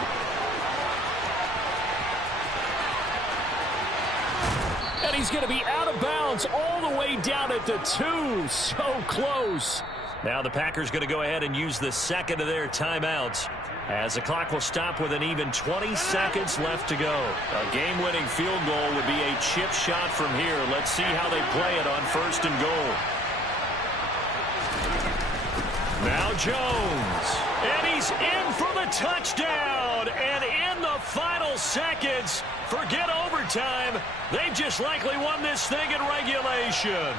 And he's going to be out of bounds all the way down at the 2. So close. Now the Packers going to go ahead and use the second of their timeouts, as the clock will stop with an even 20 seconds left to go. A game-winning field goal would be a chip shot from here. Let's see how they play it on 1st and goal. Now Jones, and he's in for the touchdown, and in the final seconds, forget overtime, they've just likely won this thing in regulation.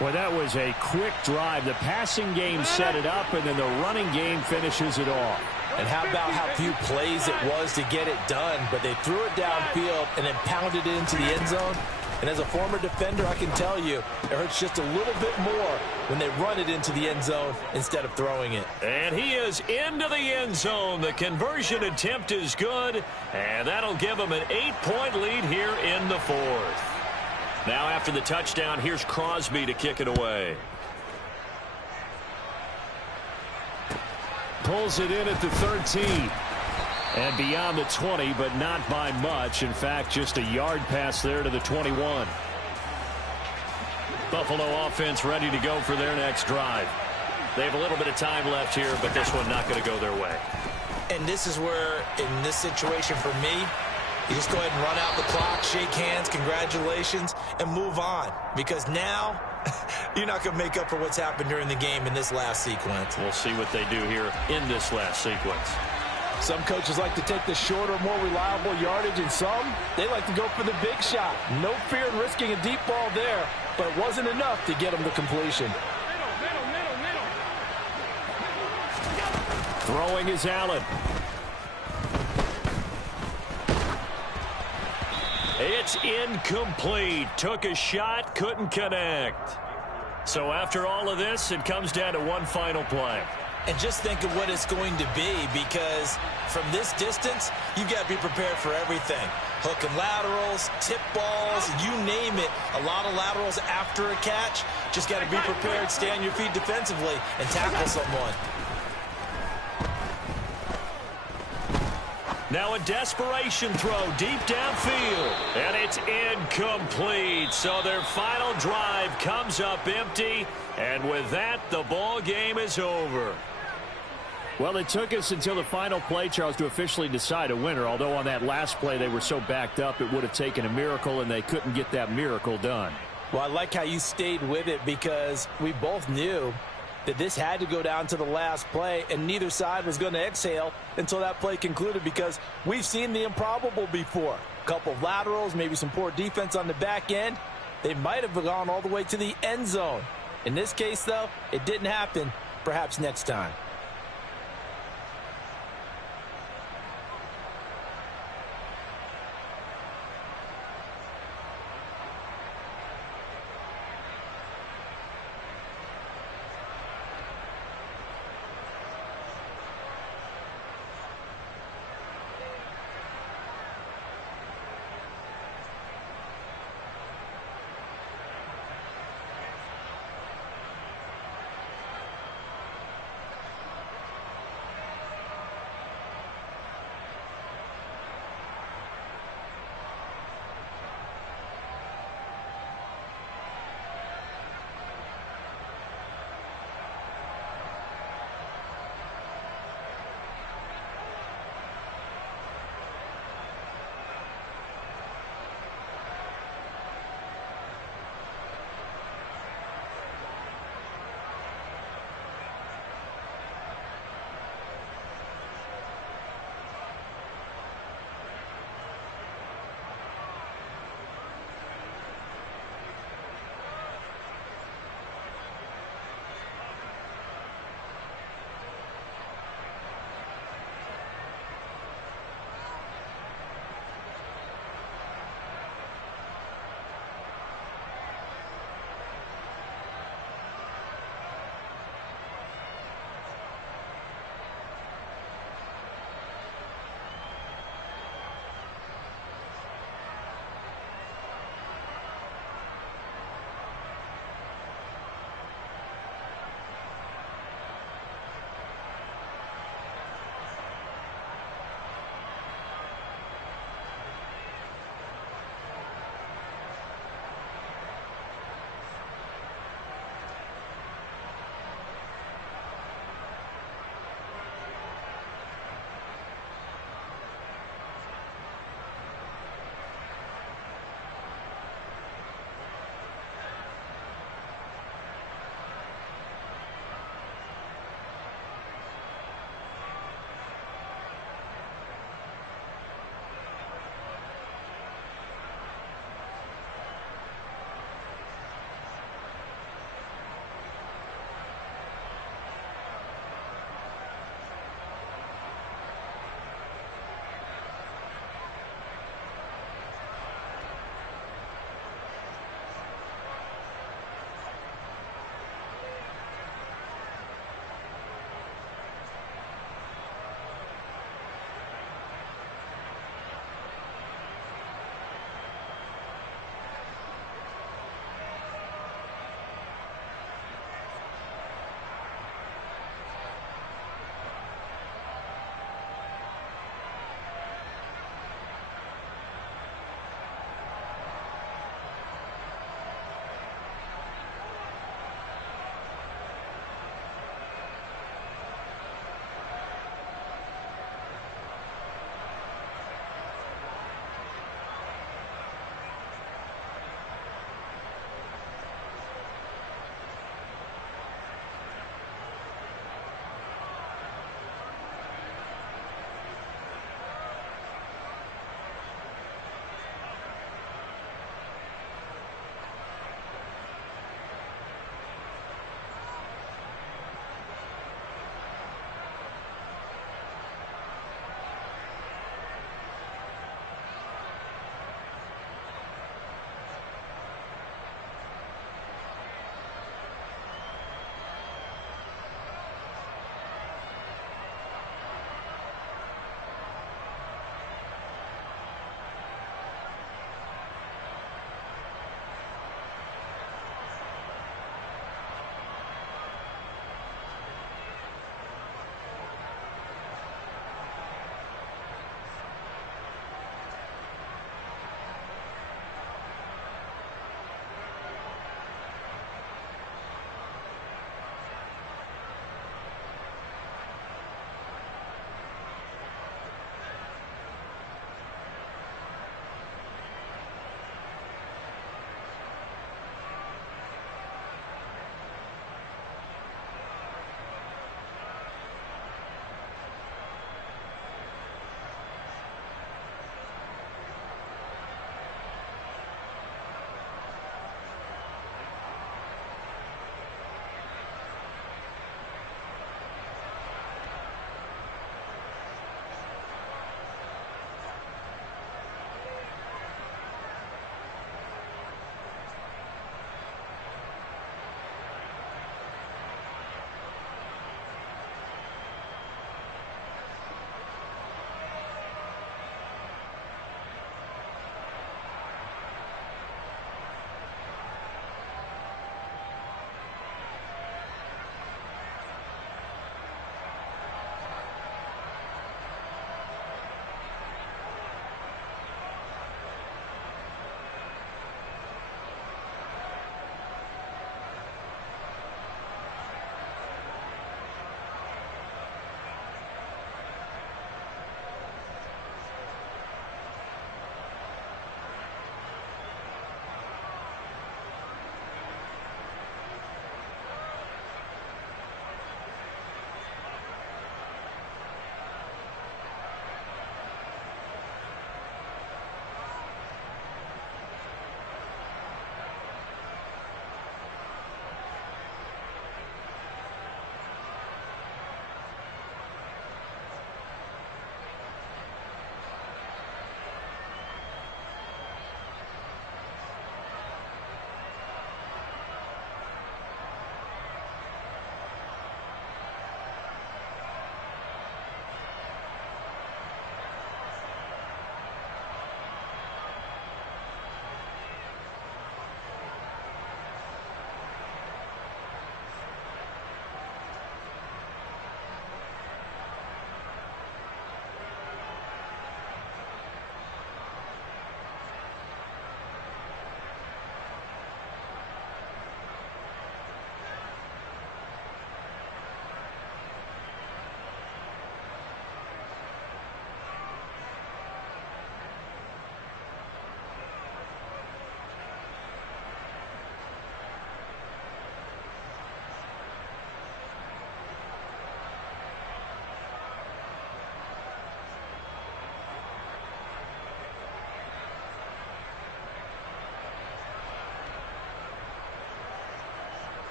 Well, that was a quick drive. The passing game set it up, and then the running game finishes it off. And how about how few plays it was to get it done, but they threw it downfield and then pounded it into the end zone. And as a former defender, I can tell you, it hurts just a little bit more when they run it into the end zone instead of throwing it. And he is into the end zone. The conversion attempt is good, and that'll give him an 8-point lead here in the 4th. Now after the touchdown, here's Crosby to kick it away. Pulls it in at the 13. And beyond the 20, but not by much. In fact, just a yard pass there to the 21. Buffalo offense ready to go for their next drive. They have a little bit of time left here, but this one not going to go their way. And this is where, in this situation for me, you just go ahead and run out the clock, shake hands, congratulations, and move on. Because now, you're not going to make up for what's happened during the game in this last sequence. We'll see what they do here in this last sequence. Some coaches like to take the shorter, more reliable yardage, and some, they like to go for the big shot. No fear in risking a deep ball there, but it wasn't enough to get them to completion. Throwing is Allen. It's incomplete. Took a shot, couldn't connect. So after all of this, it comes down to one final play. And just think of what it's going to be, because from this distance, you've got to be prepared for everything. Hook and laterals, tip balls, you name it. A lot of laterals after a catch. Just got to be prepared, stay on your feet defensively, and tackle someone. Now a desperation throw deep downfield, and it's incomplete. So their final drive comes up empty, and with that, the ball game is over. Well, it took us until the final play, Charles, to officially decide a winner, although on that last play they were so backed up it would have taken a miracle, and they couldn't get that miracle done. Well, I like how you stayed with it, because we both knew that this had to go down to the last play, and neither side was going to exhale until that play concluded, because we've seen the improbable before. A couple of laterals, maybe some poor defense on the back end. They might have gone all the way to the end zone. In this case, though, it didn't happen. Perhaps next time.